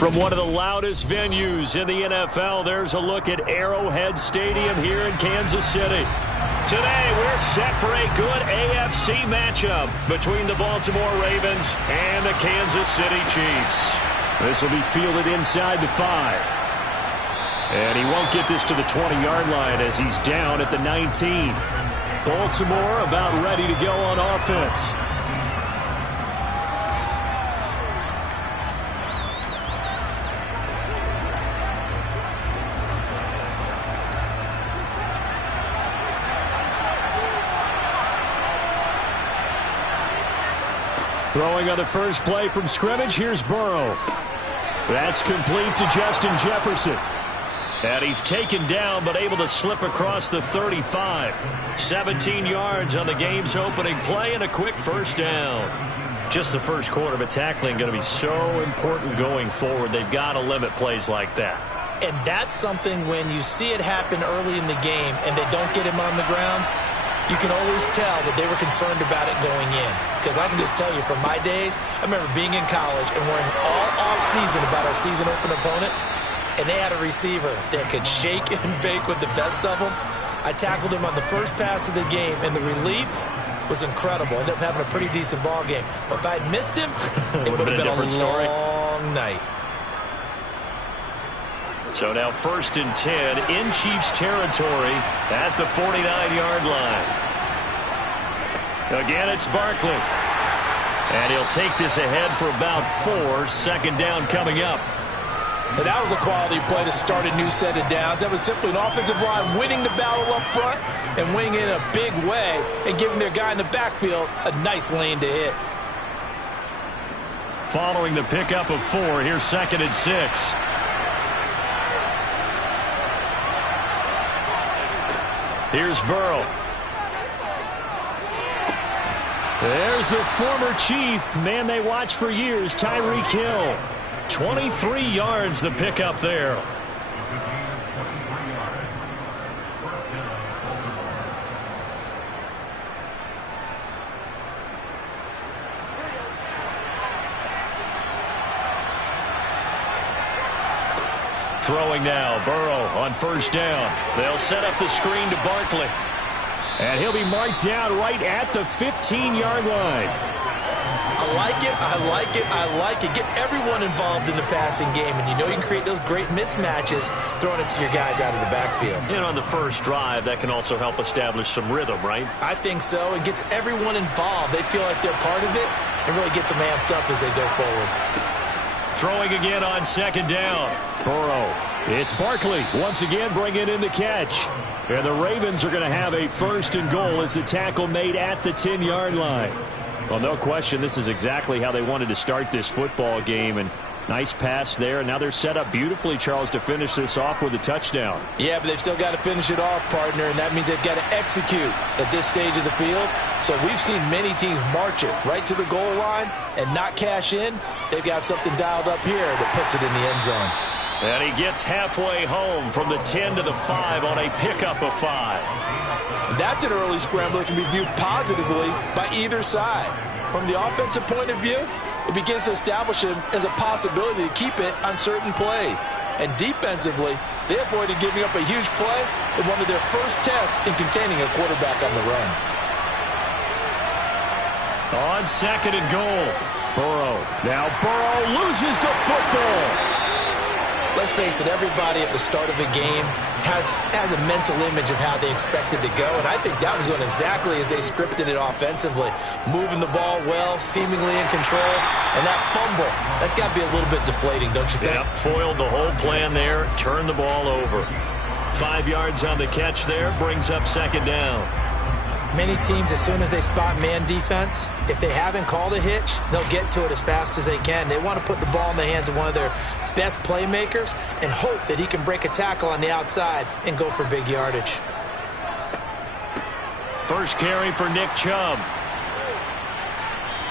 From one of the loudest venues in the NFL, there's a look at Arrowhead Stadium here in Kansas City. Today, we're set for a good AFC matchup between the Baltimore Ravens and the Kansas City Chiefs. This will be fielded inside the 5. And he won't get this to the 20-yard line as he's down at the 19. Baltimore about ready to go on offense. Throwing on the first play from scrimmage, here's Burrow. That's complete to Justin Jefferson. And he's taken down but able to slip across the 35. 17 yards on the game's opening play and a quick first down. Just the first quarter, but tackling going to be so important going forward. They've got to limit plays like that. And that's something when you see it happen early in the game and they don't get him on the ground, you can always tell that they were concerned about it going in. Because I can just tell you from my days, I remember being in college and worrying all off-season about our season open opponent, and they had a receiver that could shake and bake with the best of them. I tackled him on the first pass of the game, and the relief was incredible. Ended up having a pretty decent ball game. But if I'd missed him, it would have been a different story. Long night. So now 1st and 10 in Chiefs territory at the 49-yard line. Again, it's Barkley. And he'll take this ahead for about 4. Second down coming up. And that was a quality play to start a new set of downs. That was simply an offensive line winning the battle up front and winning it in a big way and giving their guy in the backfield a nice lane to hit. Following the pickup of 4, here's 2nd and 6. Here's Burrow. There's the former Chief, man they watched for years, Tyreek Hill. 23 yards the pickup there. Throwing now, Burrow on first down. They'll set up the screen to Barkley. And he'll be marked down right at the 15-yard line. I like it, I like it, I like it. Get everyone involved in the passing game, and you know you can create those great mismatches throwing it to your guys out of the backfield. And on the first drive, that can also help establish some rhythm, right? I think so. It gets everyone involved. They feel like they're part of it and really gets them amped up as they go forward. Throwing again on 2nd down. Burrow. It's Barkley once again bringing in the catch. And the Ravens are going to have a 1st and goal as the tackle made at the 10-yard line. Well, no question, this is exactly how they wanted to start this football game. And nice pass there. And now they're set up beautifully, Charles, to finish this off with a touchdown. Yeah, but they've still got to finish it off, partner. And that means they've got to execute at this stage of the field. So we've seen many teams march it right to the goal line and not cash in. They've got something dialed up here that puts it in the end zone. And he gets halfway home from the 10 to the 5 on a pickup of 5. That's an early scramble that can be viewed positively by either side. From the offensive point of view, it begins to establish him as a possibility to keep it on certain plays. And defensively, they avoided giving up a huge play in one of their first tests in containing a quarterback on the run. On 2nd and goal, Burrow. Now Burrow loses the football. Let's face it, everybody at the start of a game has a mental image of how they expect it to go, and I think that was going exactly as they scripted it offensively. Moving the ball well, seemingly in control, and that fumble, that's got to be a little bit deflating, don't you think? Yep, foiled the whole plan there, turned the ball over. 5 yards on the catch there, brings up 2nd down. Many teams, as soon as they spot man defense, if they haven't called a hitch, they'll get to it as fast as they can. They want to put the ball in the hands of one of their best playmakers and hope that he can break a tackle on the outside and go for big yardage. First carry for Nick Chubb.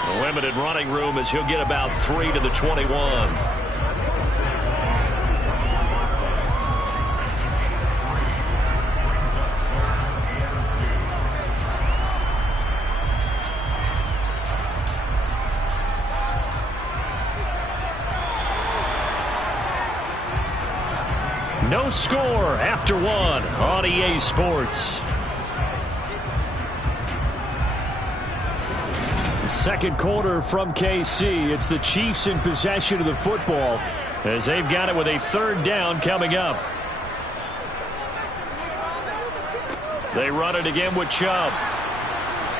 A limited running room as he'll get about 3 to the 21. No score after one on EA Sports. Second quarter from KC. It's the Chiefs in possession of the football as they've got it with a third down coming up. They run it again with Chubb.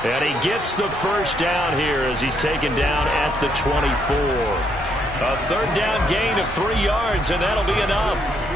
And he gets the first down here as he's taken down at the 24. A third down gain of 3 yards, and that'll be enough.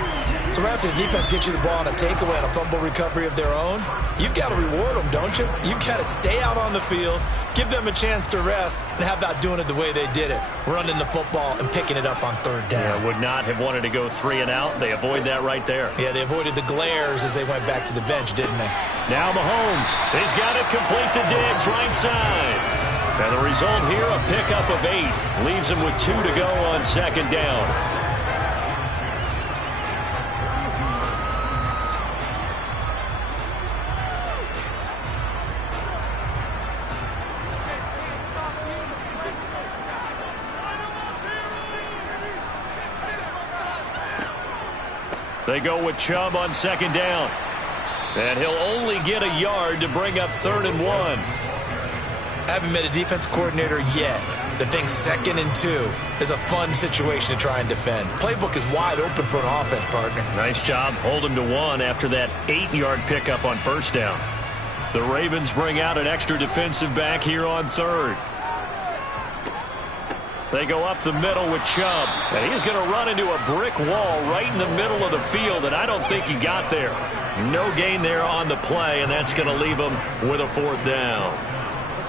So after the defense gets you the ball on a takeaway and a fumble recovery of their own, you've got to reward them, don't you? You've got to stay out on the field, give them a chance to rest, and how about doing it the way they did it, running the football and picking it up on third down. Yeah, would not have wanted to go 3 and out. They avoid that right there. Yeah, they avoided the glares as they went back to the bench, didn't they? Now Mahomes, he's got it complete to Diggs, right side. And the result here, a pickup of 8. Leaves him with 2 to go on second down. They go with Chubb on second down. And he'll only get a yard to bring up 3rd and 1. I haven't met a defense coordinator yet that thinks 2nd and 2 is a fun situation to try and defend. Playbook is wide open for an offense, partner. Nice job. Hold him to 1 after that 8-yard pickup on first down. The Ravens bring out an extra defensive back here on 3rd. They go up the middle with Chubb. And he's going to run into a brick wall right in the middle of the field, and I don't think he got there. No gain there on the play, and that's going to leave him with a 4th down.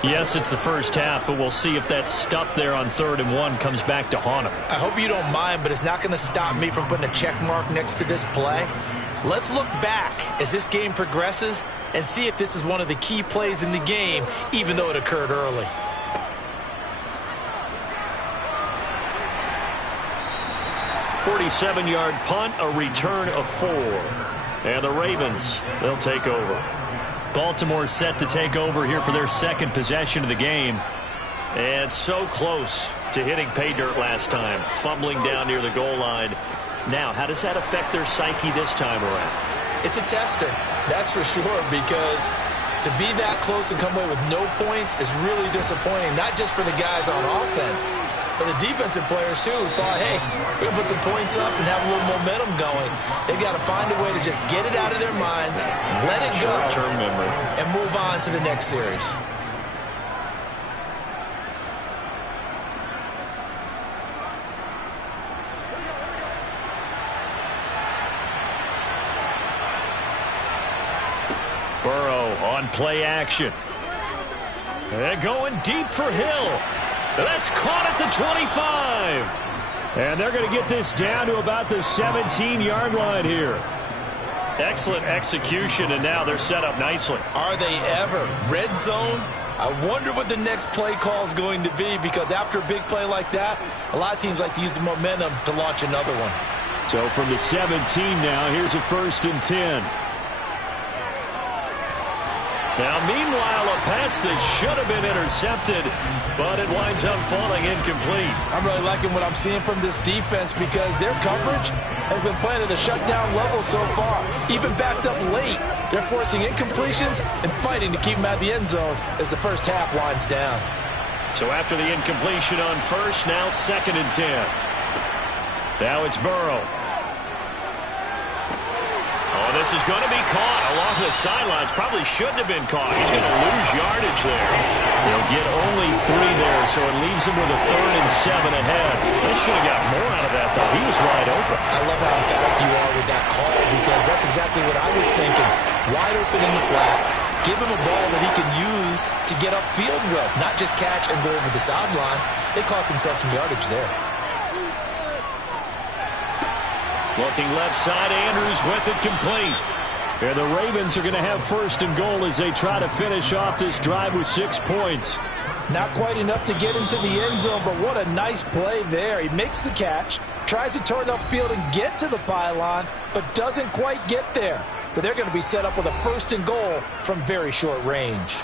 Yes, it's the first half, but we'll see if that stuff there on 3rd and 1 comes back to haunt him. I hope you don't mind, but it's not going to stop me from putting a check mark next to this play. Let's look back as this game progresses and see if this is one of the key plays in the game, even though it occurred early. .47-yard punt, a return of 4. And the Ravens, they'll take over. Baltimore set to take over here for their second possession of the game. And so close to hitting pay dirt last time, fumbling down near the goal line. Now, how does that affect their psyche this time around? It's a tester, that's for sure, because to be that close and come away with no points is really disappointing, not just for the guys on offense, but the defensive players, too, who thought, hey, we're going to put some points up and have a little momentum going. They've got to find a way to just get it out of their minds, let it go, short-term memory, and move on to the next series. Burrow on play action. They're going deep for Hill. That's caught at the 25. And they're going to get this down to about the 17-yard line here. Excellent execution, and now they're set up nicely. Are they ever? Red zone? I wonder what the next play call is going to be, because after a big play like that, a lot of teams like to use the momentum to launch another one. So from the 17 now, here's a 1st and 10. Now, meanwhile, a pass that should have been intercepted, but it winds up falling incomplete. I'm really liking what I'm seeing from this defense, because their coverage has been playing at a shutdown level so far. Even backed up late, they're forcing incompletions and fighting to keep them out of the end zone as the first half winds down. So after the incompletion on first, now 2nd and 10. Now it's Burrow. Oh, this is going to be caught along the sidelines. Probably shouldn't have been caught. He's going to lose yardage there. They'll get only 3 there, so it leaves him with a 3rd and 7 ahead. They should have got more out of that, though. He was wide open. I love how emphatic you are with that call, because that's exactly what I was thinking. Wide open in the flat. Give him a ball that he can use to get upfield with, not just catch and go over the sideline. They cost themselves some yardage there. Looking left side, Andrews with it complete. And the Ravens are going to have 1st and goal as they try to finish off this drive with 6 points. Not quite enough to get into the end zone, but what a nice play there. He makes the catch, tries to turn upfield and get to the pylon, but doesn't quite get there. But they're going to be set up with a 1st and goal from very short range.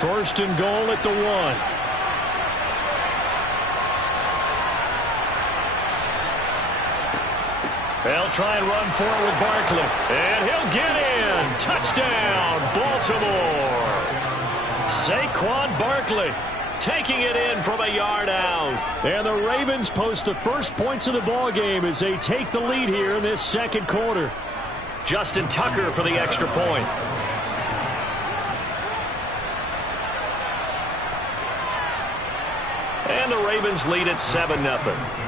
First and goal at the 1. They'll try and run for it with Barkley. And he'll get in. Touchdown, Baltimore. Saquon Barkley taking it in from a yard out. And the Ravens post the first points of the ball game as they take the lead here in this second quarter. Justin Tucker for the extra point. And the Ravens lead at 7-0.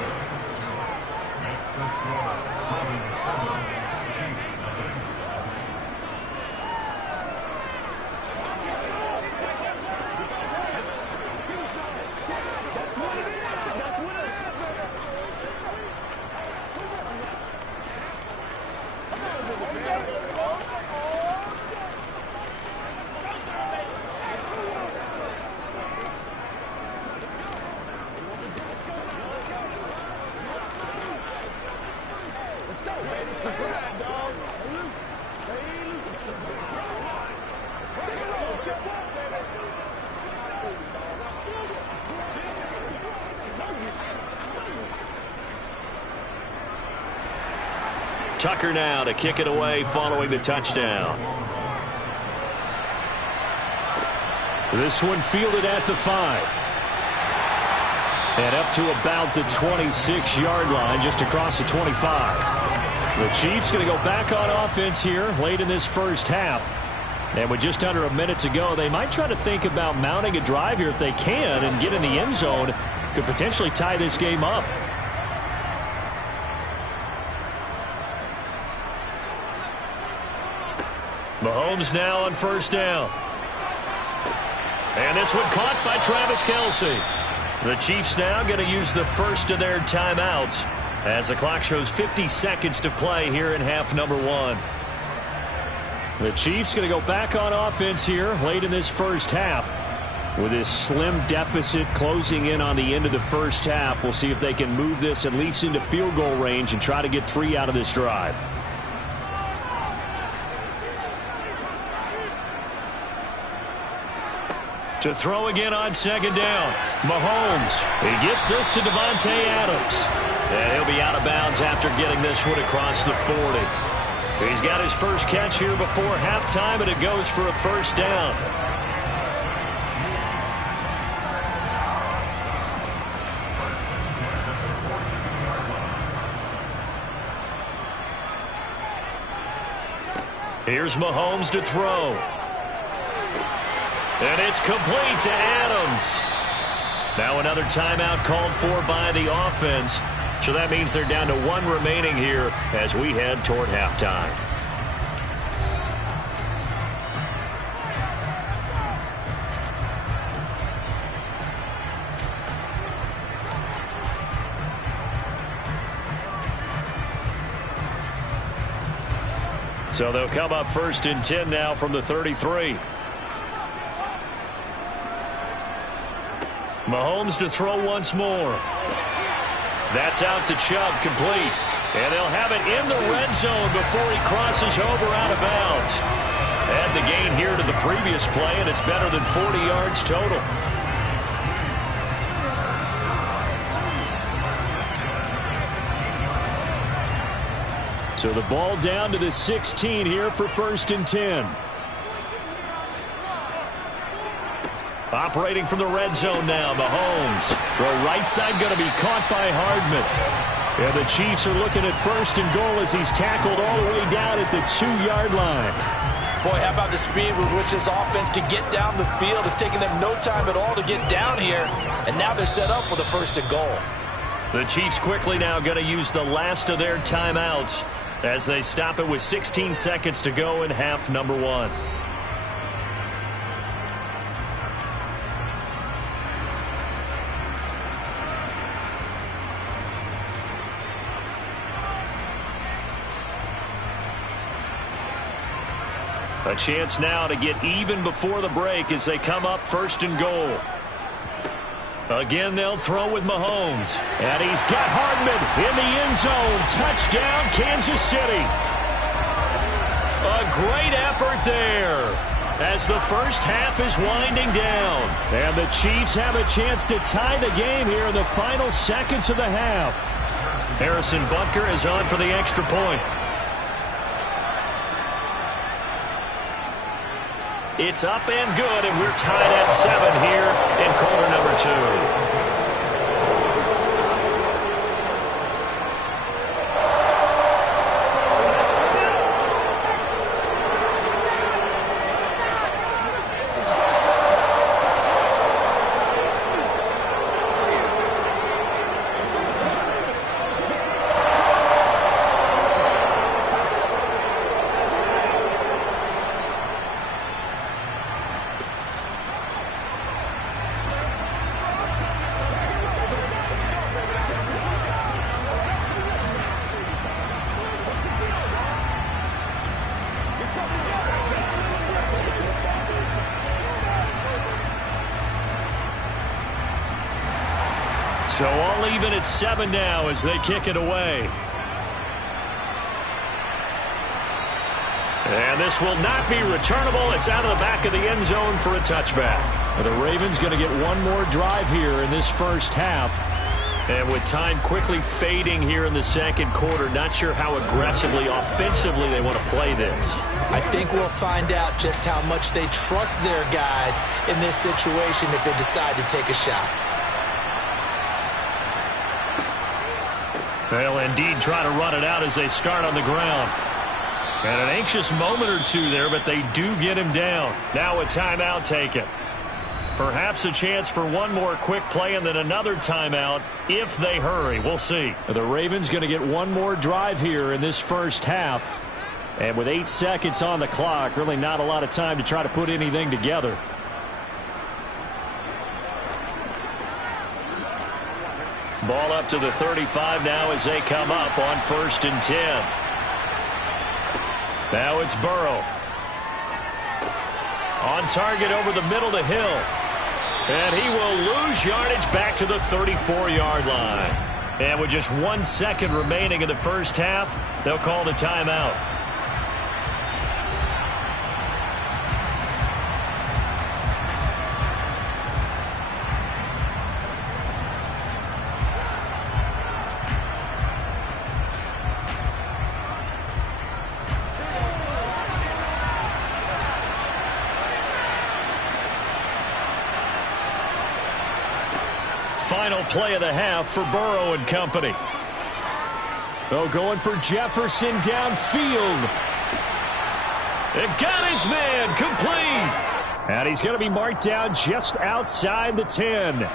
Tucker now to kick it away following the touchdown. This one fielded at the 5. And up to about the 26-yard line, just across the 25. The Chiefs going to go back on offense here late in this first half. And with just under a minute to go, they might try to think about mounting a drive here if they can and get in the end zone. Could potentially tie this game up. Mahomes now on first down. And this one caught by Travis Kelce. The Chiefs now going to use the first of their timeouts as the clock shows 50 seconds to play here in half number 1. The Chiefs going to go back on offense here late in this first half. With this slim deficit closing in on the end of the first half, we'll see if they can move this at least into field goal range and try to get 3 out of this drive. To throw again on second down. Mahomes. He gets this to Davante Adams. And he'll be out of bounds after getting this one across the 40. He's got his first catch here before halftime, and it goes for a first down. Here's Mahomes to throw. And it's complete to Adams. Now another timeout called for by the offense. So that means they're down to 1 remaining here as we head toward halftime. So they'll come up first and 10 now from the 33. Mahomes to throw once more. That's out to Chubb, complete. And they'll have it in the red zone before he crosses over out of bounds. Add the gain here to the previous play, and it's better than 40 yards total. So the ball down to the 16 here for first and 10. Operating from the red zone now, Mahomes. Throw right side going to be caught by Hardman. And the Chiefs are looking at first and goal as he's tackled all the way down at the 2-yard line. Boy, how about the speed with which this offense can get down the field? It's taking them no time at all to get down here. And now they're set up with a first and goal. The Chiefs quickly now going to use the last of their timeouts as they stop it with 16 seconds to go in half number 1. A chance now to get even before the break as they come up first and goal. Again, they'll throw with Mahomes. And he's got Hardman in the end zone. Touchdown, Kansas City. A great effort there. as the first half is winding down. And the Chiefs have a chance to tie the game here in the final seconds of the half. Harrison Butker is on for the extra point. It's up and good, and we're tied at 7 here in quarter number 2. So all even at 7 now as they kick it away. And this will not be returnable. It's out of the back of the end zone for a touchback. The Ravens going to get one more drive here in this first half. And with time quickly fading here in the second quarter, not sure how aggressively, offensively they want to play this. I think we'll find out just how much they trust their guys in this situation if they decide to take a shot. They'll indeed try to run it out as they start on the ground. And an anxious moment or two there, but they do get him down. Now a timeout taken. Perhaps a chance for one more quick play and then another timeout if they hurry. We'll see. The Ravens going to get one more drive here in this first half. And with 8 seconds on the clock, really not a lot of time to try to put anything together. Ball up to the 35 now as they come up on 1st and 10. Now it's Burrow. On target over the middle to Hill. And he will lose yardage back to the 34-yard line. And with just 1 second remaining in the first half, they'll call the timeout. Final play of the half for Burrow and company. Oh, going for Jefferson downfield. It got his man complete. And he's going to be marked down just outside the 10.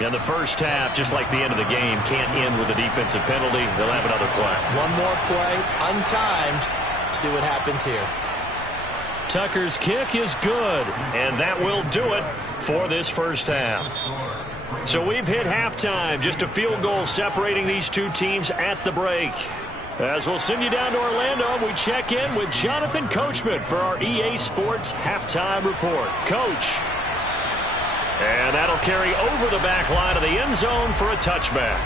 In the first half, just like the end of the game, can't end with a defensive penalty. They'll have another play. One more play, untimed. See what happens here. Tucker's kick is good, and that will do it for this first half. So we've hit halftime, just a field goal separating these two teams at the break. As we'll send you down to Orlando, we check in with Jonathan Coachman for our EA Sports Halftime Report. Coach. And that'll carry over the back line of the end zone for a touchback.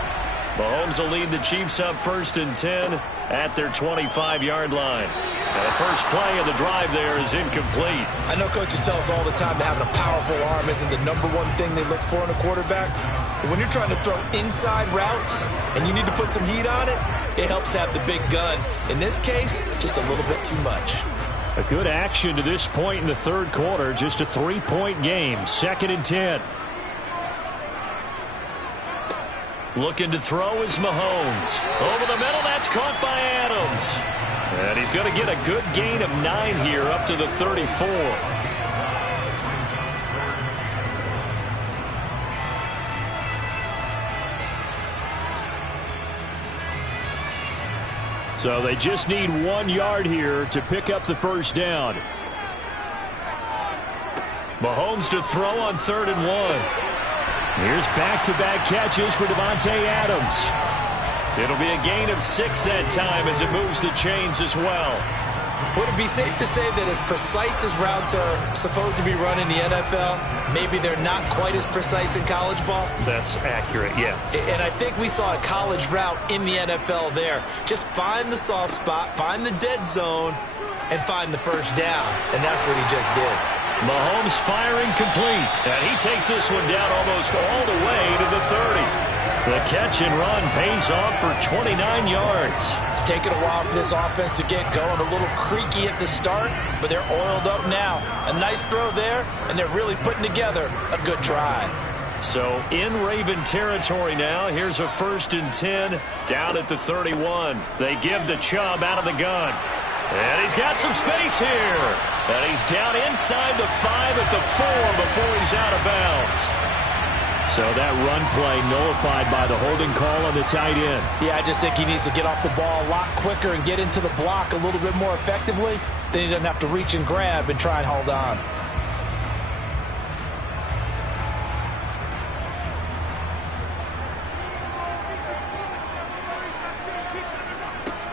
Mahomes will lead the Chiefs up 1st and 10 at their 25-yard line. And the first play of the drive there is incomplete. I know coaches tell us all the time that having a powerful arm isn't the #1 thing they look for in a quarterback. But when you're trying to throw inside routes and you need to put some heat on it, it helps have the big gun. In this case, just a little bit too much. A good action to this point in the third quarter. Just a 3-point game. 2nd and 10. Looking to throw is Mahomes. Over the middle, that's caught by Adams. And he's going to get a good gain of 9 here up to the 34. So they just need 1 yard here to pick up the first down. Mahomes to throw on 3rd and 1. Here's back-to-back catches for Davante Adams. It'll be a gain of 6 that time as it moves the chains as well. Would it be safe to say that as precise as routes are supposed to be run in the NFL, maybe they're not quite as precise in college ball? That's accurate, yeah. And I think we saw a college route in the NFL there. Just find the soft spot, find the dead zone, and find the first down. And that's what he just did. Mahomes firing complete. And he takes this one down almost all the way to the 30. The catch and run pays off for 29 yards. It's taken a while for this offense to get going. A little creaky at the start, but they're oiled up now. A nice throw there, and they're really putting together a good drive. So in Raven territory now. Here's a 1st and 10 down at the 31. They give to Chubb out of the gun. And he's got some space here. And he's down inside the 5 at the 4 before he's out of bounds. So that run play nullified by the holding call on the tight end. Yeah, I just think he needs to get off the ball a lot quicker and get into the block a little bit more effectively. Then he doesn't have to reach and grab and try and hold on.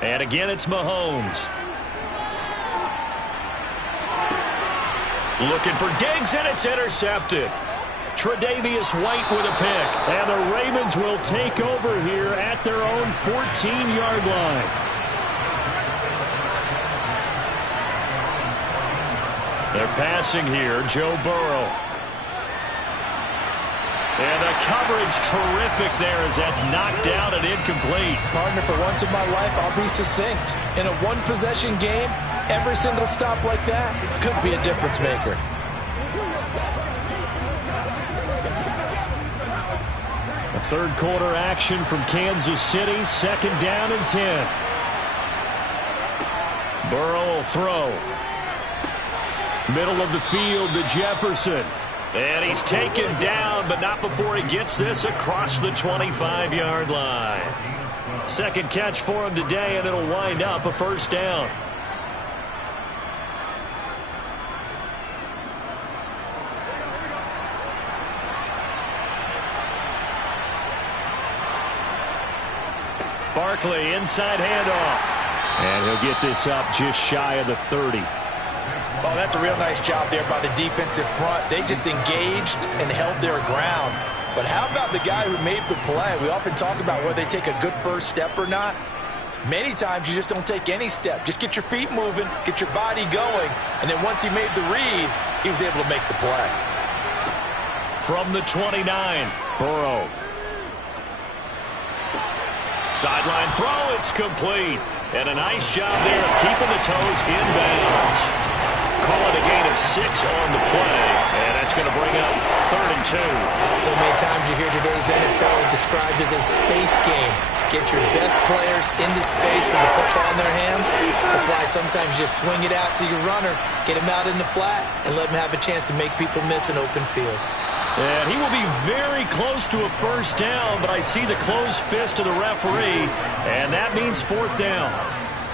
And again, it's Mahomes. Looking for Diggs, and it's intercepted. Tre'Davious White with a pick. And the Ravens will take over here at their own 14-yard line. They're passing here, Joe Burrow. And the coverage terrific there as that's knocked down and incomplete. Partner, for once in my life, I'll be succinct. In a one-possession game, every single stop like that could be a difference maker. A third quarter action from Kansas City, 2nd down and 10. Burrow will throw. Middle of the field to Jefferson. And he's taken down, but not before he gets this across the 25-yard line. Second catch for him today, and it'll wind up a 1st down. Barkley, inside handoff. And he'll get this up just shy of the 30. Oh, that's a real nice job there by the defensive front. They just engaged and held their ground. But how about the guy who made the play? We often talk about whether they take a good first step or not. Many times you just don't take any step. Just get your feet moving, get your body going, and then once he made the read, he was able to make the play. From the 29, Burrow. Sideline throw, it's complete. And a nice job there of keeping the toes inbounds. Call it a gain of 6 on the play, and that's going to bring up 3rd and 2. So many times you hear today's NFL described as a space game. Get your best players into space with the football in their hands. That's why sometimes you just swing it out to your runner, get him out in the flat, and let him have a chance to make people miss an open field. And he will be very close to a 1st down, but I see the closed fist of the referee, and that means 4th down.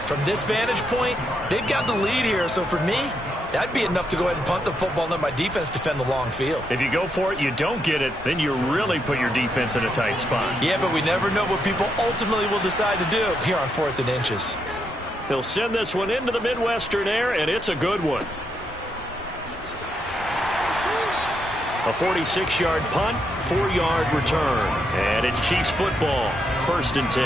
From this vantage point, they've got the lead here, so for me, that'd be enough to go ahead and punt the football and let my defense defend the long field. If you go for it, you don't get it, then you really put your defense in a tight spot. Yeah, but we never know what people ultimately will decide to do here on 4th and inches. He'll send this one into the Midwestern air, and it's a good one. A 46-yard punt, 4-yard return. And it's Chiefs football, 1st and 10.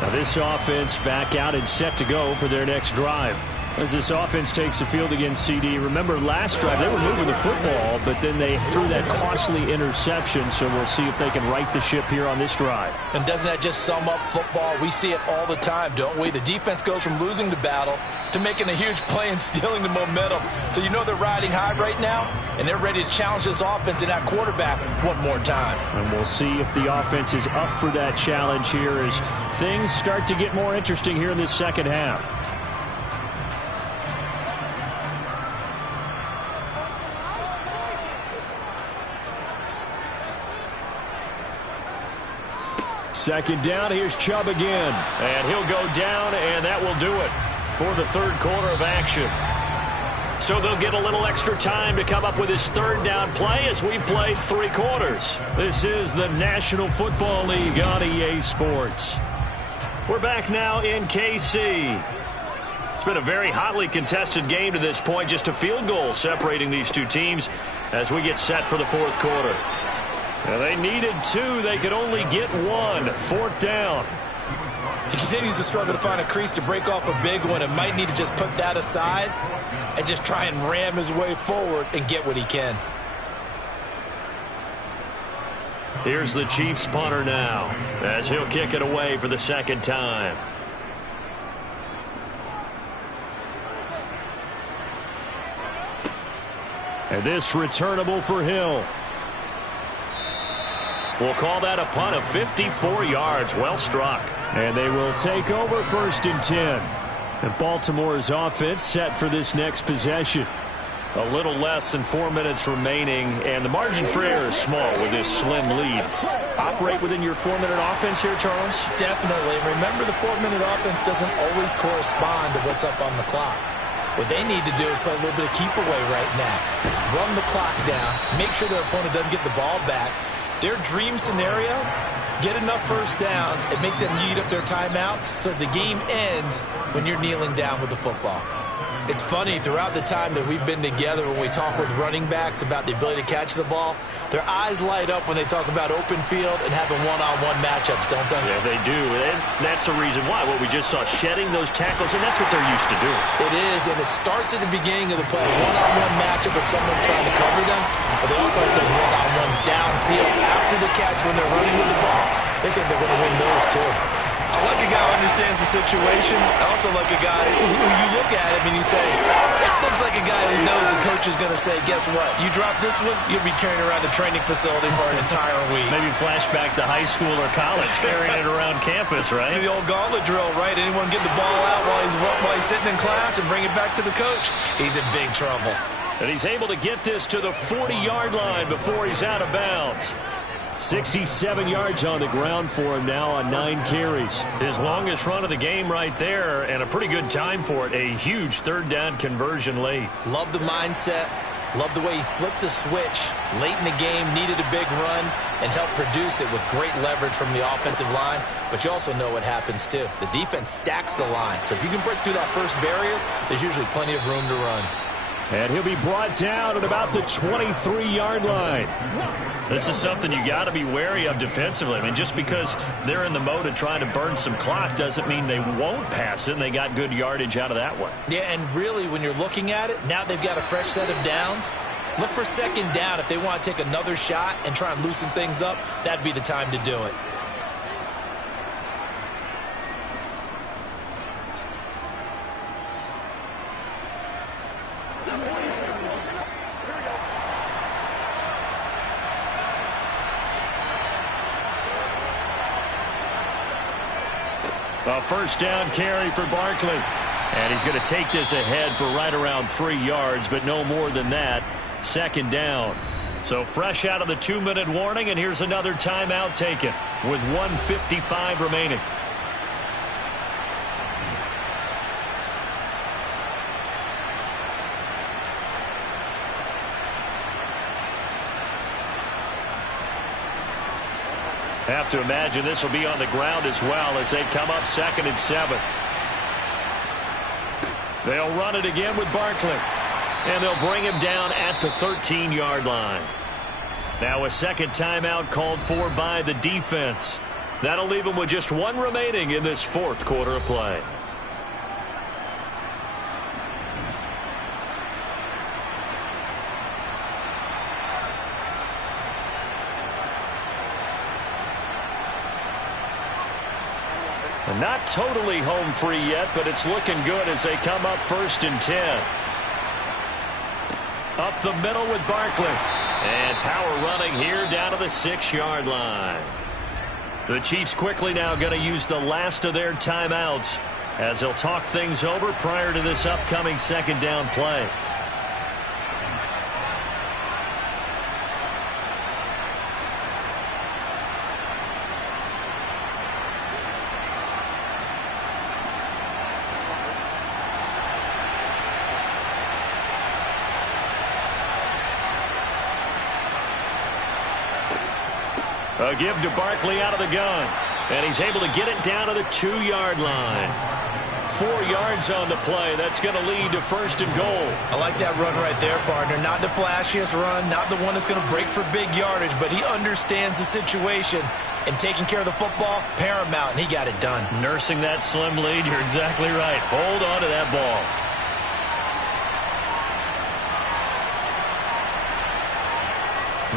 Now this offense back out and set to go for their next drive. As this offense takes the field against CD, remember last drive they were moving the football, but then they threw that costly interception, so we'll see if they can right the ship here on this drive. And doesn't that just sum up football? We see it all the time, don't we? The defense goes from losing the battle to making a huge play and stealing the momentum. So you know they're riding high right now, and they're ready to challenge this offense and that quarterback one more time. And we'll see if the offense is up for that challenge here as things start to get more interesting here in this second half. Second down, here's Chubb again. And he'll go down, and that will do it for the 3rd quarter of action. So they'll get a little extra time to come up with his 3rd down play as we played 3 quarters. This is the National Football League on EA Sports. We're back now in KC. It's been a very hotly contested game to this point. Just a field goal separating these two teams as we get set for the 4th quarter. Now they needed 2. They could only get 1. 4th down. You can continues to struggle to find a crease to break off a big one, and might need to just put that aside and just try and ram his way forward and get what he can. Here's the Chiefs punter now, as he'll kick it away for the second time. And this returnable for Hill. We'll call that a punt of 54 yards. Well struck. And they will take over 1st and 10. And Baltimore's offense set for this next possession. A little less than 4 minutes remaining, and the margin for error is small with this slim lead. Operate within your 4-minute offense here, Charles? Definitely. And remember, the 4-minute offense doesn't always correspond to what's up on the clock. What they need to do is play a little bit of keep away right now. Run the clock down. Make sure their opponent doesn't get the ball back. Their dream scenario, get enough first downs and make them eat up their timeouts so the game ends when you're kneeling down with the football. It's funny, throughout the time that we've been together, when we talk with running backs about the ability to catch the ball, their eyes light up when they talk about open field and having one-on-one matchups, don't they? Yeah, they do. And that's the reason why. What we just saw, shedding those tackles, and that's what they're used to doing. It is, and it starts at the beginning of the play. One-on-one matchup with someone trying to cover them, but they also like those one-on-ones downfield after the catch when they're running with the ball. They think they're going to win those, too. I like a guy who understands the situation. I also like a guy who you look at him and you say, that looks like a guy who knows the coach is going to say, guess what? You drop this one, you'll be carrying around the training facility for an entire week. Maybe flashback to high school or college, carrying it around campus, right? The old gauntlet drill, right? Anyone get the ball out while he's sitting in class and bring it back to the coach? He's in big trouble. And he's able to get this to the 40-yard line before he's out of bounds. 67 yards on the ground for him now on 9 carries. His longest run of the game right there, and a pretty good time for it. A huge third down conversion late. Love the mindset. Love the way he flipped the switch late in the game, needed a big run, and helped produce it with great leverage from the offensive line. But you also know what happens, too. The defense stacks the line. So if you can break through that first barrier, there's usually plenty of room to run. And he'll be brought down at about the 23-yard line. This is something you got to be wary of defensively. I mean, just because they're in the mode of trying to burn some clock doesn't mean they won't pass it, and they got good yardage out of that one. Yeah, and really, when you're looking at it, now they've got a fresh set of downs. Look for second down. If they want to take another shot and try and loosen things up, that'd be the time to do it. A first down carry for Barkley. And he's going to take this ahead for right around 3 yards, but no more than that. Second down. So fresh out of the 2-minute warning, and here's another timeout taken with 1:55 remaining. Have to imagine this will be on the ground as well as they come up 2nd and 7. They'll run it again with Barkley. And they'll bring him down at the 13-yard line. Now a second timeout called for by the defense. That'll leave them with just 1 remaining in this 4th quarter of play. Not totally home free yet, but it's looking good as they come up 1st and 10. Up the middle with Barkley. And power running here down to the 6-yard line. The Chiefs quickly now going to use the last of their timeouts as they'll talk things over prior to this upcoming second down play. A give to Barkley out of the gun. And he's able to get it down to the 2-yard line. 4 yards on the play. That's going to lead to 1st and goal. I like that run right there, partner. Not the flashiest run, not the one that's going to break for big yardage, but he understands the situation, and taking care of the football, paramount, and he got it done. Nursing that slim lead, you're exactly right. Hold on to that ball.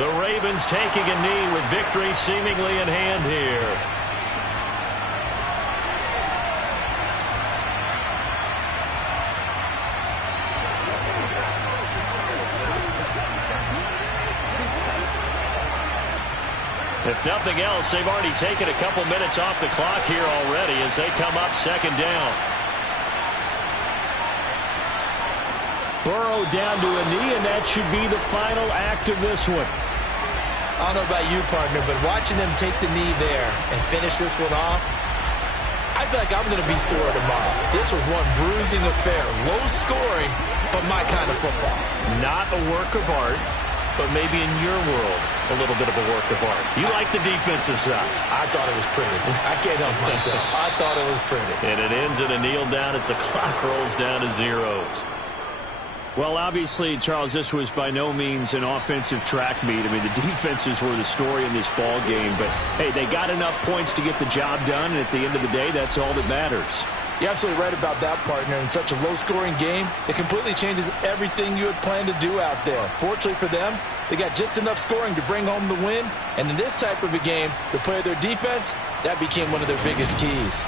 The Ravens taking a knee with victory seemingly in hand here. If nothing else, they've already taken a couple minutes off the clock here already as they come up 2nd down. Burrow down to a knee, and that should be the final act of this one. I don't know about you, partner, but watching them take the knee there and finish this one off, I feel like I'm going to be sore tomorrow. This was one bruising affair. Low scoring, but my kind of football. Not a work of art, but maybe in your world, a little bit of a work of art. You like the defensive side. I thought it was pretty. I can't help myself. I thought it was pretty. And it ends in a kneel down as the clock rolls down to zeros. Well, obviously, Charles, this was by no means an offensive track meet. I mean, the defenses were the story in this ball game. But, hey, they got enough points to get the job done, and at the end of the day, that's all that matters. You're absolutely right about that, partner. In such a low-scoring game, it completely changes everything you had planned to do out there. Fortunately for them, they got just enough scoring to bring home the win. And in this type of a game, to play their defense, that became one of their biggest keys.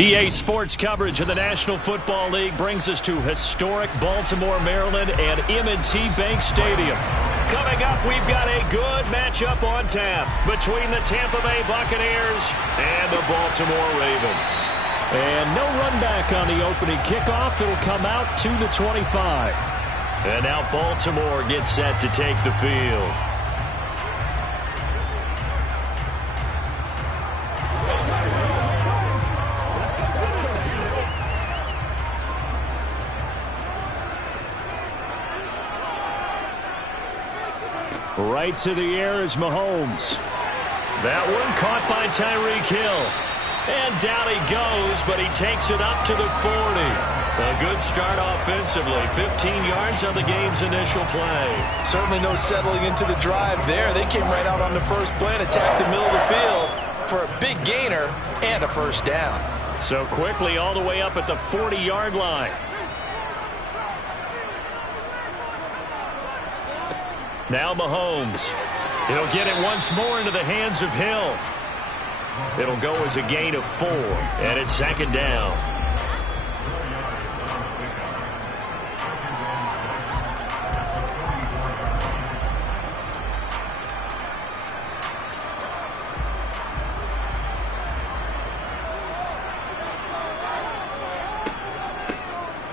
EA Sports coverage of the National Football League brings us to historic Baltimore, Maryland, and M&T Bank Stadium. Coming up, we've got a good matchup on tap between the Tampa Bay Buccaneers and the Baltimore Ravens. And no run back on the opening kickoff. It'll come out to the 25. And now Baltimore gets set to take the field. Right to the air is Mahomes. That one caught by Tyreek Hill. And down he goes, but he takes it up to the 40. A good start offensively. 15 yards on the game's initial play. Certainly no settling into the drive there. They came right out on the first play and attacked the middle of the field for a big gainer and a first down. So quickly all the way up at the 40-yard line. Now Mahomes. He'll get it once more into the hands of Hill. It'll go as a gain of 4, and it's second down.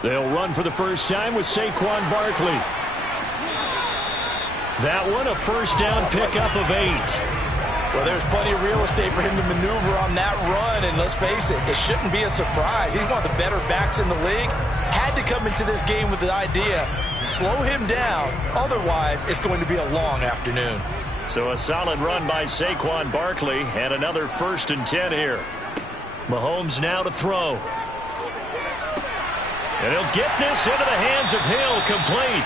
They'll run for the first time with Saquon Barkley. That one, a first down pickup of 8. Well, there's plenty of real estate for him to maneuver on that run, and let's face it, it shouldn't be a surprise. He's one of the better backs in the league. Had to come into this game with the idea, slow him down, otherwise it's going to be a long afternoon. So a solid run by Saquon Barkley, and another 1st and 10 here. Mahomes now to throw. And he'll get this into the hands of Hill, complete.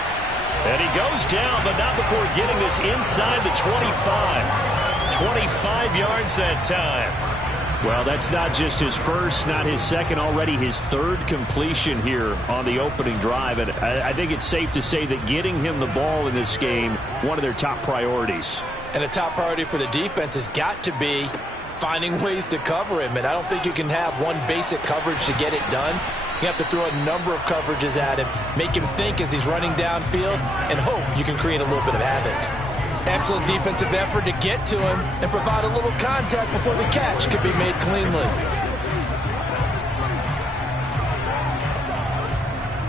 And he goes down, but not before getting this inside the 25. 25 yards that time. Well, that's not just his first, not his second, already his 3rd completion here on the opening drive. And I think it's safe to say that getting him the ball in this game, one of their top priorities. And a top priority for the defense has got to be finding ways to cover him. And I don't think you can have one basic coverage to get it done. You have to throw a number of coverages at him, make him think as he's running downfield, and hope you can create a little bit of havoc. Excellent defensive effort to get to him and provide a little contact before the catch could be made cleanly.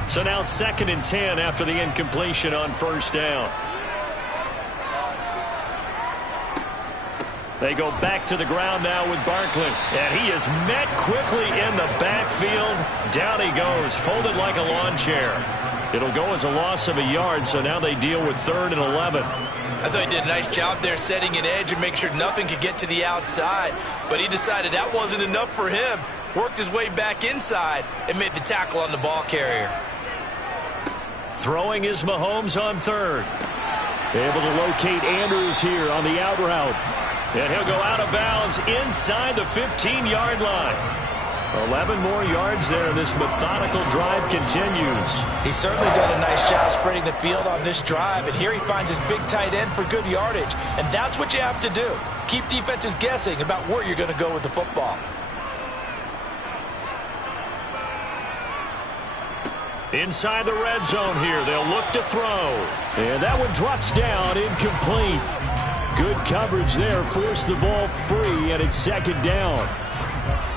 So now 2nd and 10 after the incompletion on first down. They go back to the ground now with Barkley. And he is met quickly in the backfield. Down he goes, folded like a lawn chair. It'll go as a loss of a yard, so now they deal with 3rd and 11. I thought he did a nice job there setting an edge and make sure nothing could get to the outside. But he decided that wasn't enough for him. Worked his way back inside and made the tackle on the ball carrier. Throwing is Mahomes on 3rd. Able to locate Andrews here on the out route. And he'll go out of bounds inside the 15-yard line. 11 more yards there, and this methodical drive continues. He's certainly done a nice job spreading the field on this drive, and here he finds his big tight end for good yardage. And that's what you have to do. Keep defenses guessing about where you're going to go with the football. Inside the red zone here, they'll look to throw. And that one drops down, incomplete. Good coverage there, forced the ball free, and it's 2nd down.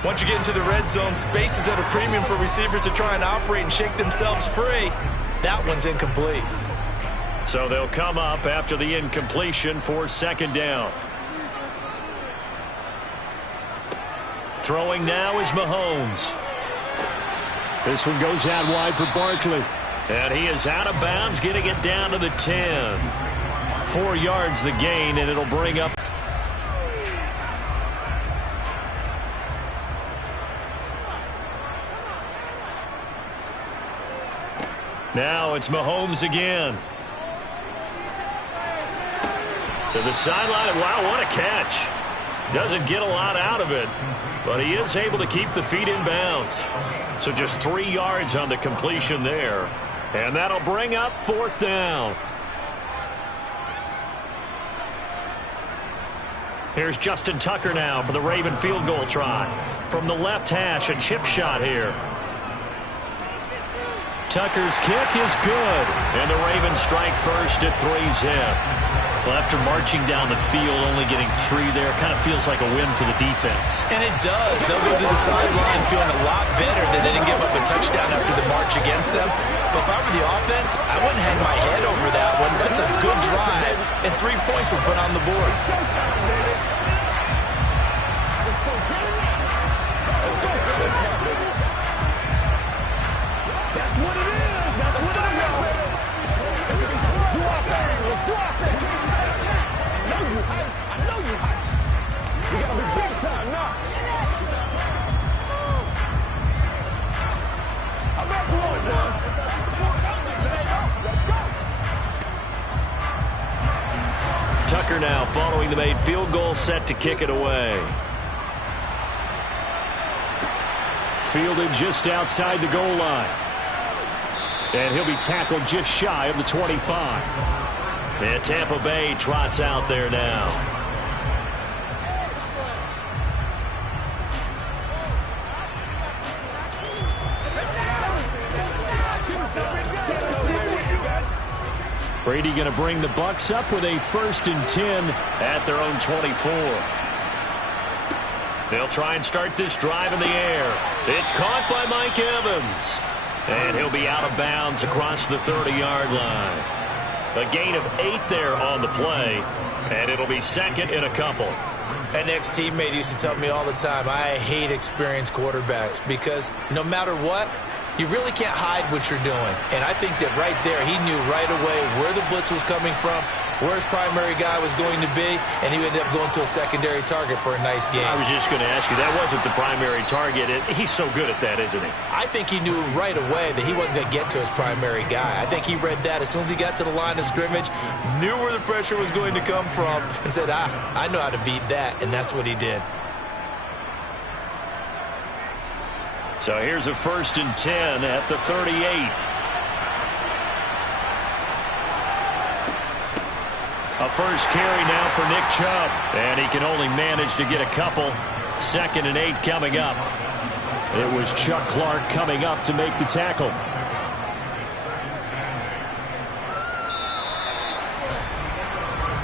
Once you get into the red zone, space is at a premium for receivers to try and operate and shake themselves free. That one's incomplete. So they'll come up after the incompletion for 2nd down. Throwing now is Mahomes. This one goes out wide for Barkley. And he is out of bounds, getting it down to the 10. 4 yards the gain, and it'll bring up. Now it's Mahomes again. To the sideline, and wow, what a catch. Doesn't get a lot out of it, but he is able to keep the feet in bounds. So just 3 yards on the completion there. And that'll bring up 4th down. Here's Justin Tucker now for the Raven field goal try. from the left hash, a chip shot here. Tucker's kick is good, and the Ravens strike first at 3-zip. Well, after marching down the field, only getting 3 there, kind of feels like a win for the defense. And it does. They'll go to the sideline feeling a lot better that they didn't give up a touchdown after the march against them. But if I were the offense, I wouldn't hang my head over that one. That's a good drive, and 3 points were put on the board. Showtime, baby. Let's go, baby. Let's go, baby. That's what it is. That's what it is. Let's do our thing. Let's do our thing. I know you hype. I know you hype. We gotta be big time now. I'm not blowing now. Tucker now following the made field goal, set to kick it away. Fielded just outside the goal line. And he'll be tackled just shy of the 25. And Tampa Bay trots out there now. Brady going to bring the Bucs up with a 1st and 10 at their own 24. They'll try and start this drive in the air. It's caught by Mike Evans. And he'll be out of bounds across the 30-yard line. A gain of 8 there on the play, and it'll be 2nd and a couple. An ex-teammate used to tell me all the time, I hate experienced quarterbacks because no matter what, you really can't hide what you're doing. And I think that right there, he knew right away where the blitz was coming from, where his primary guy was going to be, and he ended up going to a secondary target for a nice game. I was just going to ask you, that wasn't the primary target. He's so good at that, isn't he? I think he knew right away that he wasn't going to get to his primary guy. I think he read that as soon as he got to the line of scrimmage, knew where the pressure was going to come from, and said, I know how to beat that, and that's what he did. So here's a 1st and 10 at the 38. A first carry now for Nick Chubb, and he can only manage to get a couple. 2nd and 8 coming up. It was Chuck Clark coming up to make the tackle.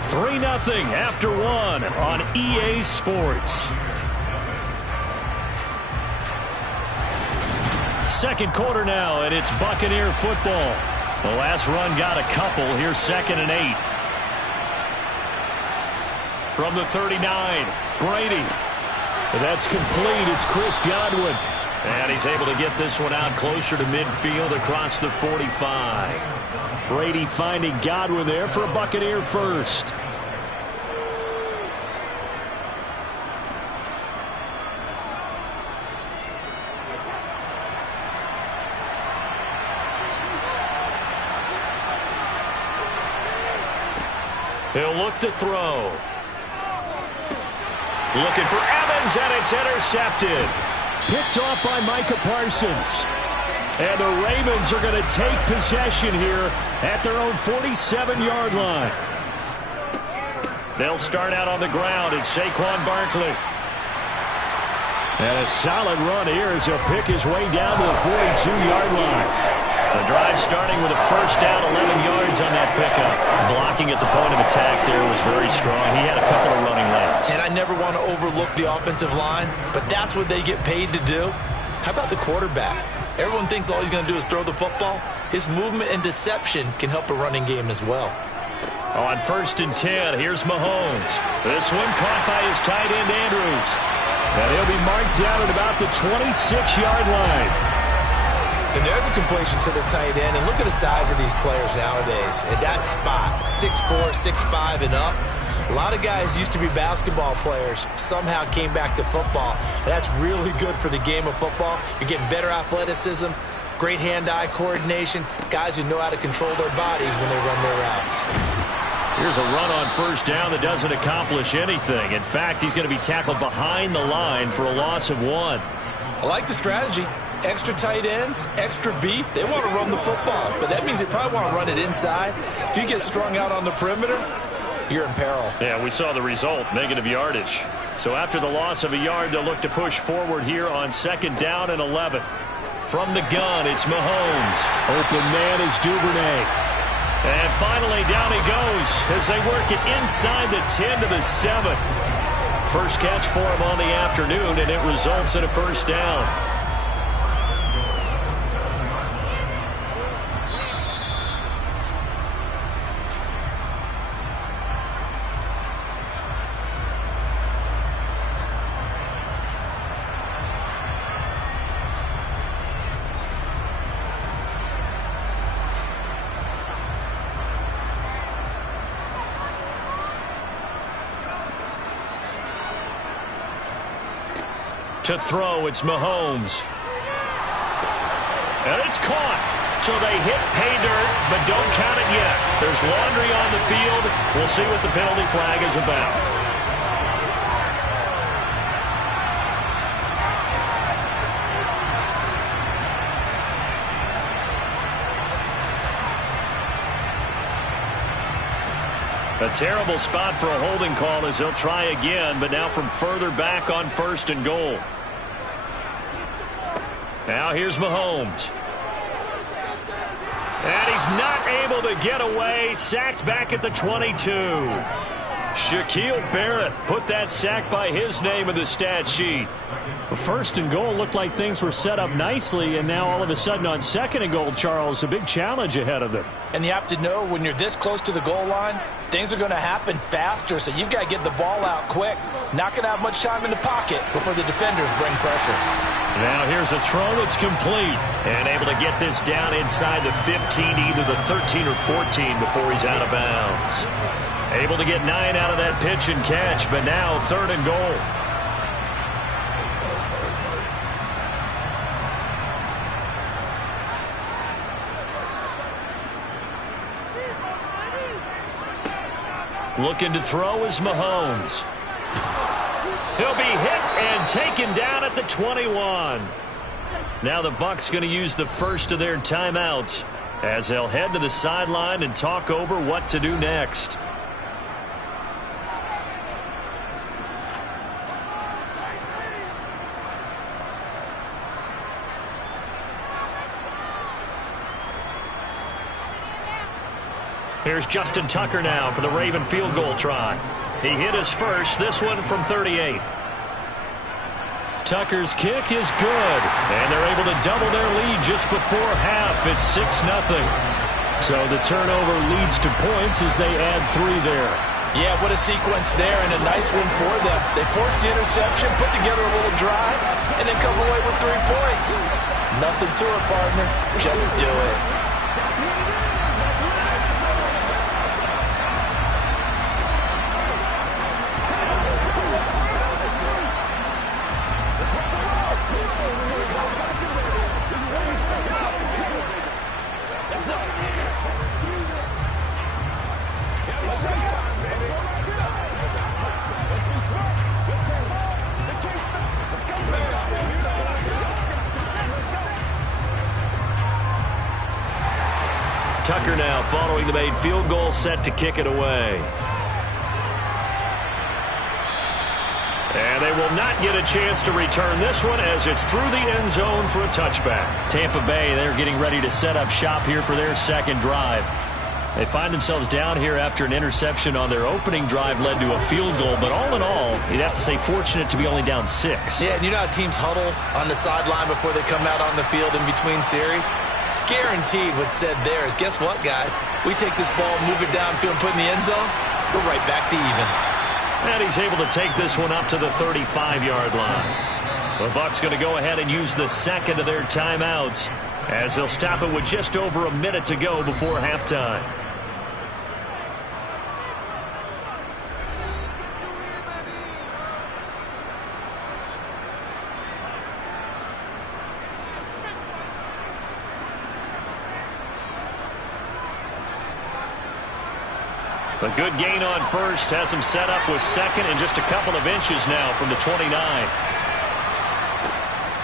Three 0 after 1 on EA Sports. Second quarter now, and it's Buccaneer football. The last run got a couple. Here's 2nd and 8. From the 39, Brady. That's complete. It's Chris Godwin. And he's able to get this one out closer to midfield across the 45. Brady finding Godwin there for a Buccaneer first. He'll look to throw. Looking for Evans, and it's intercepted. Picked off by Micah Parsons. And the Ravens are going to take possession here at their own 47-yard line. They'll start out on the ground. It's Saquon Barkley. And a solid run here as he'll pick his way down to the 42-yard line. The drive starting with a first down, 11 yards on that pickup. Blocking at the point of attack there was very strong. He had a couple of running lanes. And I never want to overlook the offensive line, but that's what they get paid to do. How about the quarterback? Everyone thinks all he's going to do is throw the football. His movement and deception can help a running game as well. On 1st and 10, here's Mahomes. This one caught by his tight end, Andrews. And he'll be marked down at about the 26-yard line. And there's a completion to the tight end. And look at the size of these players nowadays. At that spot, 6'4", 6'5", and up. A lot of guys used to be basketball players, somehow came back to football. And that's really good for the game of football. You're getting better athleticism, great hand-eye coordination, guys who know how to control their bodies when they run their routes. Here's a run on first down that doesn't accomplish anything. In fact, he's going to be tackled behind the line for a loss of 1. I like the strategy. Extra tight ends, extra beef. They want to run the football, but that means they probably want to run it inside. If you get strung out on the perimeter, you're in peril. Yeah, we saw the result, negative yardage. So after the loss of a yard, they'll look to push forward here on 2nd down and 11. From the gun, it's Mahomes. Open man is Duvernay. And finally, down he goes as they work it inside the 10 to the 7. First catch for him on the afternoon, and it results in a first down. To throw, it's Mahomes. And it's caught. So they hit pay dirt, but don't count it yet. There's laundry on the field. We'll see what the penalty flag is about. A terrible spot for a holding call as they'll try again, but now from further back on 1st and goal. Now here's Mahomes. And he's not able to get away. Sacked back at the 22. Shaquille Barrett put that sack by his name in the stat sheet. Well, 1st and goal looked like things were set up nicely, and now all of a sudden on 2nd and goal, Charles, a big challenge ahead of them. And you have to know when you're this close to the goal line, things are going to happen faster, so you've got to get the ball out quick. Not going to have much time in the pocket before the defenders bring pressure. Now here's a throw that's complete. And able to get this down inside the 15, either the 13 or 14 before he's out of bounds. Able to get 9 out of that pitch and catch, but now 3rd and goal. Looking to throw is Mahomes. He'll be hit and taken down at the 21. Now the Bucs going to use the first of their timeouts as they'll head to the sideline and talk over what to do next. Here's Justin Tucker now for the Raven field goal try. He hit his first, this one from 38. Tucker's kick is good, and they're able to double their lead just before half. It's 6-0. So the turnover leads to points as they add 3 there. Yeah, what a sequence there, and a nice one for them. They force the interception, put together a little drive, and then come away with 3 points. Nothing to it, partner. Just do it. Tucker now following the made field goal, set to kick it away. And they will not get a chance to return this one as it's through the end zone for a touchback. Tampa Bay, they're getting ready to set up shop here for their second drive. They find themselves down here after an interception on their opening drive led to a field goal. But all in all, you'd have to say fortunate to be only down 6. Yeah, and you know how teams huddle on the sideline before they come out on the field in between series? Guaranteed what's said there is, guess what, guys? We take this ball, move it downfield, put it in the end zone, we're right back to even. And he's able to take this one up to the 35-yard line. The Bucs going to go ahead and use the second of their timeouts as they'll stop it with just over a minute to go before halftime. A good gain on first has him set up with second and just a couple of inches now from the 29.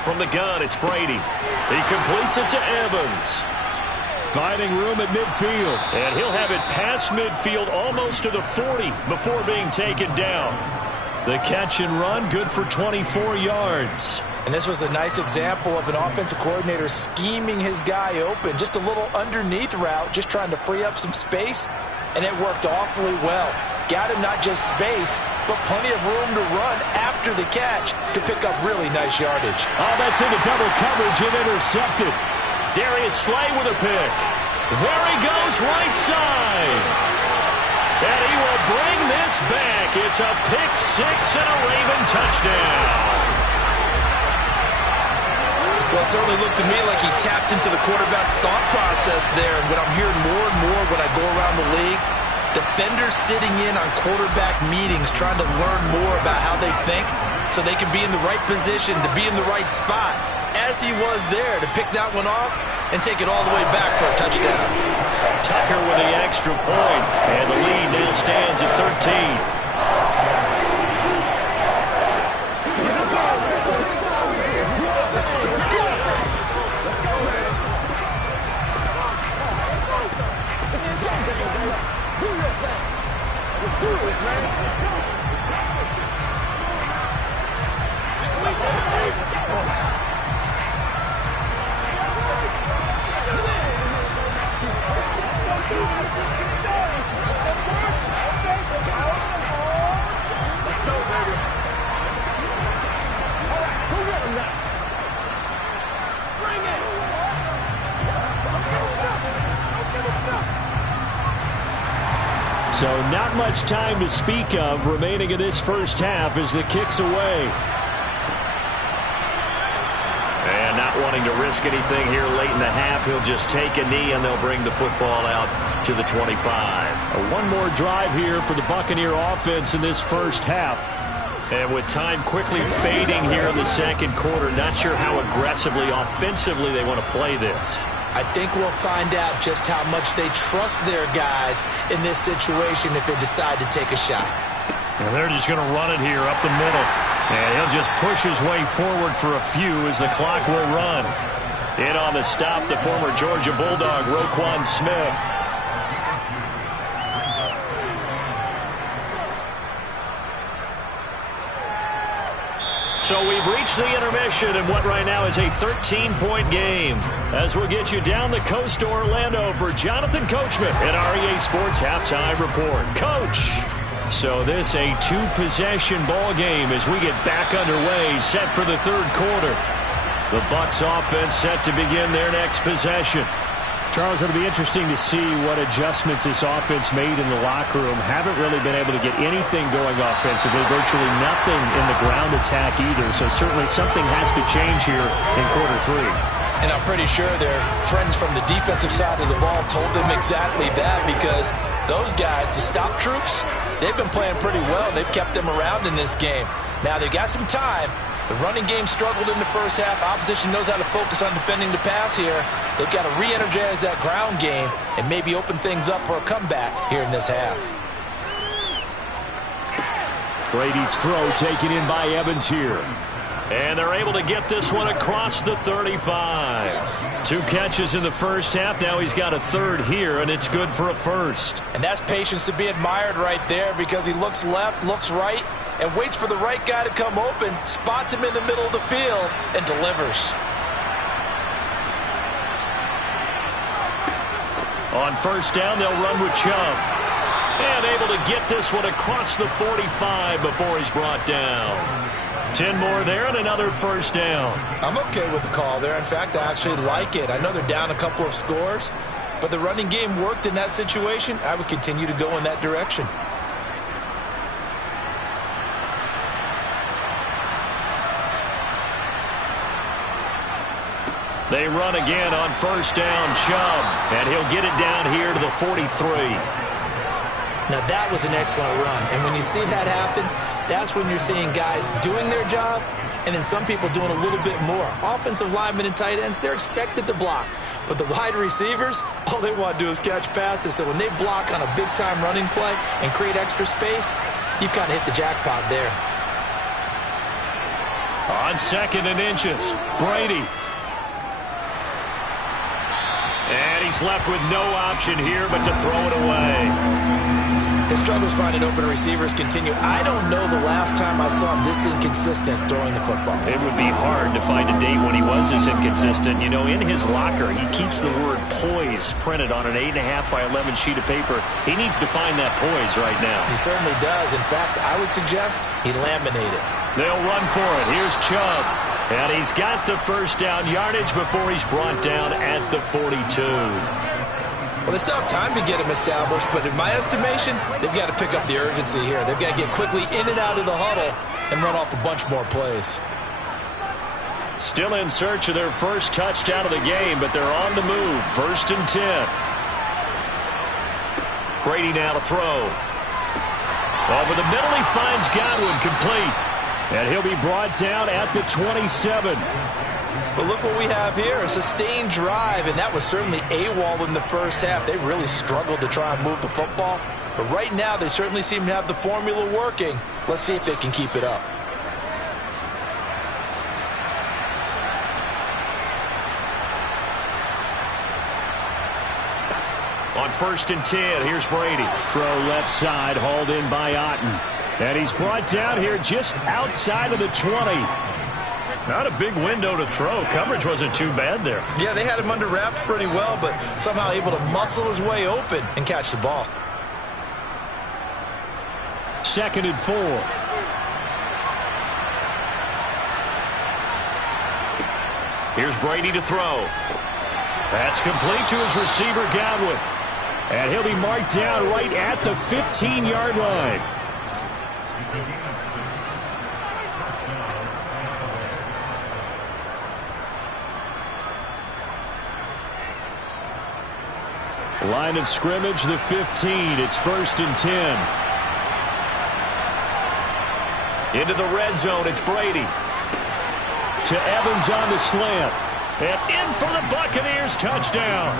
From the gun, it's Brady. He completes it to Evans. Finding room at midfield. And he'll have it past midfield almost to the 40 before being taken down. The catch and run, good for 24 yards. And this was a nice example of an offensive coordinator scheming his guy open. Just a little underneath route, just trying to free up some space. And it worked awfully well. Got him not just space, but plenty of room to run after the catch to pick up really nice yardage. Oh, that's into double coverage and intercepted. Darius Slay with a pick. There he goes, right side. And he will bring this back. It's a pick six and a Raven touchdown. Well, it certainly looked to me like he tapped into the quarterback's thought process there. And what I'm hearing more and more when I go around the league, defenders sitting in on quarterback meetings trying to learn more about how they think so they can be in the right position, to be in the right spot, as he was there to pick that one off and take it all the way back for a touchdown. Tucker with the extra point, and the lead now stands at 13. So not much time to speak of remaining in this first half as the kick's away. And not wanting to risk anything here late in the half, he'll just take a knee and they'll bring the football out to the 25. One more drive here for the Buccaneer offense in this first half. And with time quickly fading here in the second quarter, not sure how aggressively, offensively they want to play this. I think we'll find out just how much they trust their guys in this situation if they decide to take a shot. And they're just going to run it here up the middle. And he'll just push his way forward for a few as the clock will run. In on the stop, the former Georgia Bulldog, Roquan Smith. So we've reached the intermission in what right now is a 13-point game. As we'll get you down the coast to Orlando for Jonathan Coachman at our EA Sports Halftime Report. Coach! So this a two-possession ball game as we get back underway, set for the third quarter. The Bucs offense set to begin their next possession. Charles, it'll be interesting to see what adjustments this offense made in the locker room. Haven't really been able to get anything going offensively, virtually nothing in the ground attack either. So certainly something has to change here in quarter three. And I'm pretty sure their friends from the defensive side of the ball told them exactly that, because those guys, the stop troops, they've been playing pretty well. They've kept them around in this game. Now they've got some time. The running game struggled in the first half. Opposition knows how to focus on defending the pass here. They've got to re-energize that ground game and maybe open things up for a comeback here in this half. Brady's throw taken in by Evans here. And they're able to get this one across the 35. 2 catches in the first half. Now he's got a third here, and it's good for a first. And that's patience to be admired right there, because he looks left, looks right, and waits for the right guy to come open, spots him in the middle of the field, and delivers. On first down, they'll run with Chubb. And able to get this one across the 45 before he's brought down. 10 more there and another first down. I'm okay with the call there. In fact, I actually like it. I know they're down a couple of scores, but the running game worked in that situation. I would continue to go in that direction. They run again on first down, Chubb, and he'll get it down here to the 43. Now that was an excellent run, and when you see that happen, that's when you're seeing guys doing their job and then some people doing a little bit more. Offensive linemen and tight ends, they're expected to block, but the wide receivers, all they want to do is catch passes. So when they block on a big-time running play and create extra space, you've kind of hit the jackpot there. On 2nd and inches, Brady. And he's left with no option here but to throw it away. His struggles finding open receivers continue. I don't know the last time I saw him this inconsistent throwing the football. It would be hard to find a date when he was this inconsistent. You know, in his locker, he keeps the word poise printed on an 8.5 by 11 sheet of paper. He needs to find that poise right now. He certainly does. In fact, I would suggest he laminate it. They'll run for it. Here's Chubb. And he's got the first down yardage before he's brought down at the 42. Well, they still have time to get him established, but in my estimation, they've got to pick up the urgency here. They've got to get quickly in and out of the huddle and run off a bunch more plays. Still in search of their first touchdown of the game, but they're on the move. 1st and 10. Brady now to throw. Over the middle, he finds Godwin, complete. And he'll be brought down at the 27. But look what we have here, a sustained drive, and that was certainly AWOL in the first half. They really struggled to try and move the football. But right now, they certainly seem to have the formula working. Let's see if they can keep it up. On 1st and 10, here's Brady. Throw left side, hauled in by Otten. And he's brought down here just outside of the 20. Not a big window to throw. Coverage wasn't too bad there. Yeah, they had him under wraps pretty well, but somehow able to muscle his way open and catch the ball. 2nd and 4. Here's Brady to throw. That's complete to his receiver, Godwin. And he'll be marked down right at the 15-yard line. Line of scrimmage, the 15. It's 1st and 10. Into the red zone, it's Brady. To Evans on the slant. And in for the Buccaneers, touchdown.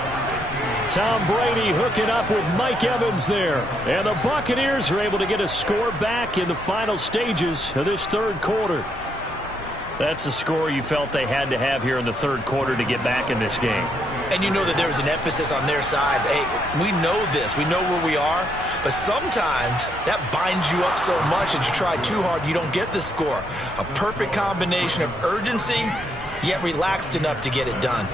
Tom Brady hooking up with Mike Evans there. And the Buccaneers are able to get a score back in the final stages of this third quarter. That's a score you felt they had to have here in the third quarter to get back in this game. And you know that there was an emphasis on their side. Hey, we know this. We know where we are. But sometimes that binds you up so much that you try too hard, you don't get the score. A perfect combination of urgency, yet relaxed enough to get it done.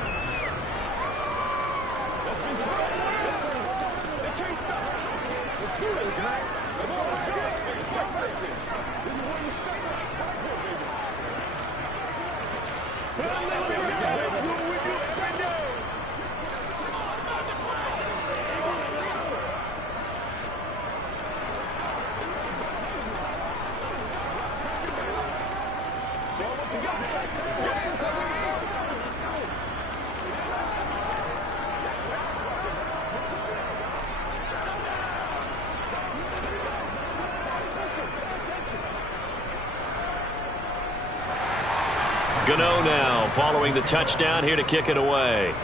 Gano now following the touchdown here to kick it away.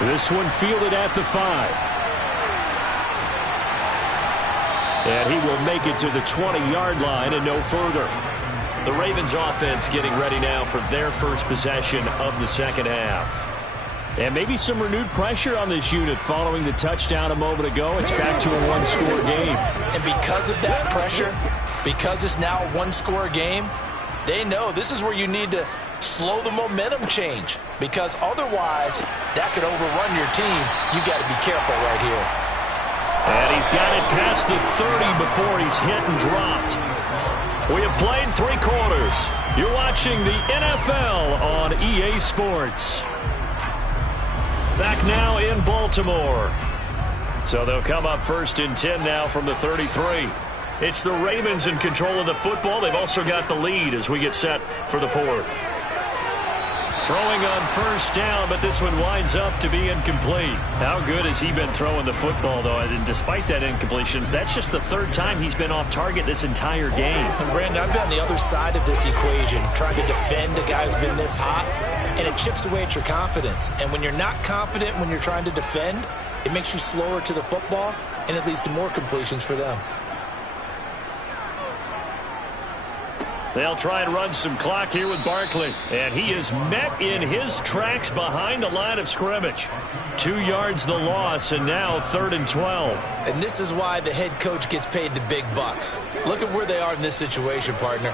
This one fielded at the 5. And he will make it to the 20-yard line and no further. The Ravens offense getting ready now for their first possession of the second half. And maybe some renewed pressure on this unit following the touchdown a moment ago. It's back to a one-score game. And because of that pressure, because it's now a one-score game, they know this is where you need to slow the momentum change. Because otherwise, that could overrun your team. You've got to be careful right here. And he's got it past the 30 before he's hit and dropped. We have played 3 quarters. You're watching the NFL on EA Sports. Back now in Baltimore. So they'll come up 1st and 10 now from the 33. It's the Ravens in control of the football. They've also got the lead as we get set for the 4th. Throwing on 1st down, but this one winds up to be incomplete. How good has he been throwing the football, though? And despite that incompletion, that's just the 3rd time he's been off target this entire game. And Brandon, I've been on the other side of this equation, trying to defend a guy who's been this hot, and it chips away at your confidence. And when you're not confident when you're trying to defend, it makes you slower to the football, and it leads to more completions for them. They'll try and run some clock here with Barkley. And he is met in his tracks behind the line of scrimmage. 2 yards the loss, and now 3rd and 12. And this is why the head coach gets paid the big bucks. Look at where they are in this situation, partner.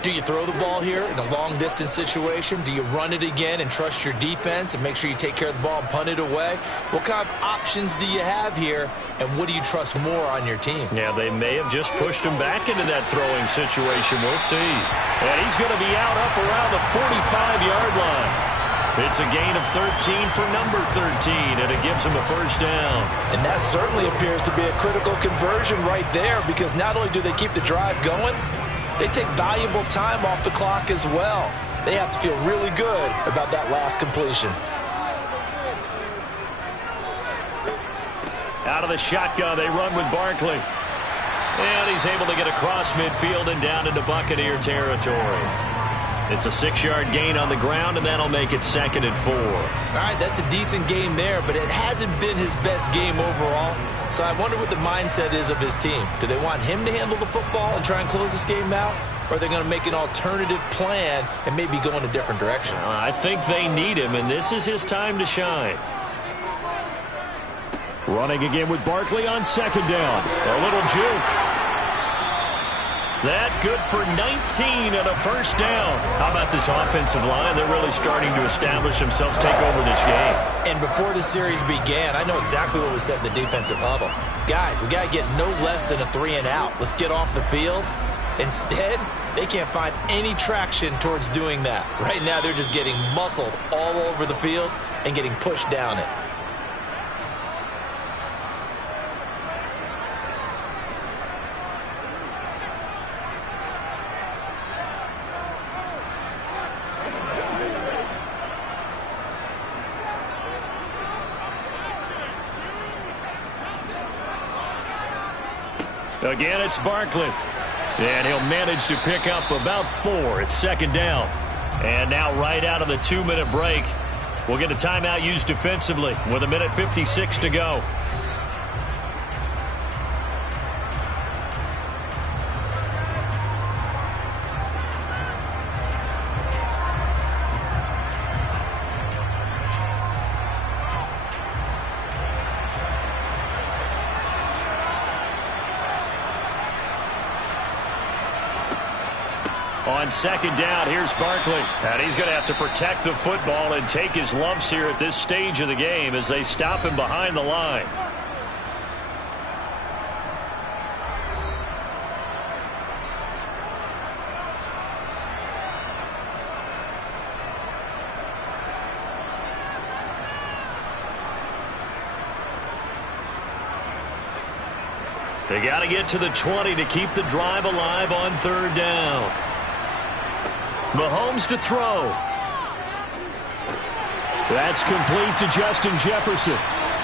Do you throw the ball here in a long-distance situation? Do you run it again and trust your defense and make sure you take care of the ball and punt it away? What kind of options do you have here, and what do you trust more on your team? Yeah, they may have just pushed him back into that throwing situation. We'll see. And he's going to be out up around the 45-yard line. It's a gain of 13 for number 13, and it gives him a first down. And that certainly appears to be a critical conversion right there, because not only do they keep the drive going, they take valuable time off the clock as well. They have to feel really good about that last completion. Out of the shotgun, they run with Barkley. And he's able to get across midfield and down into Buccaneer territory. It's a 6-yard gain on the ground, and that'll make it 2nd and 4. All right, that's a decent game there, but it hasn't been his best game overall. So I wonder what the mindset is of his team. Do they want him to handle the football and try and close this game out? Or are they going to make an alternative plan and maybe go in a different direction? I think they need him, and this is his time to shine. Running again with Barkley on 2nd down. A little juke. That good for 19 and a first down. How about this offensive line? They're really starting to establish themselves, take over this game. And before the series began, I know exactly what was said in the defensive huddle. Guys, we got to get no less than a 3-and-out. Let's get off the field. Instead, they can't find any traction towards doing that. Right now, they're just getting muscled all over the field and getting pushed down it. Again, it's Barkley. And he'll manage to pick up about 4. It's 2nd down. And now right out of the 2-minute break, we'll get a timeout used defensively with 1:56 to go. On 2nd down, here's Barkley. And he's going to have to protect the football and take his lumps here at this stage of the game as they stop him behind the line. They got to get to the 20 to keep the drive alive on 3rd down. Mahomes to throw. That's complete to Justin Jefferson.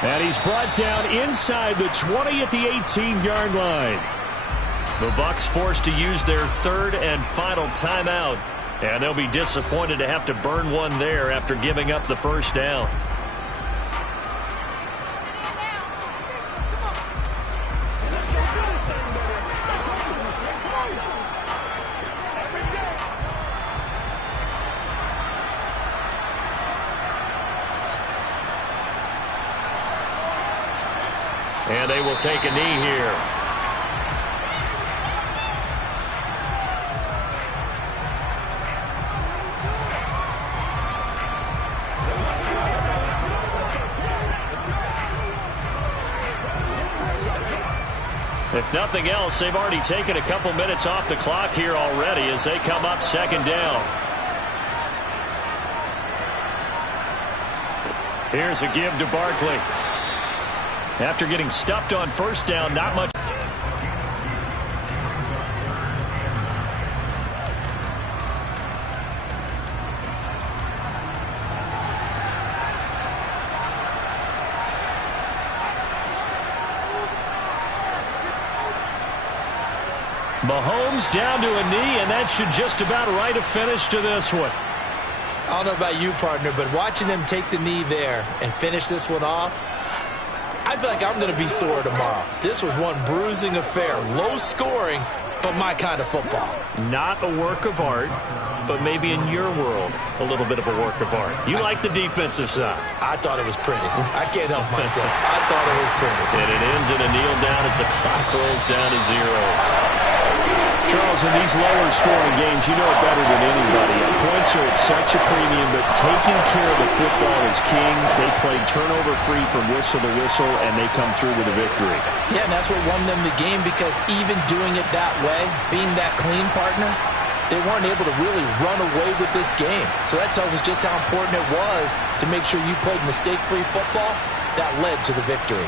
And he's brought down inside the 20 at the 18-yard line. The Bucs forced to use their 3rd and final timeout. And they'll be disappointed to have to burn one there after giving up the first down. And they will take a knee here. If nothing else, they've already taken a couple minutes off the clock here already as they come up 2nd down. Here's a give to Barkley. After getting stuffed on 1st down, not much. Mahomes down to a knee, and that should just about write a finish to this one. I don't know about you, partner, but watching them take the knee there and finish this one off, I feel like I'm going to be sore tomorrow. This was one bruising affair. Low scoring, but my kind of football. Not a work of art, but maybe in your world, a little bit of a work of art. You like the defensive side. I thought it was pretty. I can't help myself. I thought it was pretty. And it ends in a kneel down as the clock rolls down to zeros. Charles, in these lower-scoring games, you know it better than anybody. Points are at such a premium, but taking care of the football is king. They played turnover-free from whistle to whistle, and they come through with a victory. Yeah, and that's what won them the game, because even doing it that way, being that clean partner, they weren't able to really run away with this game. So that tells us just how important it was to make sure you played mistake-free football. That led to the victory.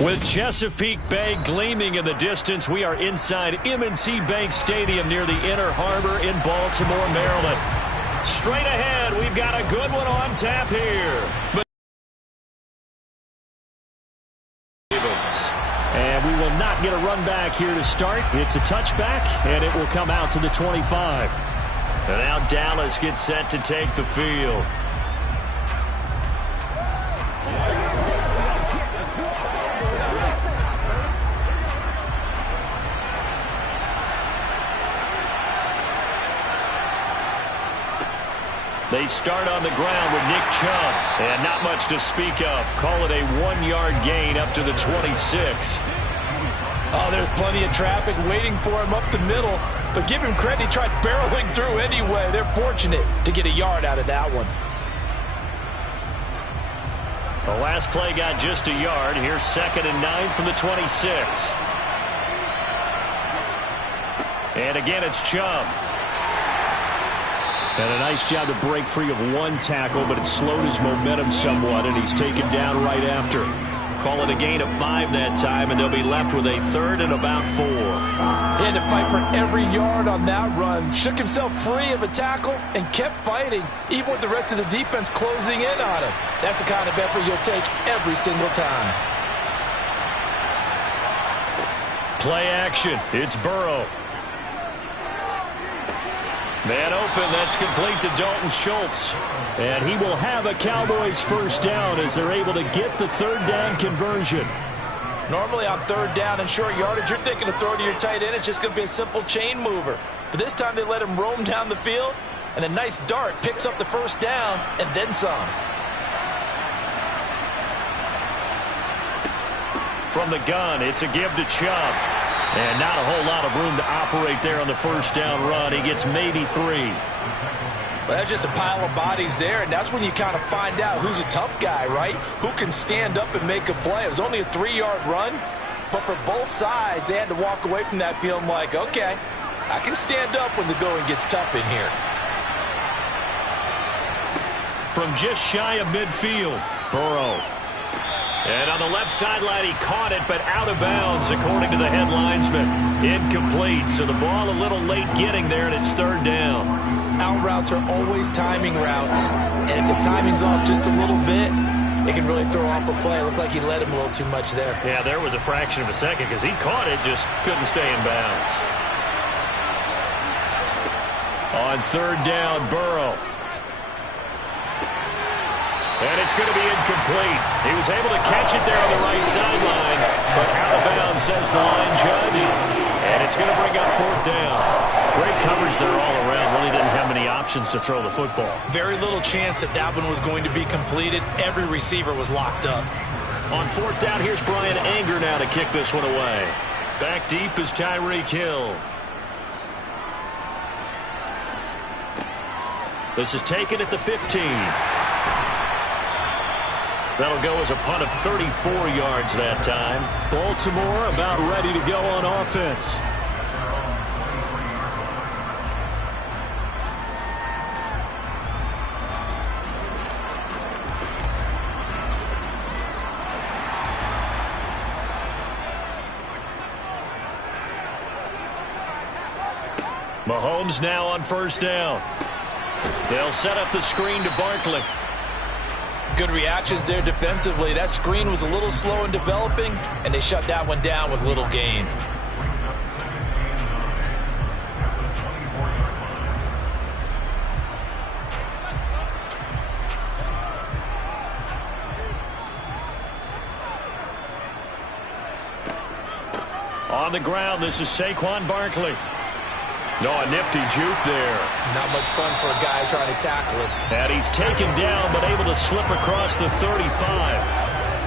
With Chesapeake Bay gleaming in the distance, we are inside M&T Bank Stadium near the Inner Harbor in Baltimore, Maryland. Straight ahead, we've got a good one on tap here. And we will not get a run back here to start. It's a touchback, and it will come out to the 25. And now Dallas gets set to take the field. They start on the ground with Nick Chubb. And not much to speak of. Call it a 1-yard gain up to the 26. Oh, there's plenty of traffic waiting for him up the middle. But give him credit, he tried barreling through anyway. They're fortunate to get a yard out of that one. The last play got just a yard. Here's 2nd and 9 from the 26. And again, it's Chubb. And a nice job to break free of one tackle, but it slowed his momentum somewhat, and he's taken down right after. Call it a gain of 5 that time, and they'll be left with a 3rd and about 4. He had to fight for every yard on that run. Shook himself free of a tackle and kept fighting, even with the rest of the defense closing in on him. That's the kind of effort you'll take every single time. Play action. It's Burrow. Man open, that's complete to Dalton Schultz. And he will have a Cowboys first down as they're able to get the 3rd down conversion. Normally on 3rd down and short yardage, you're thinking to throw to your tight end. It's just going to be a simple chain mover. But this time they let him roam down the field, and a nice dart picks up the first down and then some. From the gun, it's a give to Chubb. And not a whole lot of room to operate there on the first down run. He gets maybe 3. Well, that's just a pile of bodies there, and that's when you kind of find out who's a tough guy, right? Who can stand up and make a play. It was only a 3-yard run, but for both sides, they had to walk away from that feeling like, okay, I can stand up when the going gets tough in here. From just shy of midfield, Burrow. And on the left sideline, he caught it, but out of bounds, according to the head linesman. Incomplete, so the ball a little late getting there, and it's 3rd down. Out routes are always timing routes, and if the timing's off just a little bit, it can really throw off a play. It looked like he led him a little too much there. Yeah, there was a fraction of a second because he caught it, just couldn't stay in bounds. On 3rd down, Burrow. And it's going to be incomplete. He was able to catch it there on the right sideline, but out of bounds, says the line judge. And it's going to bring up 4th down. Great coverage there all around. Really didn't have many options to throw the football. Very little chance that that one was going to be completed. Every receiver was locked up. On 4th down, here's Brian Anger now to kick this one away. Back deep is Tyreek Hill. This is taken at the 15. That'll go as a punt of 34 yards that time. Baltimore about ready to go on offense. Mahomes now on 1st down. They'll set up the screen to Barkley. Good reactions there defensively. That screen was a little slow in developing, and they shut that one down with little gain. On the ground, this is Saquon Barkley. No, a nifty juke there. Not much fun for a guy trying to tackle him. And he's taken down, but able to slip across the 35.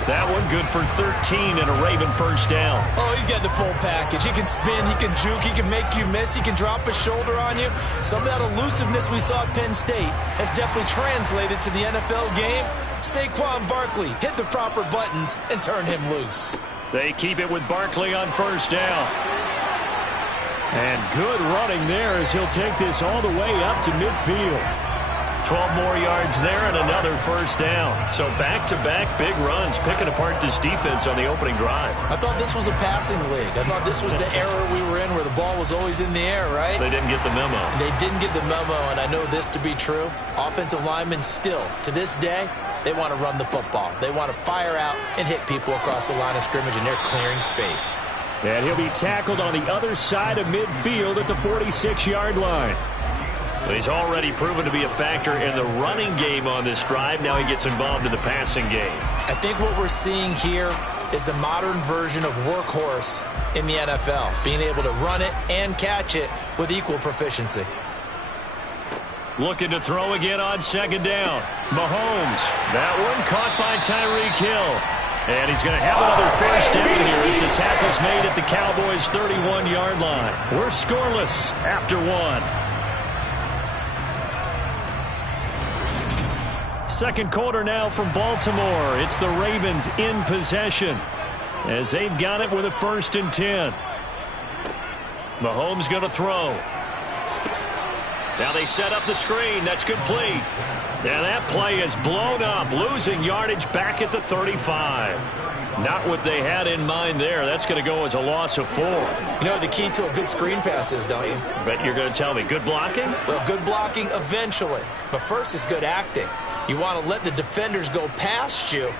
That one good for 13 and a Raven first down. Oh, he's got the full package. He can spin, he can juke, he can make you miss, he can drop a shoulder on you. Some of that elusiveness we saw at Penn State has definitely translated to the NFL game. Saquon Barkley hit the proper buttons and turn him loose. They keep it with Barkley on 1st down. And good running there as he'll take this all the way up to midfield. 12 more yards there and another first down. So back-to-back big runs, picking apart this defense on the opening drive. I thought this was a passing league. I thought this was the era we were in where the ball was always in the air, right? They didn't get the memo. They didn't get the memo, and I know this to be true. Offensive linemen still, to this day, they want to run the football. They want to fire out and hit people across the line of scrimmage, and they're clearing space. And he'll be tackled on the other side of midfield at the 46-yard line. Well, he's already proven to be a factor in the running game on this drive. Now he gets involved in the passing game. I think what we're seeing here is the modern version of workhorse in the NFL, being able to run it and catch it with equal proficiency. Looking to throw again on second down. Mahomes. That one caught by Tyreek Hill. And he's going to have another first down here as the tackle's made at the Cowboys' 31-yard line. We're scoreless after one. Second quarter now from Baltimore. It's the Ravens in possession as they've got it with a 1st and 10. Mahomes going to throw. Now they set up the screen. That's complete. And that play is blown up, losing yardage back at the 35. Not what they had in mind there. That's going to go as a loss of 4. You know what the key to a good screen pass is, don't you? Bet you're going to tell me. Good blocking? Well, good blocking eventually. But first is good acting. You want to let the defenders go past you,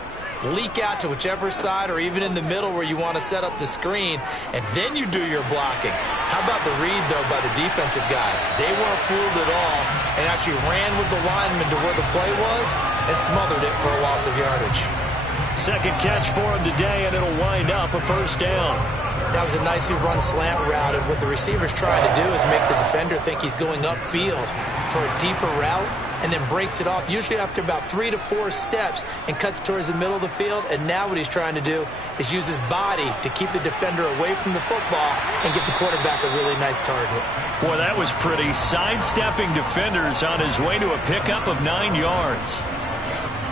leak out to whichever side or even in the middle where you want to set up the screen, and then you do your blocking. How about the read, though, by the defensive guys? They weren't fooled at all and actually ran with the lineman to where the play was and smothered it for a loss of yardage. Second catch for him today, and it'll wind up a first down. That was a nicely run slant route, and what the receiver's trying to do is make the defender think he's going upfield for a deeper route, and then breaks it off, usually after about 3 to 4 steps, and cuts towards the middle of the field. And now what he's trying to do is use his body to keep the defender away from the football and give the quarterback a really nice target. Boy, that was pretty. Sidestepping defenders on his way to a pickup of 9 yards.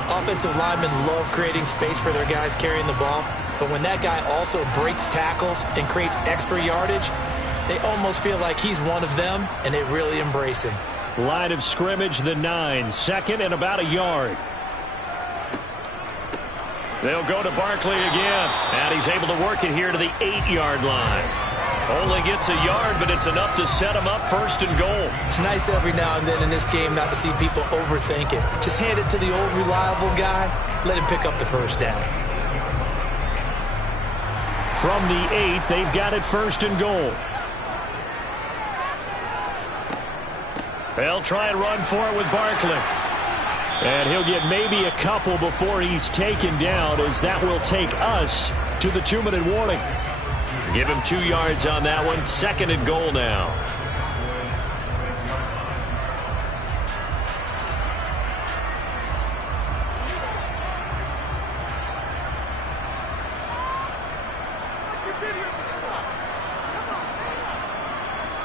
Offensive linemen love creating space for their guys carrying the ball, but when that guy also breaks tackles and creates extra yardage, they almost feel like he's one of them, and they really embrace him. Line of scrimmage, the 9. 2nd and about a yard. They'll go to Barkley again, and he's able to work it here to the 8-yard line. Only gets a yard, but it's enough to set him up 1st and goal. It's nice every now and then in this game not to see people overthink it. Just hand it to the old reliable guy, let him pick up the first down. From the 8, they've got it 1st and goal. They'll try and run for it with Barkley. And he'll get maybe a couple before he's taken down, as that will take us to the 2-minute warning. Give him 2 yards on that one. 2nd and goal now.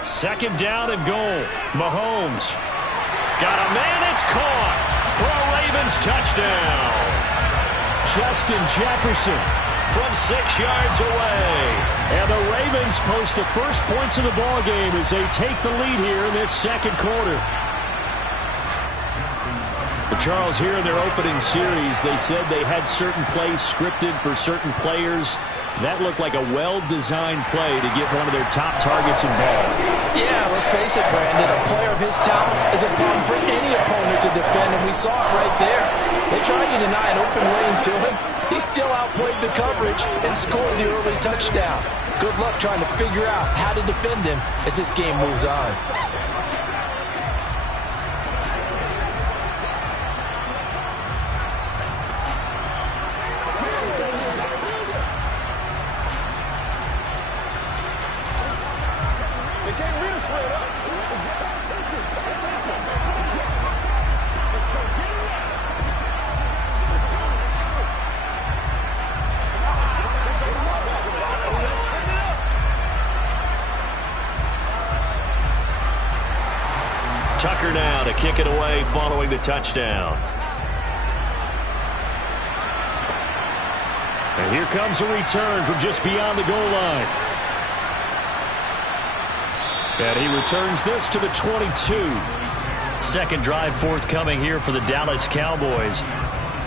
Second down and goal. Mahomes. Got a man. It's caught for a Ravens touchdown. Justin Jefferson from 6 yards away. And the Ravens post the first points of the ball game as they take the lead here in this second quarter. But Charles, here in their opening series, they said they had certain plays scripted for certain players. That looked like a well-designed play to get one of their top targets involved. Yeah, let's face it, Brandon. A player of his talent is a problem for any opponent to defend, and we saw it right there. They tried to deny an open lane to him. He still outplayed the coverage and scored the early touchdown. Good luck trying to figure out how to defend him as this game moves on. Tucker now to kick it away following the touchdown. And here comes a return from just beyond the goal line. And he returns this to the 22. Second drive forthcoming here for the Dallas Cowboys.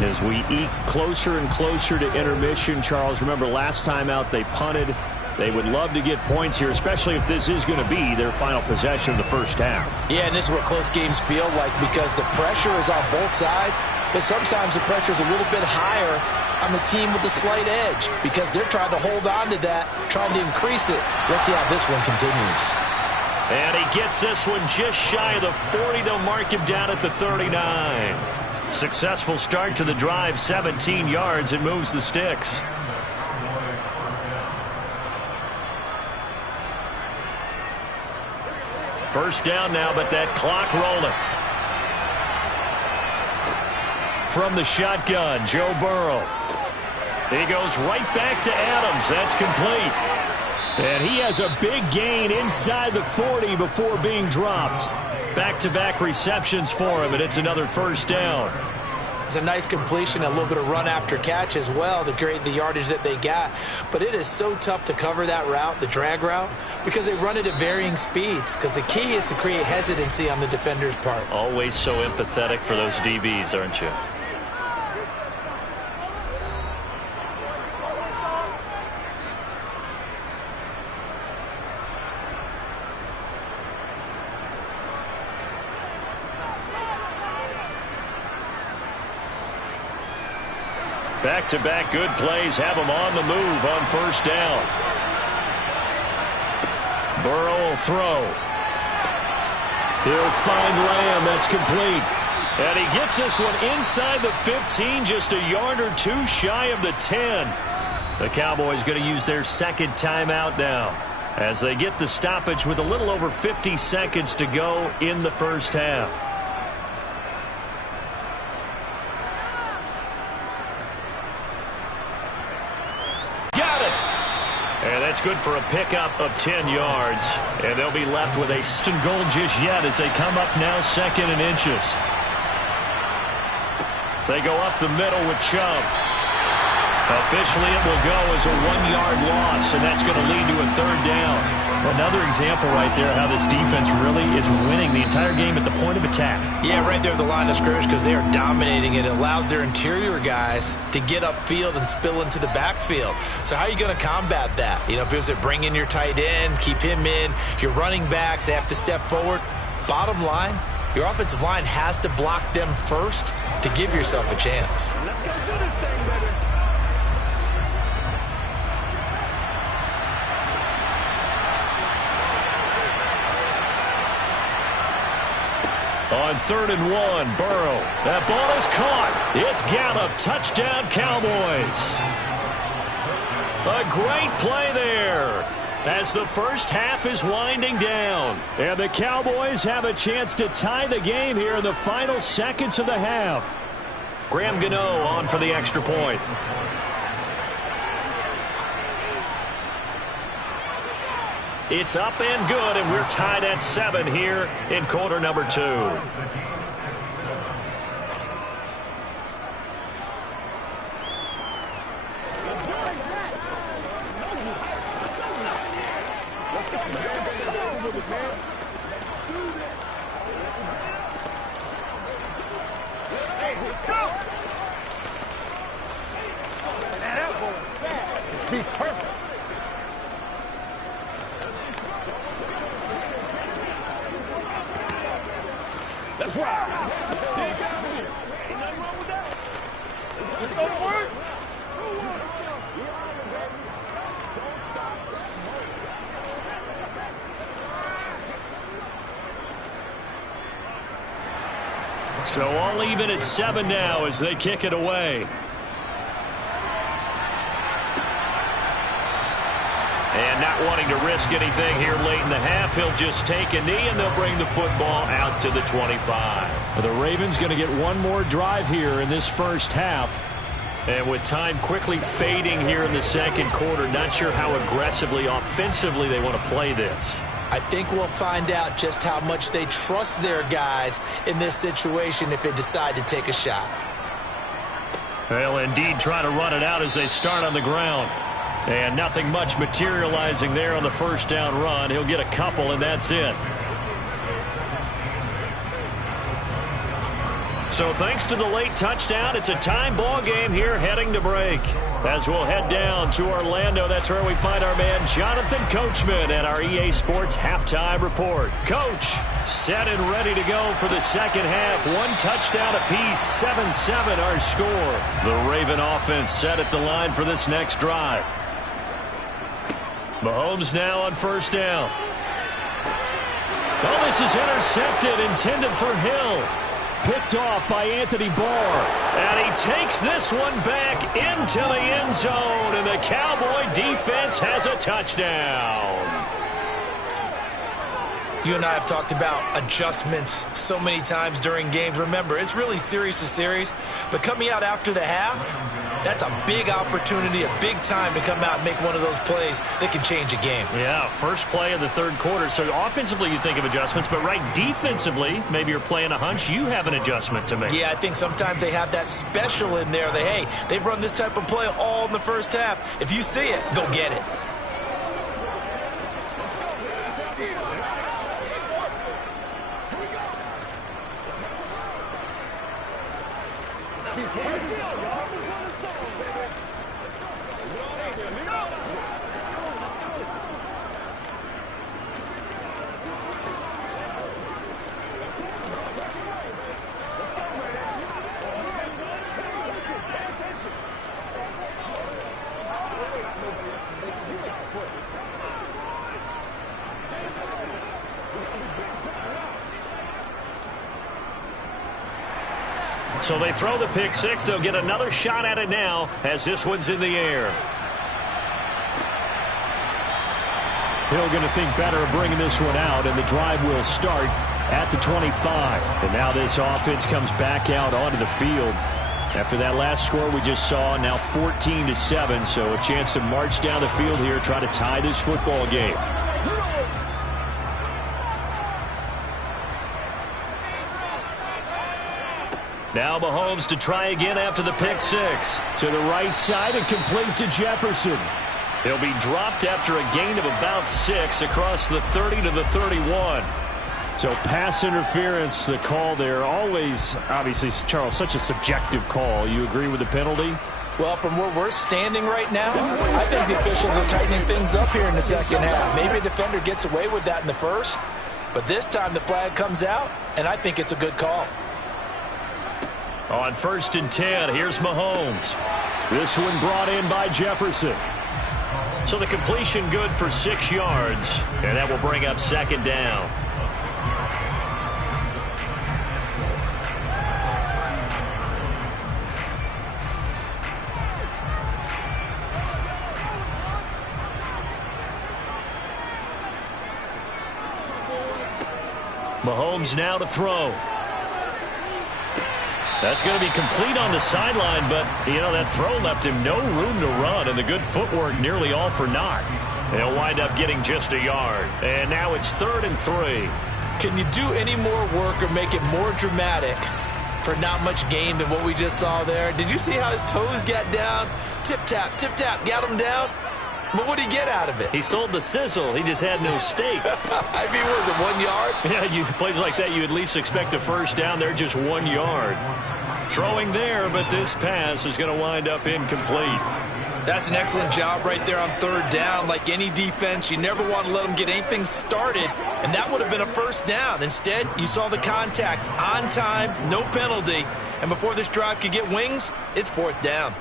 As we eke closer and closer to intermission, Charles, remember last time out they punted. They would love to get points here, especially if this is going to be their final possession of the first half. Yeah, and this is what close games feel like because the pressure is on both sides, but sometimes the pressure is a little bit higher on the team with the slight edge because they're trying to hold on to that, trying to increase it. Let's see how this one continues. And he gets this one just shy of the 40. They'll mark him down at the 39. Successful start to the drive, 17 yards, and moves the sticks. First down now, but that clock rolling. From the shotgun, Joe Burrow. He goes right back to Adams. That's complete. And he has a big gain inside the 40 before being dropped. Back-to-back receptions for him, and it's another first down. It's a nice completion, a little bit of run after catch as well to create the yardage that they got. But it is so tough to cover that route, the drag route, because they run it at varying speeds. Because the key is to create hesitancy on the defender's part. Always so empathetic for those DBs, aren't you? Back-to-back good plays have him on the move on first down. Burrow will throw. He'll find Lamb. That's complete. And he gets this one inside the 15, just a yard or two shy of the 10. The Cowboys going to use their second timeout now as they get the stoppage with a little over 50 seconds to go in the first half. That's good for a pickup of 10 yards. And they'll be left with a goal just yet as they come up now second and inches. They go up the middle with Chubb. Officially it will go as a 1-yard loss, and that's going to lead to a third down. Another example right there how this defense really is winning the entire game at the point of attack. Yeah, right there at the line of scrimmage because they are dominating it. It allows their interior guys to get upfield and spill into the backfield. So how are you going to combat that? You know, if it's bring in your tight end, keep him in, your running backs, they have to step forward. Bottom line, your offensive line has to block them first to give yourself a chance. Let's go do this thing, baby. On 3rd and 1, Burrow. That ball is caught. It's Gallup. Touchdown, Cowboys. A great play there as the first half is winding down. And the Cowboys have a chance to tie the game here in the final seconds of the half. Graham Gano on for the extra point. It's up and good, and we're tied at 7 here in quarter number 2. Hey, let's go. That ball is bad. Let's be perfect. That's right. Ain't nothing wrong with that. Let's go to work. So all even at 7 now as they kick it away. And not wanting to risk anything here late in the half, he'll just take a knee and they'll bring the football out to the 25. Well, the Ravens going to get one more drive here in this first half. And with time quickly fading here in the second quarter, not sure how aggressively, offensively they want to play this. I think we'll find out just how much they trust their guys in this situation if they decide to take a shot. They'll indeed try to run it out as they start on the ground. And nothing much materializing there on the first down run. He'll get a couple, and that's it. So thanks to the late touchdown, it's a time ball game here heading to break. As we'll head down to Orlando, that's where we find our man Jonathan Coachman at our EA Sports Halftime Report. Coach, set and ready to go for the second half. One touchdown apiece, 7-7 our score. The Raven offense set at the line for this next drive. Mahomes now on first down. Oh, this is intercepted, intended for Hill. Picked off by Anthony Barr. And he takes this one back into the end zone. And the Cowboy defense has a touchdown. You and I have talked about adjustments so many times during games. Remember, it's really series to series. But coming out after the half, that's a big opportunity, a big time to come out and make one of those plays that can change a game. Yeah, first play of the third quarter. So offensively you think of adjustments, but right defensively, maybe you're playing a hunch, you have an adjustment to make. Yeah, I think sometimes they have that special in there. They've run this type of play all in the first half. If you see it, go get it. So they throw the pick six. They'll get another shot at it now as this one's in the air. Hill going to think better of bringing this one out, and the drive will start at the 25. And now this offense comes back out onto the field. After that last score we just saw, now 14-7, so a chance to march down the field here, try to tie this football game. Now Mahomes to try again after the pick six. To the right side and complete to Jefferson. He'll be dropped after a gain of about 6 across the 30 to the 31. So pass interference, the call there. Always, obviously, Charles, such a subjective call. You agree with the penalty? Well, from where we're standing right now, I think the officials are tightening things up here in the second half. Maybe a defender gets away with that in the first, but this time the flag comes out, and I think it's a good call. On 1st and 10, here's Mahomes. This one brought in by Jefferson. So the completion good for 6 yards, and that will bring up second down. Mahomes now to throw. That's going to be complete on the sideline, but, that throw left him no room to run, and the good footwork nearly all for naught. He'll wind up getting just a yard. And now it's 3rd and 3. Can you do any more work or make it more dramatic for not much gain than what we just saw there? Did you see how his toes got down? Tip-tap, got him down. But what did he get out of it? He sold the sizzle. He just had no steak. I mean, was it 1 yard? Yeah, plays like that, you at least expect a first down. They're just 1 yard. Throwing there, but this pass is going to wind up incomplete. That's an excellent job right there on 3rd down. Like any defense, you never want to let them get anything started, and that would have been a first down. Instead, you saw the contact on time, no penalty, and before this drive could get wings, it's 4th down.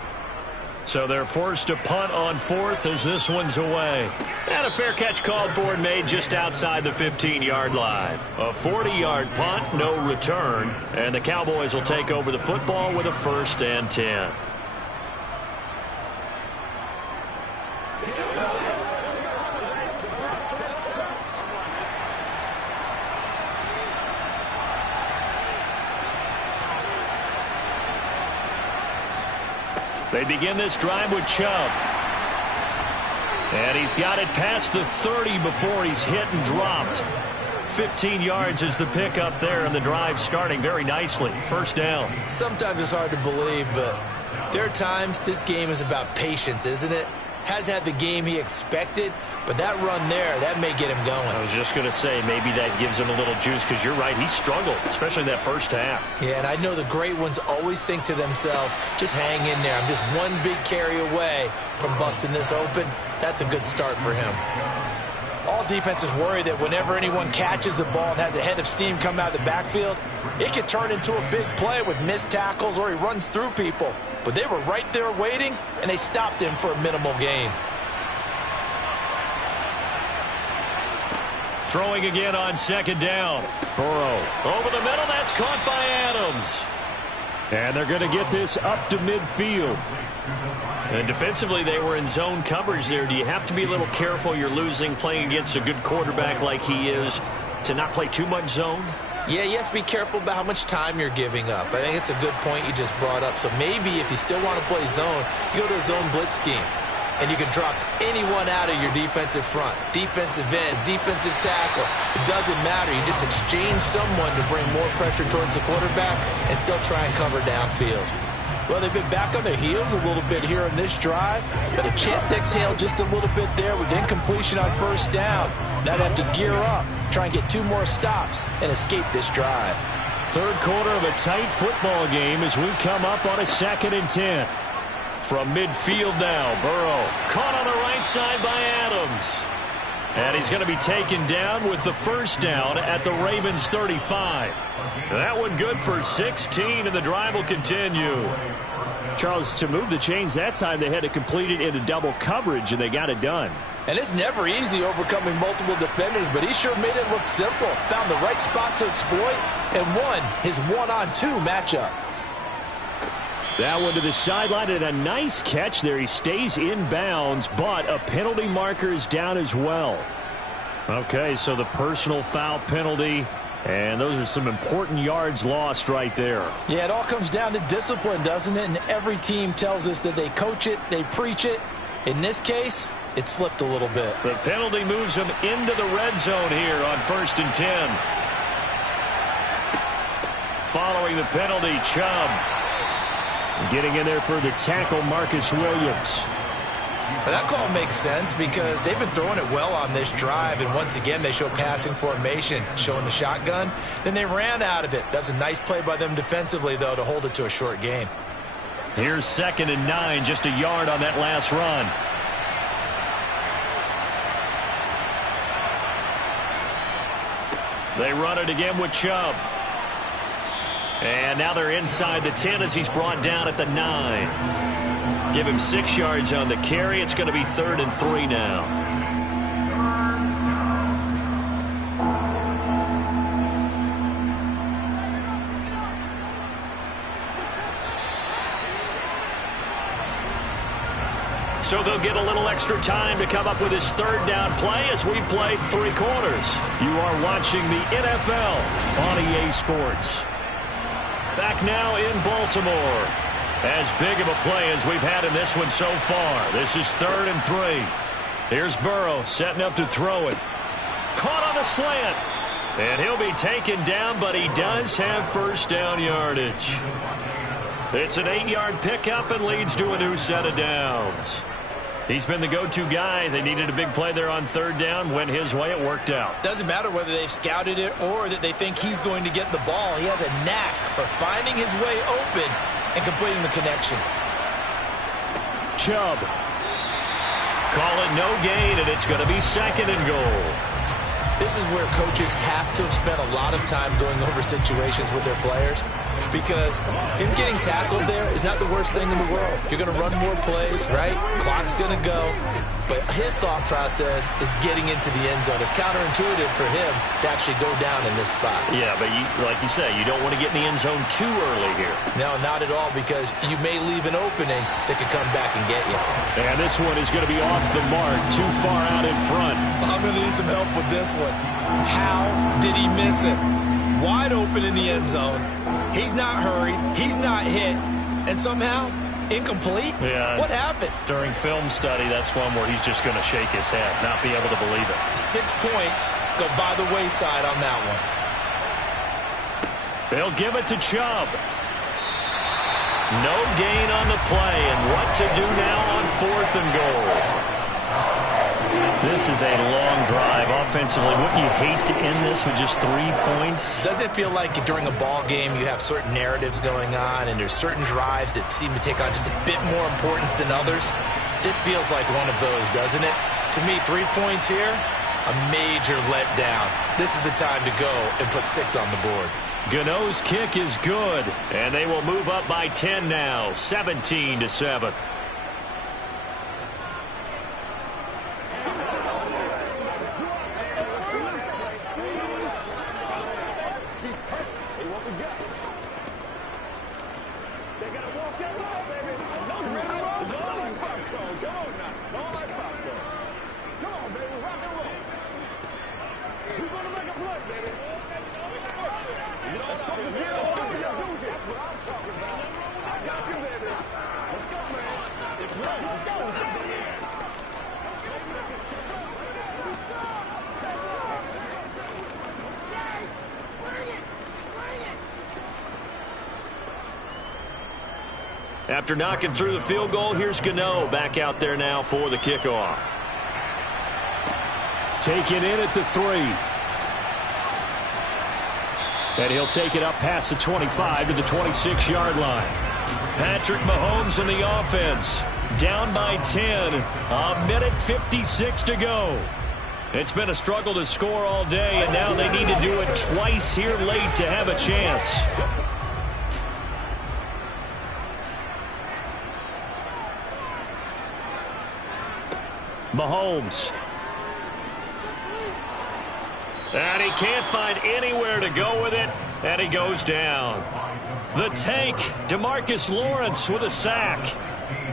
So they're forced to punt on 4th as this one's away. And a fair catch called for and made just outside the 15-yard line. A 40-yard punt, no return. And the Cowboys will take over the football with a 1st and 10. They begin this drive with Chubb. And he's got it past the 30 before he's hit and dropped. 15 yards is the pickup there, and the drive starting very nicely. 1st down. Sometimes it's hard to believe, but there are times this game is about patience, isn't it? Has had the game he expected, but that run there, that may get him going. I was just going to say, maybe that gives him a little juice, because you're right, he struggled, especially in that first half. Yeah, and I know the great ones always think to themselves, just hang in there. I'm just one big carry away from busting this open. That's a good start for him. All defenses worry that whenever anyone catches the ball and has a head of steam come out of the backfield, it can turn into a big play with missed tackles or he runs through people. But they were right there waiting, and they stopped him for a minimal gain. Throwing again on second down. Burrow over the middle. That's caught by Adams. And they're going to get this up to midfield. And defensively, they were in zone coverage there. Do you have to be a little careful? You're losing, playing against a good quarterback like he is, to not play too much zone? Yeah, you have to be careful about how much time you're giving up. I think it's a good point you just brought up. So maybe if you still want to play zone, you go to a zone blitz scheme. And you can drop anyone out of your defensive front. Defensive end, defensive tackle. It doesn't matter. You just exchange someone to bring more pressure towards the quarterback and still try and cover downfield. Well, they've been back on their heels a little bit here in this drive, but a chance to exhale just a little bit there with incompletion on first down. Now they have to gear up, try and get 2 more stops, and escape this drive. Third quarter of a tight football game as we come up on a 2nd and 10. From midfield now, Burrow caught on the right side by Adams. And he's going to be taken down with the first down at the Ravens 35. That one good for 16, and the drive will continue. Charles, to move the chains that time, they had to complete it into double coverage, and they got it done. And it's never easy overcoming multiple defenders, but he sure made it look simple. Found the right spot to exploit and won his 1-on-2 matchup. That one to the sideline, and a nice catch there. He stays in bounds, but a penalty marker is down as well. Okay, so the personal foul penalty, and those are some important yards lost right there. Yeah, it all comes down to discipline, doesn't it? And every team tells us that they coach it, they preach it. In this case, it slipped a little bit. The penalty moves him into the red zone here on 1st and 10. Following the penalty, Chubb. Getting in there for the tackle, Marcus Williams. But that call makes sense because they've been throwing it well on this drive, and once again they show passing formation, showing the shotgun. Then they ran out of it. That's a nice play by them defensively, though, to hold it to a short gain. Here's 2nd and 9, just a yard on that last run. They run it again with Chubb. And now they're inside the 10 as he's brought down at the 9. Give him 6 yards on the carry. It's going to be 3rd and 3 now. So they'll get a little extra time to come up with his 3rd down play as we've played 3 quarters. You are watching the NFL on EA Sports. Back now in Baltimore. As big of a play as we've had in this one so far. This is 3rd and 3. Here's Burrow setting up to throw it. Caught on the slant. And he'll be taken down, but he does have first down yardage. It's an 8-yard pickup and leads to a new set of downs. He's been the go-to guy. They needed a big play there on 3rd down. Went his way. It worked out. Doesn't matter whether they've scouted it or that they think he's going to get the ball. He has a knack for finding his way open and completing the connection. Chubb. Call it no gain, and it's going to be 2nd and goal. This is where coaches have to have spent a lot of time going over situations with their players, because him getting tackled there is not the worst thing in the world. You're going to run more plays, right? Clock's going to go. But his thought process is getting into the end zone. It's counterintuitive for him to actually go down in this spot. Yeah, but like you say, you don't want to get in the end zone too early here. No, not at all, because you may leave an opening that could come back and get you. And this one is going to be off the mark, too far out in front. I'm going to need some help with this one. How did he miss it? Wide open in the end zone. He's not hurried. He's not hit. And somehow, incomplete? Yeah. What happened? During film study, that's one where he's just going to shake his head, not be able to believe it. 6 points go by the wayside on that one. They'll give it to Chubb. No gain on the play, and what to do now on 4th and goal. This is a long drive offensively. Wouldn't you hate to end this with just 3 points? Doesn't it feel like during a ball game you have certain narratives going on and there's certain drives that seem to take on just a bit more importance than others? This feels like one of those, doesn't it? To me, 3 points here, a major letdown. This is the time to go and put 6 on the board. Gano's kick is good, and they will move up by 10 now, 17-7. After knocking through the field goal, here's Gano back out there now for the kickoff. Taken in at the 3. And he'll take it up past the 25 to the 26-yard line. Patrick Mahomes in the offense. Down by 10. A minute 56 to go. It's been a struggle to score all day, and now they need to do it twice here late to have a chance. Mahomes. And he can't find anywhere to go with it, and he goes down. The tank, DeMarcus Lawrence with a sack.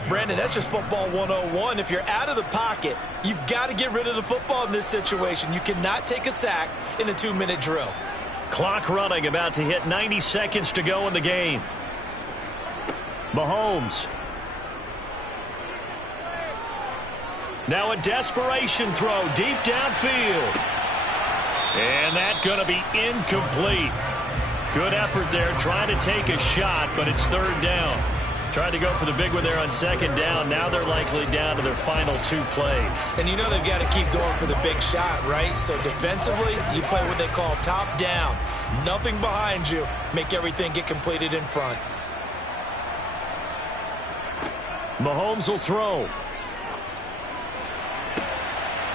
Brandon, that's just football 101. If you're out of the pocket, you've got to get rid of the football in this situation. You cannot take a sack in a 2-minute drill. Clock running, about to hit 90 seconds to go in the game. Mahomes. Now a desperation throw deep downfield. And that's going to be incomplete. Good effort there trying to take a shot, but it's 3rd down. Tried to go for the big one there on 2nd down. Now they're likely down to their final 2 plays. And you know they've got to keep going for the big shot, right? So defensively, you play what they call top down. Nothing behind you. Make everything get completed in front. Mahomes will throw.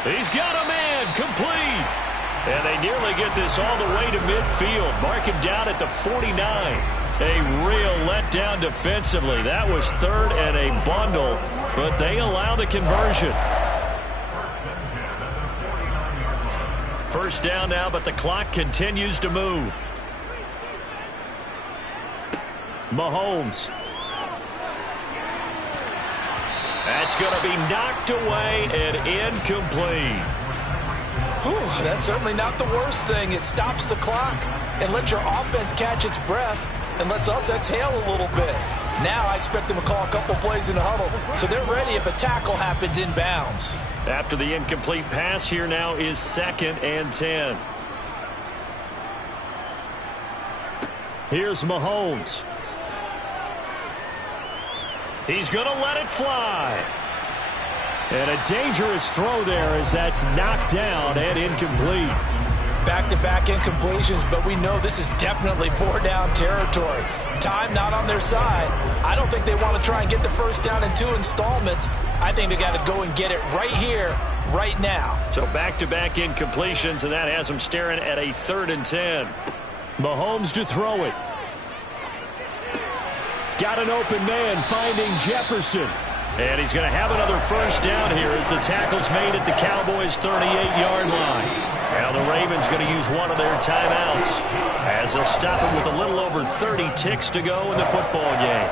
He's got a man, complete. And they nearly get this all the way to midfield. Mark him down at the 49. A real letdown defensively. That was 3rd and a bundle, but they allow the conversion. 1st down now, but the clock continues to move. Mahomes. That's going to be knocked away and incomplete. Whew, that's certainly not the worst thing. It stops the clock and lets your offense catch its breath and lets us exhale a little bit. Now I expect them to call a couple plays in the huddle, so they're ready if a tackle happens inbounds. After the incomplete pass, here now is 2nd and 10. Here's Mahomes. He's going to let it fly. And a dangerous throw there as that's knocked down and incomplete. Back-to-back incompletions, but we know this is definitely 4-down territory. Time not on their side. I don't think they want to try and get the 1st down in 2 installments. I think they got to go and get it right here, right now. So back-to-back incompletions, and that has them staring at a 3rd and 10. Mahomes to throw it. Got an open man finding Jefferson. And he's going to have another 1st down here as the tackle's made at the Cowboys' 38-yard line. Now the Ravens going to use one of their timeouts as they'll stop it with a little over 30 ticks to go in the football game.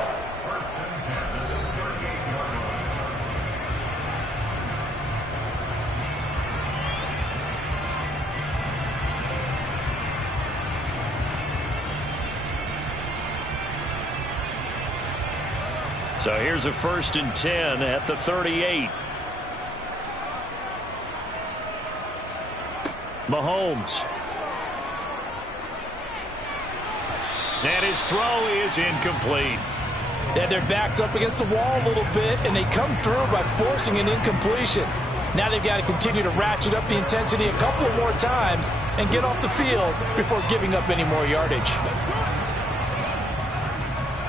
So here's a 1st and 10 at the 38. Mahomes. And his throw is incomplete. They had their backs up against the wall a little bit, and they come through by forcing an incompletion. Now they've got to continue to ratchet up the intensity a couple of more times and get off the field before giving up any more yardage.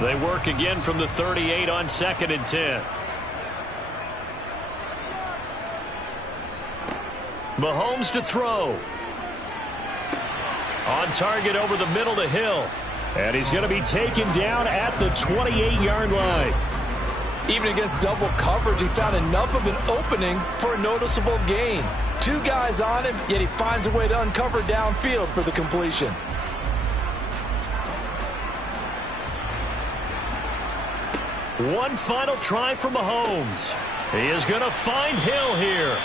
They work again from the 38 on 2nd and 10. Mahomes to throw. On target over the middle to Hill. And he's going to be taken down at the 28-yard line. Even against double coverage, he found enough of an opening for a noticeable gain. 2 guys on him, yet he finds a way to uncover downfield for the completion. One final try for Mahomes. He is going to find Hill here.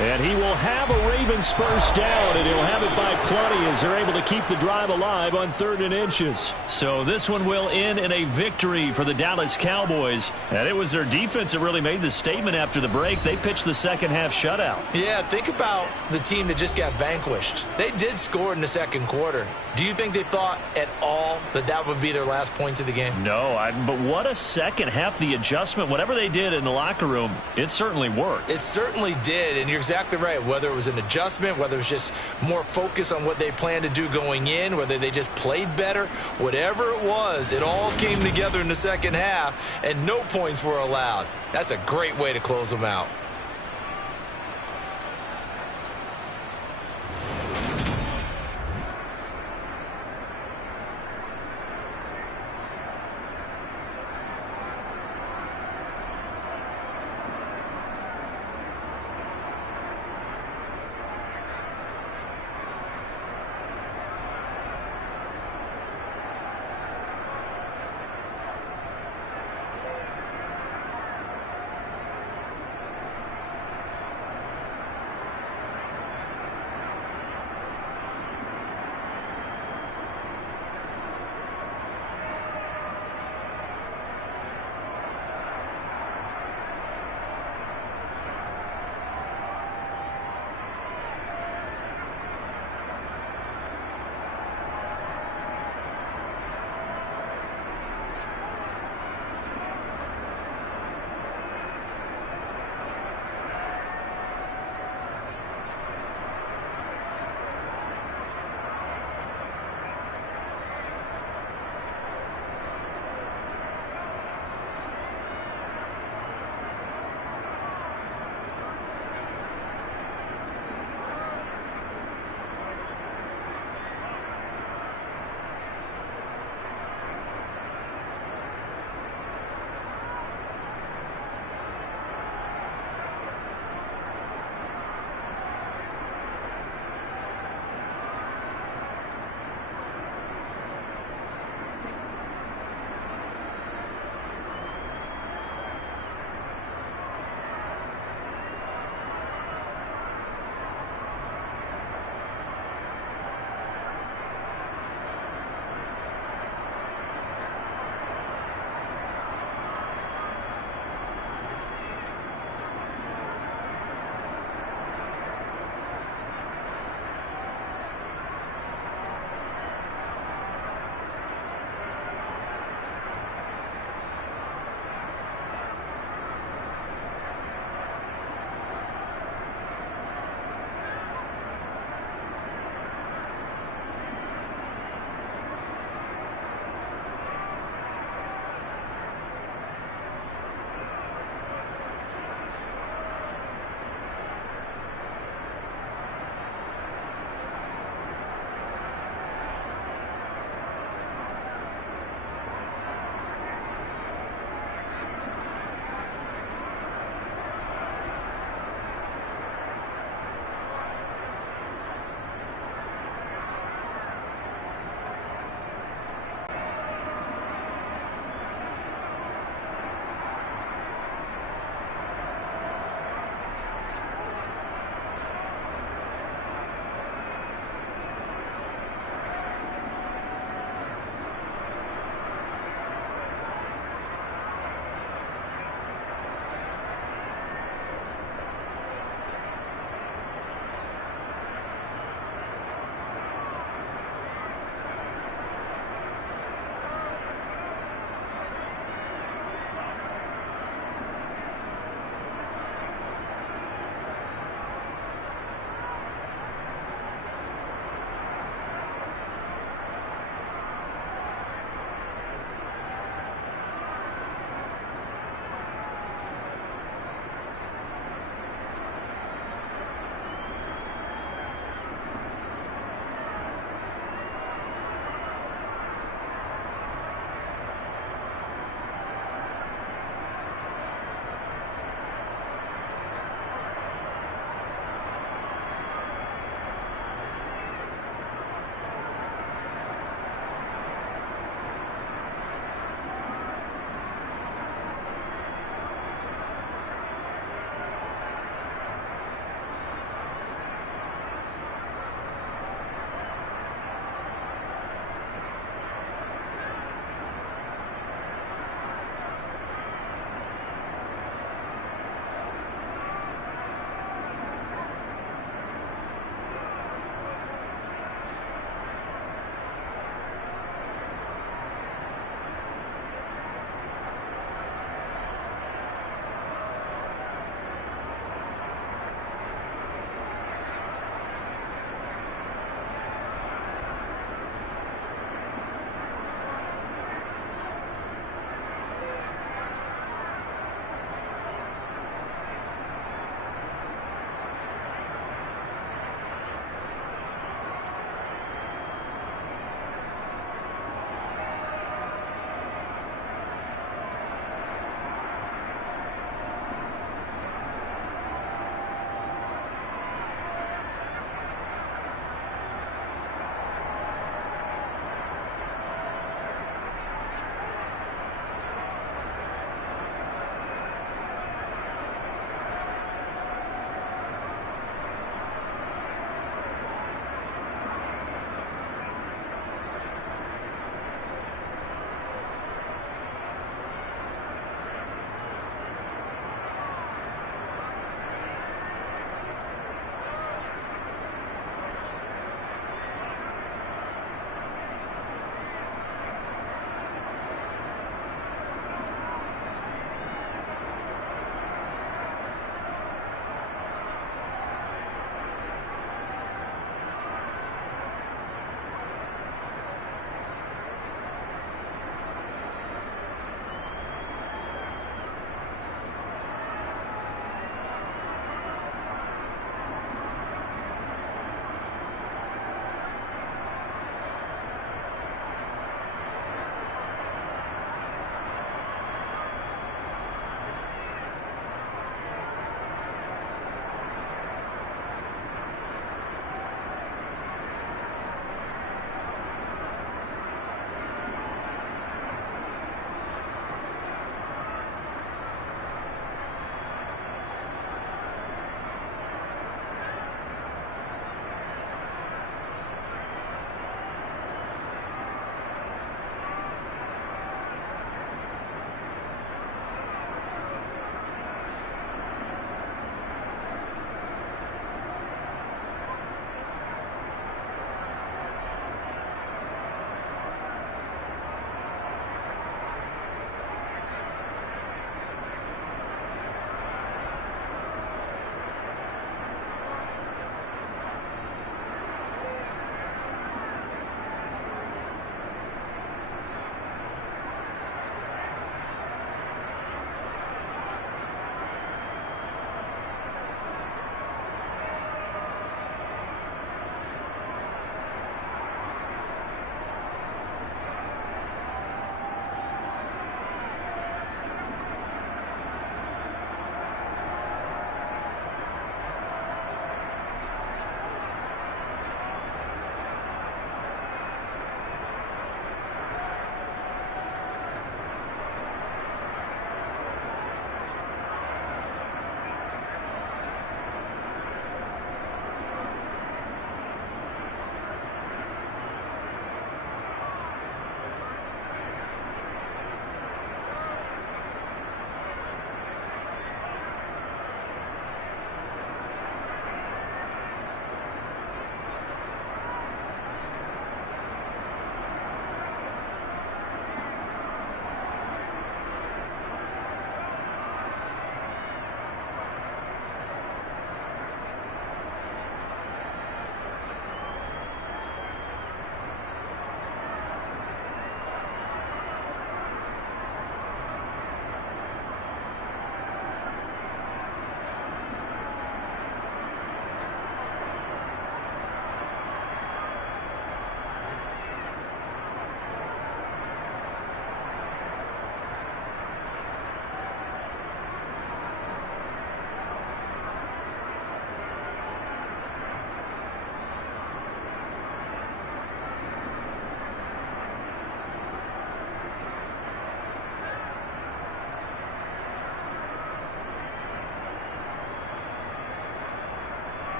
And he will have a Ravens first down, and he'll have it by plenty as they're able to keep the drive alive on 3rd and inches. So this one will end in a victory for the Dallas Cowboys. And it was their defense that really made the statement after the break. They pitched the second half shutout. Yeah, think about the team that just got vanquished. They did score in the second quarter. Do you think they thought at all that that would be their last points of the game? No, but what a second half. The adjustment, whatever they did in the locker room, it certainly worked. It certainly did, and you're exactly right. Whether it was an adjustment, whether it was just more focus on what they planned to do going in, whether they just played better, whatever it was, it all came together in the second half, and no points were allowed. That's a great way to close them out.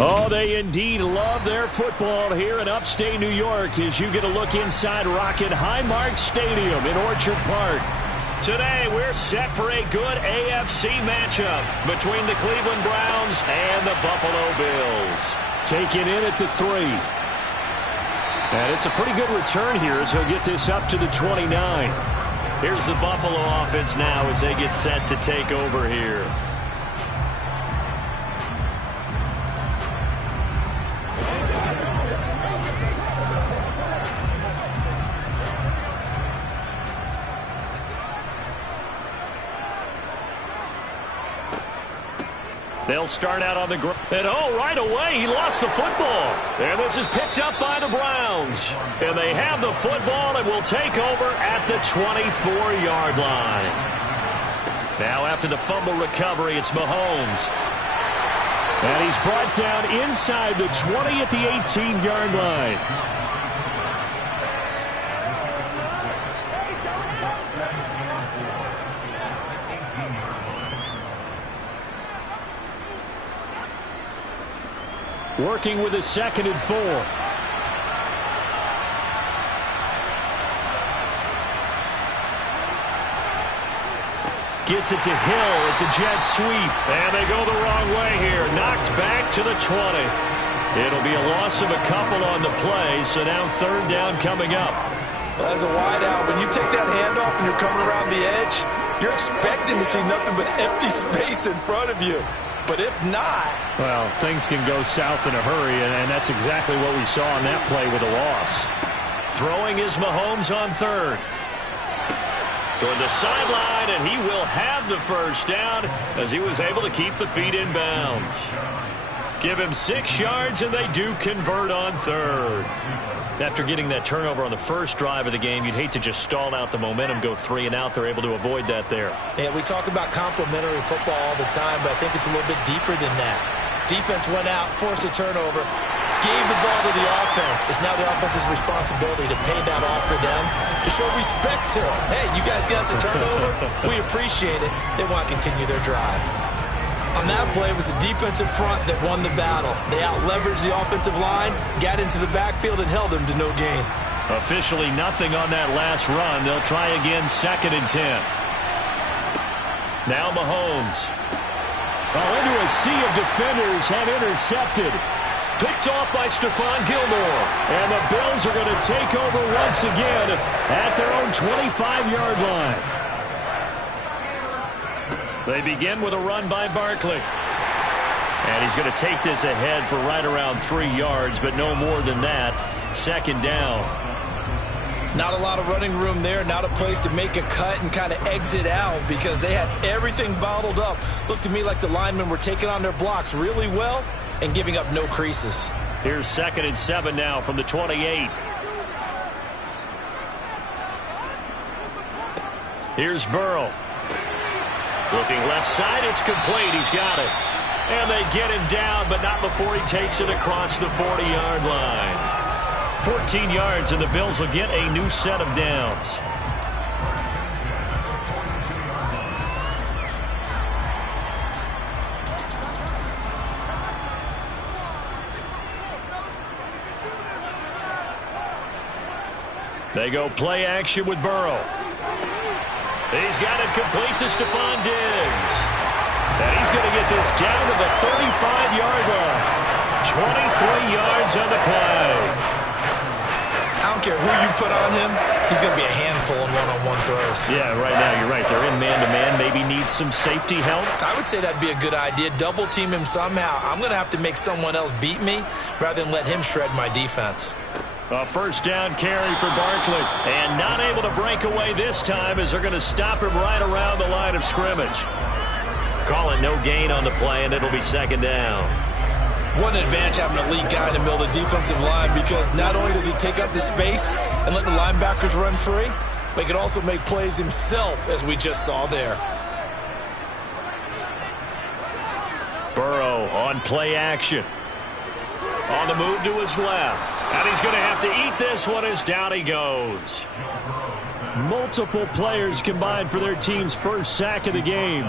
Oh, they indeed love their football here in upstate New York as you get a look inside Rocket Highmark Stadium in Orchard Park. Today, we're set for a good AFC matchup between the Cleveland Browns and the Buffalo Bills. Taken in at the 3. And it's a pretty good return here as he'll get this up to the 29. Here's the Buffalo offense now as they get set to take over here. They'll start out on the ground. And right away, he lost the football. And this is picked up by the Browns. And they have the football and will take over at the 24-yard line. Now after the fumble recovery, it's Mahomes. And he's brought down inside the 20 at the 18-yard line. Working with a 2nd and 4. Gets it to Hill. It's a jet sweep. And they go the wrong way here. Knocked back to the 20. It'll be a loss of a couple on the play, so now 3rd down coming up. Well, as a wide out, when you take that handoff and you're coming around the edge, you're expecting to see nothing but empty space in front of you. But if not... Well, things can go south in a hurry, and that's exactly what we saw on that play with a loss. Throwing is Mahomes on 3rd. Toward the sideline, and he will have the 1st down as he was able to keep the feet in bounds. Give him 6 yards, and they do convert on 3rd. After getting that turnover on the first drive of the game, you'd hate to just stall out the momentum, go 3 and out. They're able to avoid that there. Yeah, we talk about complementary football all the time, but I think it's a little bit deeper than that. Defense went out, forced a turnover, gave the ball to the offense. It's now the offense's responsibility to pay that off for them, to show respect to them. Hey, you guys got us a turnover. We appreciate it. They want to continue their drive. On that play, it was the defensive front that won the battle. They out-leveraged the offensive line, got into the backfield, and held them to no gain. Officially nothing on that last run. They'll try again 2nd and 10. Now Mahomes. Into a sea of defenders and intercepted. Picked off by Stephon Gilmore. And the Bills are going to take over once again at their own 25-yard line. They begin with a run by Barkley. And he's going to take this ahead for right around 3 yards, but no more than that. 2nd down. Not a lot of running room there, not a place to make a cut and kind of exit out because they had everything bottled up. Looked to me like the linemen were taking on their blocks really well and giving up no creases. Here's 2nd and 7 now from the 28. Here's Burrow. Looking left side, it's complete. He's got it. And they get him down, but not before he takes it across the 40-yard line. 14 yards, and the Bills will get a new set of downs. They go play action with Burrow. He's got it complete to Stephon Diggs. And he's going to get this down to the 35-yard line. 23 yards on the play. I don't care who you put on him. He's going to be a handful in one-on-one throws. Yeah, right now you're right. They're in man-to-man. Maybe needs some safety help. I would say that'd be a good idea. Double team him somehow. I'm going to have to make someone else beat me rather than let him shred my defense. A 1st down carry for Barkley. And not able to break away this time as they're going to stop him right around the line of scrimmage. Call it no gain on the play, and it'll be 2nd down. One advantage having an elite guy in the middle of the defensive line because not only does he take up the space and let the linebackers run free, but he can also make plays himself, as we just saw there. Burrow on play action. On the move to his left. And he's going to have to eat this one as down he goes. Multiple players combined for their team's first sack of the game.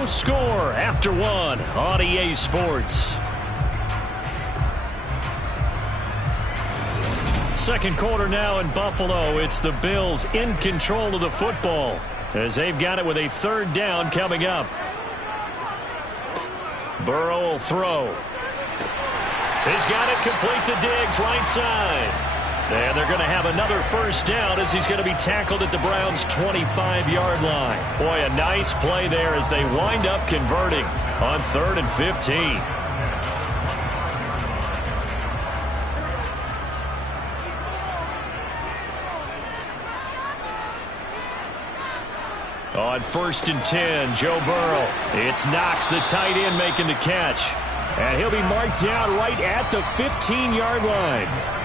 No score after one on EA Sports. Second quarter now in Buffalo. It's the Bills in control of the football as they've got it with a third down coming up. Burrow will throw. He's got it complete to Diggs, right side. And they're going to have another first down as he's going to be tackled at the Browns' 25-yard line. Boy, a nice play there as they wind up converting on 3rd and 15. On 1st and 10, Joe Burrow. It's Knox, the tight end, making the catch. And he'll be marked down right at the 15-yard line.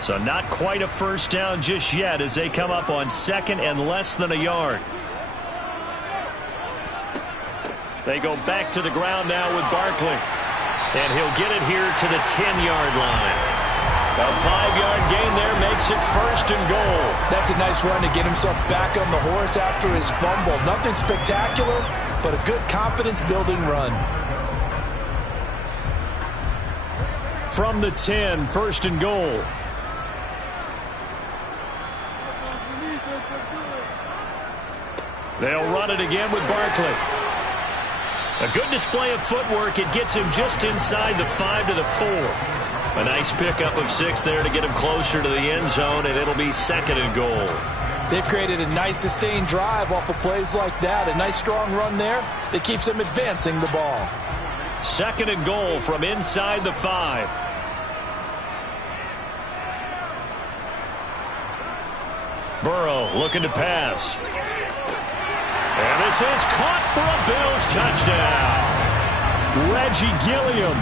So not quite a first down just yet as they come up on 2nd and less than a yard. They go back to the ground now with Barkley. And he'll get it here to the 10-yard line. A 5-yard gain there makes it 1st and goal. That's a nice run to get himself back on the horse after his fumble. Nothing spectacular, but a good confidence-building run. From the 10, 1st and goal. They'll run it again with Barkley. A good display of footwork. It gets him just inside the 5 to the 4. A nice pickup of 6 there to get him closer to the end zone, and it'll be 2nd and goal. They've created a nice sustained drive off of plays like that. A nice strong run there that keeps them advancing the ball. 2nd and goal from inside the 5. Burrow looking to pass. And this is caught for a Bills touchdown. Reggie Gilliam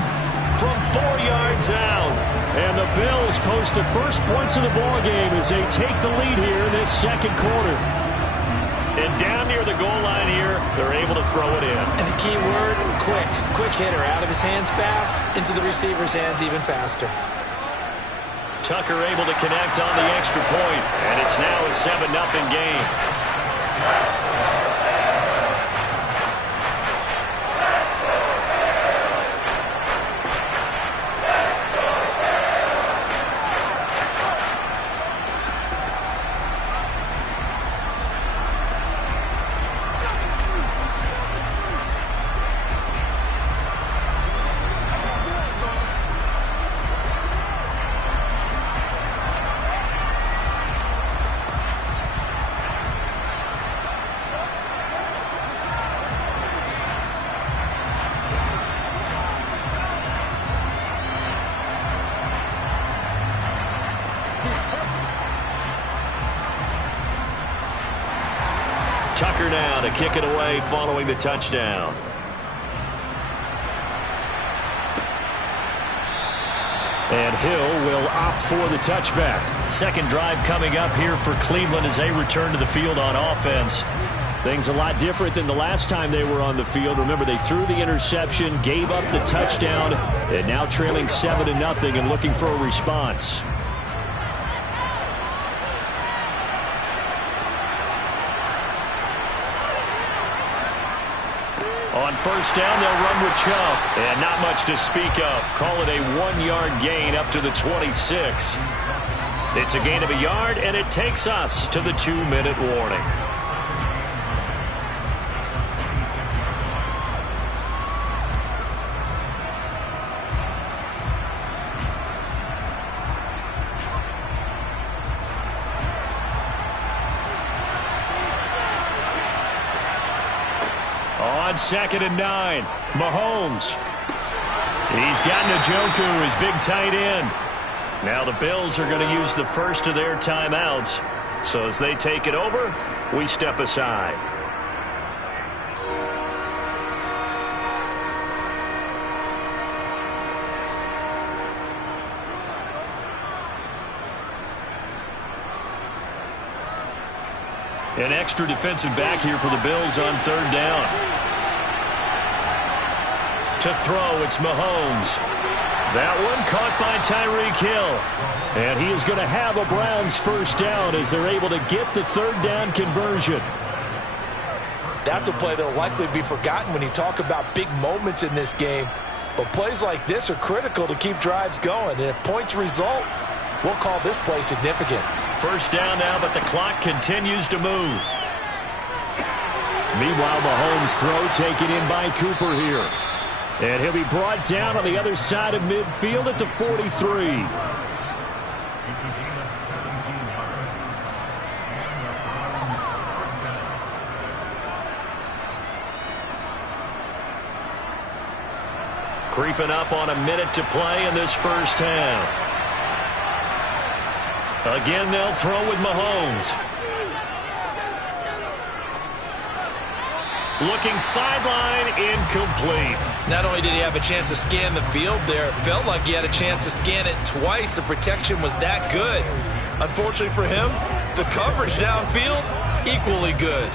from 4 yards out. And the Bills post the first points of the ballgame as they take the lead here in this second quarter. And down near the goal line here, they're able to throw it in. And the key word, quick. Quick hitter. Out of his hands fast, into the receiver's hands even faster. Tucker able to connect on the extra point. And it's now a 7-0 game. Tucker now to kick it away following the touchdown. And Hill will opt for the touchback. Second drive coming up here for Cleveland as they return to the field on offense. Things a lot different than the last time they were on the field. Remember, they threw the interception, gave up the touchdown, and now trailing 7-0 and looking for a response. On first down, they'll run with Chubb. And not much to speak of. Call it a 1-yard gain up to the 26. It's a gain of a yard, and it takes us to the 2-minute warning. On 2nd and 9, Mahomes. He's got Njoku, his big tight end. Now the Bills are going to use the first of their timeouts. So as they take it over, we step aside. An extra defensive back here for the Bills on third down. To throw, it's Mahomes. That one caught by Tyreek Hill. And he is going to have a Browns first down as they're able to get the third down conversion. That's a play that will likely be forgotten when you talk about big moments in this game. But plays like this are critical to keep drives going. And if points result, we'll call this play significant. First down now, but the clock continues to move. Meanwhile, Mahomes' throw taken in by Cooper here. And he'll be brought down on the other side of midfield at the 43. Creeping up on a minute to play in this first half. Again, they'll throw with Mahomes. Looking sideline, incomplete. Not only did he have a chance to scan the field there, it felt like he had a chance to scan it twice. The protection was that good. Unfortunately for him, the coverage downfield, equally good.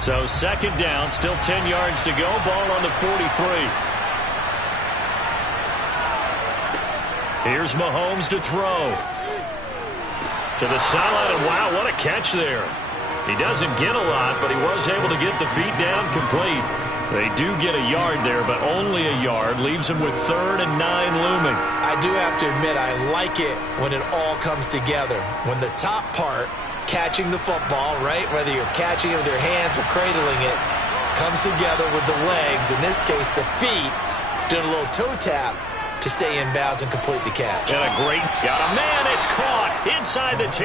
So second down, still 10 yards to go. Ball on the 43. Here's Mahomes to throw. To the sideline, and wow, what a catch there. He doesn't get a lot, but he was able to get the feet down complete. They do get a yard there, but only a yard. Leaves him with 3rd and 9 looming. I do have to admit, I like it when it all comes together. When the top part, catching the football, right, whether you're catching it with your hands or cradling it, comes together with the legs, in this case the feet, doing a little toe tap to stay in bounds and complete the catch. And a great, got a man, it's caught inside the 10.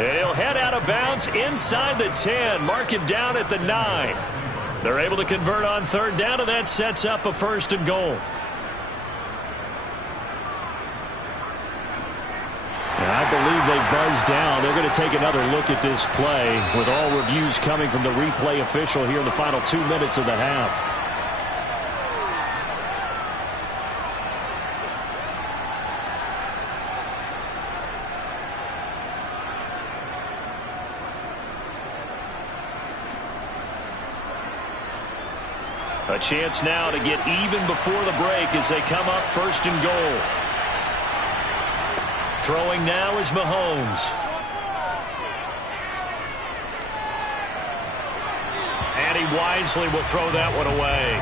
And he'll head out of bounds inside the 10, mark it down at the 9. They're able to convert on third down, and that sets up a 1st and goal. And I believe they buzzed down. They're going to take another look at this play with all reviews coming from the replay official here in the final 2 minutes of the half. A chance now to get even before the break as they come up 1st and goal. Throwing now is Mahomes. And he wisely will throw that one away.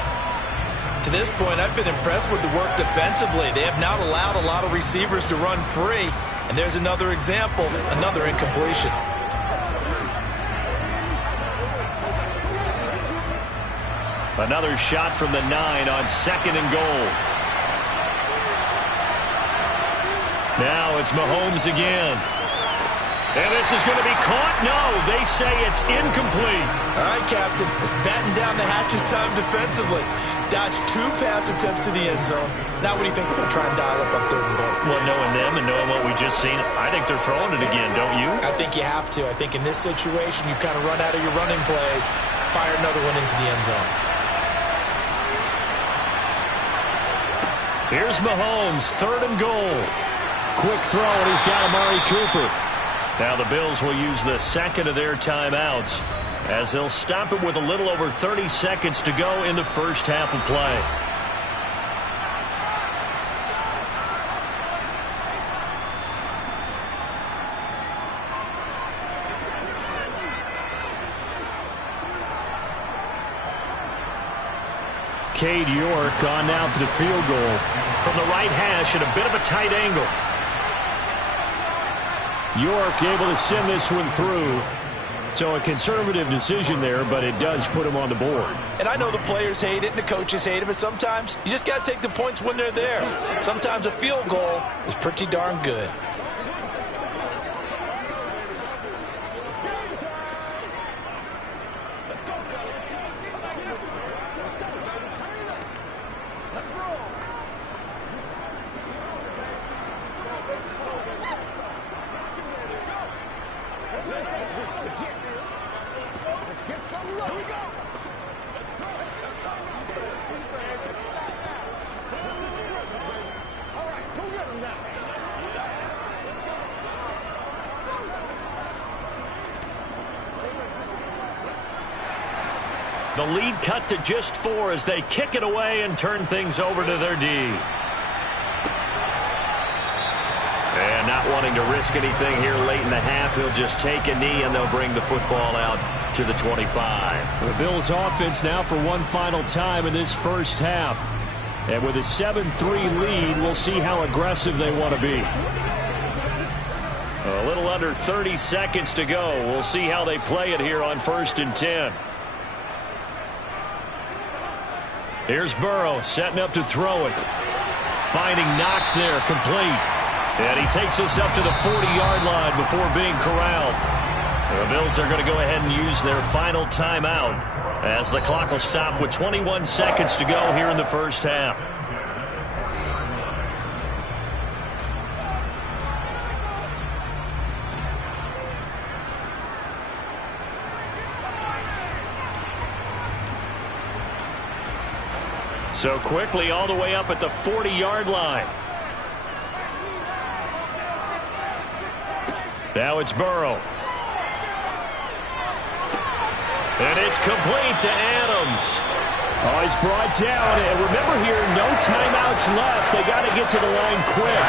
To this point, I've been impressed with the work defensively. They have not allowed a lot of receivers to run free. And there's another example, another incompletion. Another shot from the 9 on 2nd and goal. Now it's Mahomes again. And this is going to be caught. No, they say it's incomplete. All right, Captain. It's batting down the hatches time defensively. Dodged 2 pass attempts to the end zone. Now what do you think they're going to try and dial up on 3rd and goal? Well, knowing them and knowing what we just seen, I think they're throwing it again, don't you? I think you have to. I think in this situation, you've kind of run out of your running plays. Fire another one into the end zone. Here's Mahomes, 3rd and goal. Quick throw, and he's got Amari Cooper. Now the Bills will use the 2nd of their timeouts as they'll stop it with a little over 30 seconds to go in the first half of play. Cade York on now for the field goal from the right hash at a bit of a tight angle. York able to send this one through. So a conservative decision there, but it does put him on the board. And I know the players hate it and the coaches hate it, but sometimes you just got to take the points when they're there. Sometimes a field goal is pretty darn good. The lead cut to just 4 as they kick it away and turn things over to their D. And not wanting to risk anything here late in the half, he'll just take a knee and they'll bring the football out to the 25. The Bills offense now for one final time in this first half. And with a 7-3 lead, we'll see how aggressive they want to be. A little under 30 seconds to go. We'll see how they play it here on 1st and 10. Here's Burrow setting up to throw it. Finding Knox there, complete. And he takes us up to the 40-yard line before being corralled. The Bills are going to go ahead and use their final timeout as the clock will stop with 21 seconds to go here in the first half. So quickly all the way up at the 40-yard line. Now it's Burrow. And it's complete to Adams. Oh, he's brought down. And remember here, no timeouts left. They got to get to the line quick.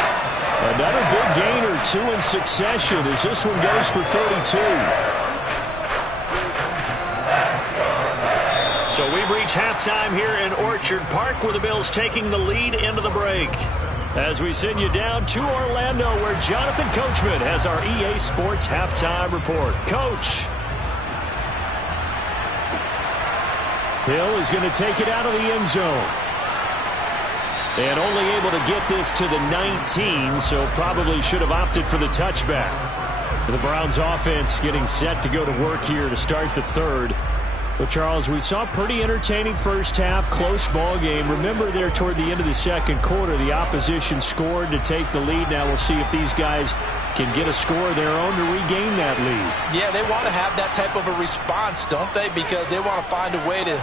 Another big gainer, 2 in succession as this one goes for 32. So we've reached halftime here in Orchard Park with the Bills taking the lead into the break. As we send you down to Orlando where Jonathan Coachman has our EA Sports halftime report. Coach. Hill is going to take it out of the end zone. And only able to get this to the 19, so probably should have opted for the touchback. The Browns offense getting set to go to work here to start the third. Well, Charles, we saw a pretty entertaining first half, close ball game. Remember there toward the end of the second quarter, the opposition scored to take the lead. Now we'll see if these guys can get a score of their own to regain that lead. Yeah, they want to have that type of a response, don't they? Because they want to find a way to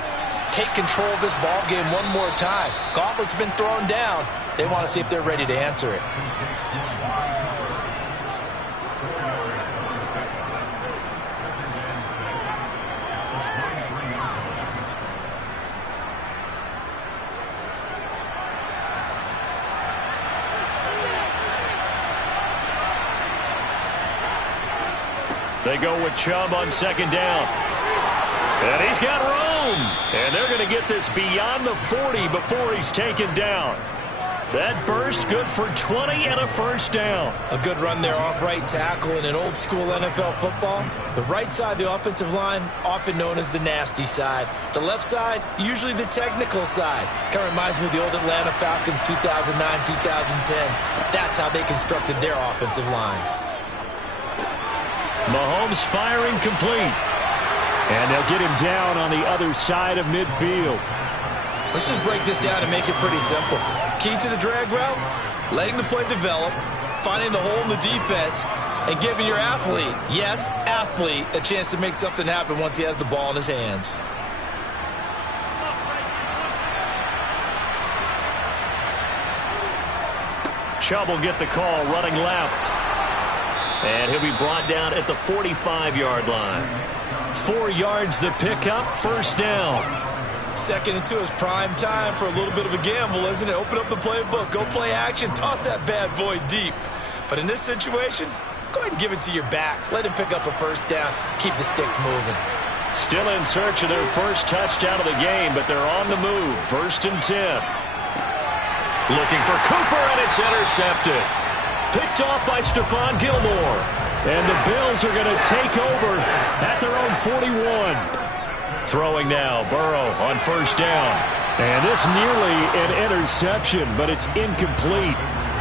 take control of this ball game one more time. Gauntlet's been thrown down. They want to see if they're ready to answer it. They go with Chubb on second down. And he's got room. And they're going to get this beyond the 40 before he's taken down. That burst good for 20 and a first down. A good run there off right tackle in an old school NFL football. The right side, the offensive line, often known as the nasty side. The left side, usually the technical side. Kind of reminds me of the old Atlanta Falcons 2009, 2010. That's how they constructed their offensive line. Mahomes firing complete. And they'll get him down on the other side of midfield. Let's just break this down and make it pretty simple. Key to the drag route, letting the play develop, finding the hole in the defense, and giving your athlete, yes, athlete, a chance to make something happen once he has the ball in his hands. Chubb will get the call running left. And he'll be brought down at the 45-yard line. 4 yards the pickup, first down. 2nd and 2 is prime time for a little bit of a gamble, isn't it? Open up the playbook, go play action, toss that bad boy deep. But in this situation, go ahead and give it to your back. Let him pick up a first down, keep the sticks moving. Still in search of their first touchdown of the game, but they're on the move. 1st and 10. Looking for Cooper, and it's intercepted. Picked off by Stephon Gilmore. And the Bills are going to take over at their own 41. Throwing now, Burrow on first down. And this nearly an interception, but it's incomplete.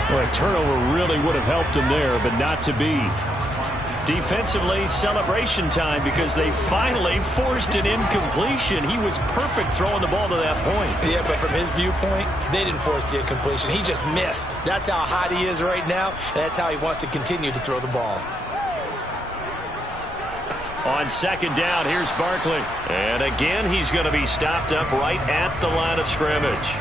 Well, a turnover really would have helped him there, but not to be. Defensively, celebration time because they finally forced an incompletion. He was perfect throwing the ball to that point. Yeah, but from his viewpoint, they didn't force the incompletion. He just missed. That's how hot he is right now, and that's how he wants to continue to throw the ball. On second down, here's Barkley. And again, he's going to be stopped up right at the line of scrimmage.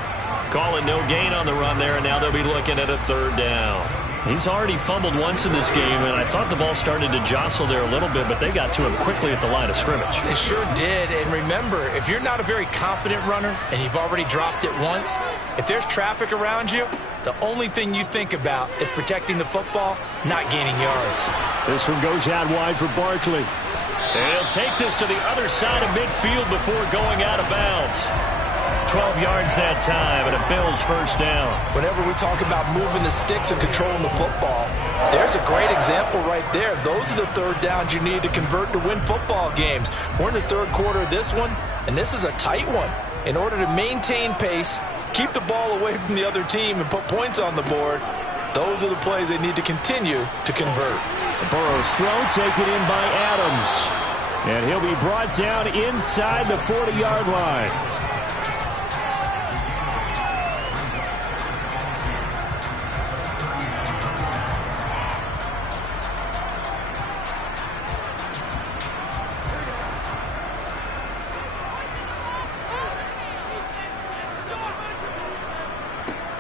Calling no gain on the run there, and now they'll be looking at a 3rd down. He's already fumbled once in this game, and I thought the ball started to jostle there a little bit, but they got to him quickly at the line of scrimmage. They sure did. And remember, if you're not a very confident runner and you've already dropped it once, if there's traffic around you, the only thing you think about is protecting the football, not gaining yards. This one goes out wide for Barkley. And he'll take this to the other side of midfield before going out of bounds. 12 yards that time, and a Bills first down. Whenever we talk about moving the sticks and controlling the football, there's a great example right there. Those are the third downs you need to convert to win football games. We're in the third quarter of this one, and this is a tight one. In order to maintain pace, keep the ball away from the other team, and put points on the board, those are the plays they need to continue to convert. Burrow's throw taken in by Adams. And he'll be brought down inside the 40-yard line.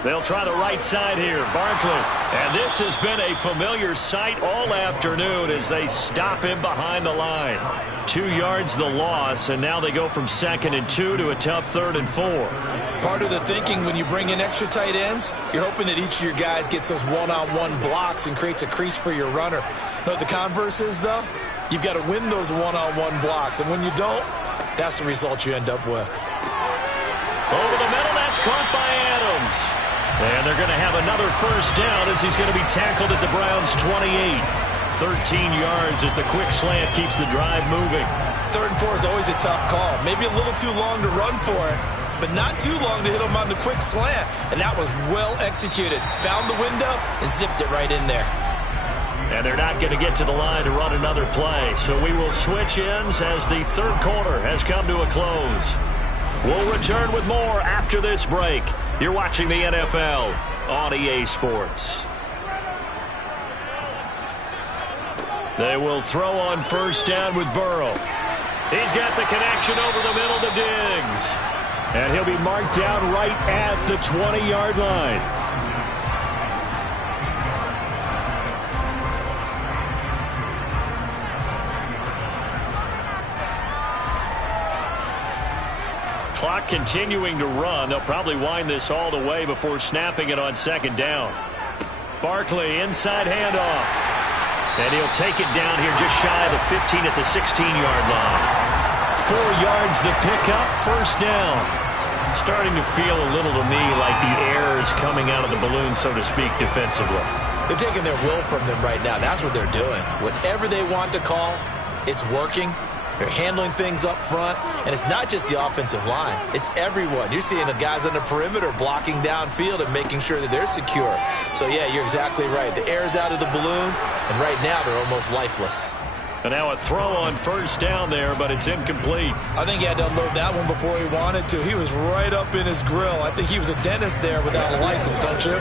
They'll try the right side here. Barkley. And this has been a familiar sight all afternoon as they stop him behind the line. 2 yards the loss, and now they go from 2nd and 2 to a tough 3rd and 4. Part of the thinking when you bring in extra tight ends, you're hoping that each of your guys gets those one-on-one blocks and creates a crease for your runner. You know what the converse is, though? You've got to win those one-on-one blocks, and when you don't, that's the result you end up with. Over the middle, that's caught by Adams. And they're going to have another first down as he's going to be tackled at the Browns' 28. 13 yards as the quick slant keeps the drive moving. 3rd and 4 is always a tough call. Maybe a little too long to run for it, but not too long to hit him on the quick slant. And that was well executed. Found the window and zipped it right in there. And they're not going to get to the line to run another play. So we will switch ends as the third quarter has come to a close. We'll return with more after this break. You're watching the NFL on EA Sports. They will throw on first down with Burrow. He's got the connection over the middle to Diggs. And he'll be marked down right at the 20-yard line. Clock continuing to run. They'll probably wind this all the way before snapping it on 2nd down. Barkley, inside handoff. And he'll take it down here just shy of the 15 at the 16-yard line. 4 yards the pickup, first down. Starting to feel a little to me like the air is coming out of the balloon, so to speak, defensively. They're taking their will from them right now. That's what they're doing. Whatever they want to call, it's working. They're handling things up front, and it's not just the offensive line. It's everyone. You're seeing the guys on the perimeter blocking downfield and making sure that they're secure. So, yeah, you're exactly right. The air's out of the balloon, and right now they're almost lifeless. And now a throw on first down there, but it's incomplete. I think he had to unload that one before he wanted to. He was right up in his grill. I think he was a dentist there without a license, don't you?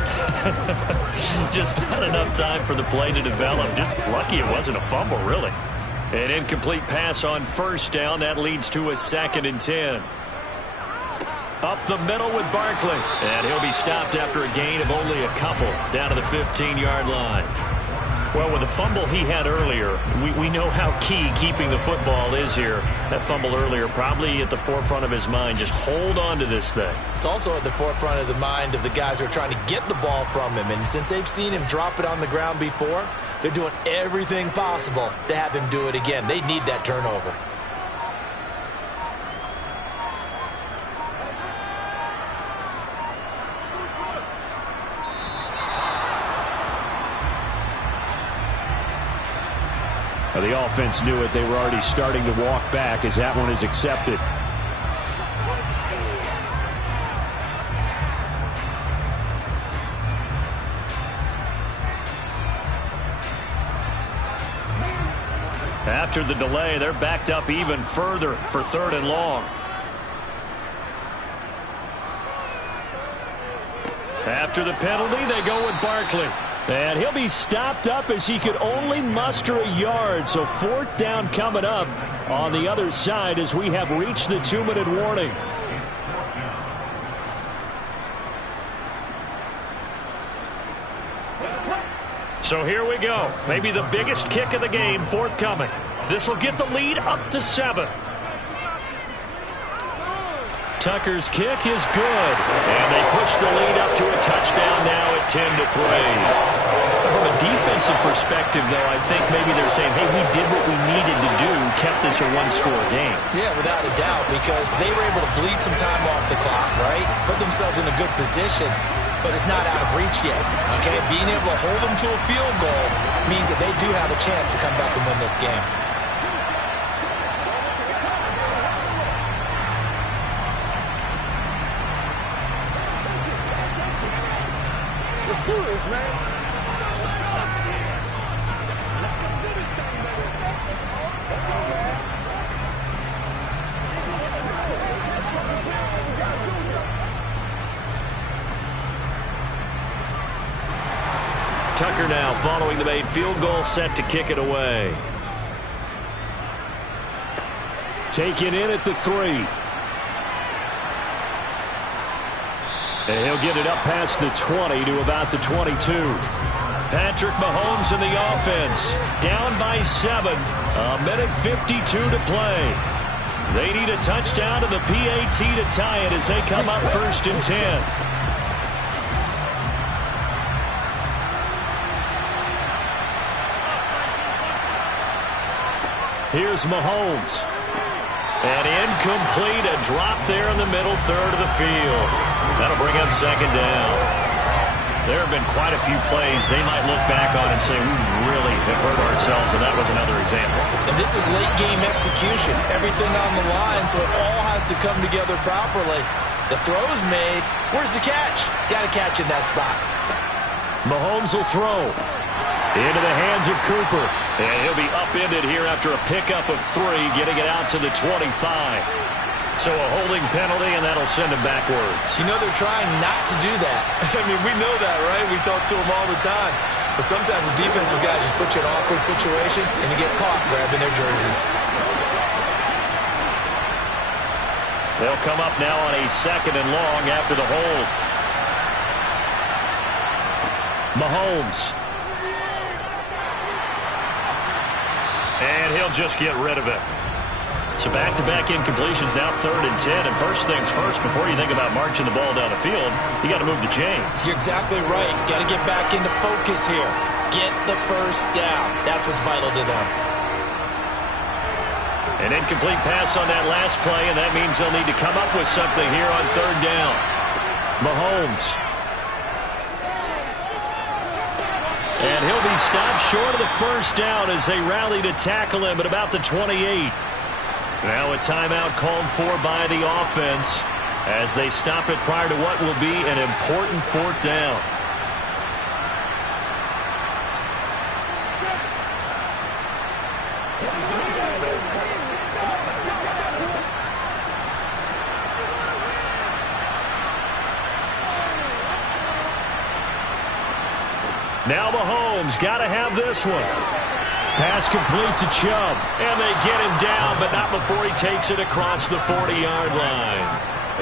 Just not enough time for the play to develop. Just lucky it wasn't a fumble, really. An incomplete pass on first down. That leads to a 2nd and 10. Up the middle with Barkley. And he'll be stopped after a gain of only a couple down to the 15-yard line. Well, with the fumble he had earlier, we know how key keeping the football is here. That fumble earlier probably at the forefront of his mind. Just hold on to this thing. It's also at the forefront of the mind of the guys who are trying to get the ball from him. And since they've seen him drop it on the ground before, they're doing everything possible to have him do it again. They need that turnover. The offense knew it. They were already starting to walk back as that one is accepted. After the delay, they're backed up even further for 3rd and long. After the penalty, they go with Barkley. And he'll be stopped up as he could only muster a yard. So 4th down coming up on the other side as we have reached the 2-minute warning. So here we go. Maybe the biggest kick of the game forthcoming. This will get the lead up to 7. Tucker's kick is good. And they push the lead up to a touchdown now at 10-3. From a defensive perspective, though, I think maybe they're saying, hey, we did what we needed to do, kept this a one-score game. Yeah, without a doubt, because they were able to bleed some time off the clock, right? Put themselves in a good position, but it's not out of reach yet, okay? Being able to hold them to a field goal means that they do have a chance to come back and win this game. Let's do this, man. Tucker now following the made field goal, set to kick it away. Taken in at the 3. And he'll get it up past the 20 to about the 22. Patrick Mahomes in the offense. Down by 7. 1:52 to play. They need a touchdown to the PAT to tie it as they come up 1st and 10. Here's Mahomes. And incomplete, a drop there in the middle third of the field. That'll bring up 2nd down. There have been quite a few plays they might look back on and say, we really have hurt ourselves, and that was another example. And this is late game execution. Everything on the line, so it all has to come together properly. The throw's made. Where's the catch? Got to catch in that spot. Mahomes will throw. Into the hands of Cooper. And he'll be upended here after a pickup of 3, getting it out to the 25. So a holding penalty, and that'll send him backwards. You know they're trying not to do that. I mean, we know that, right? We talk to them all the time. But sometimes the defensive guys just put you in awkward situations, and you get caught grabbing their jerseys. They'll come up now on a 2nd and long after the hold. Mahomes. And he'll just get rid of it. So back-to-back incompletions, now 3rd and 10. And first things first, before you think about marching the ball down the field, you got to move the chains. You're exactly right. Got to get back into focus here. Get the first down. That's what's vital to them. An incomplete pass on that last play, and that means they'll need to come up with something here on 3rd down. Mahomes. And he'll be stopped short of the first down as they rally to tackle him at about the 28. Now a timeout called for by the offense as they stop it prior to what will be an important 4th down. Now Mahomes got to have this one. Pass complete to Chubb. And they get him down, but not before he takes it across the 40-yard line.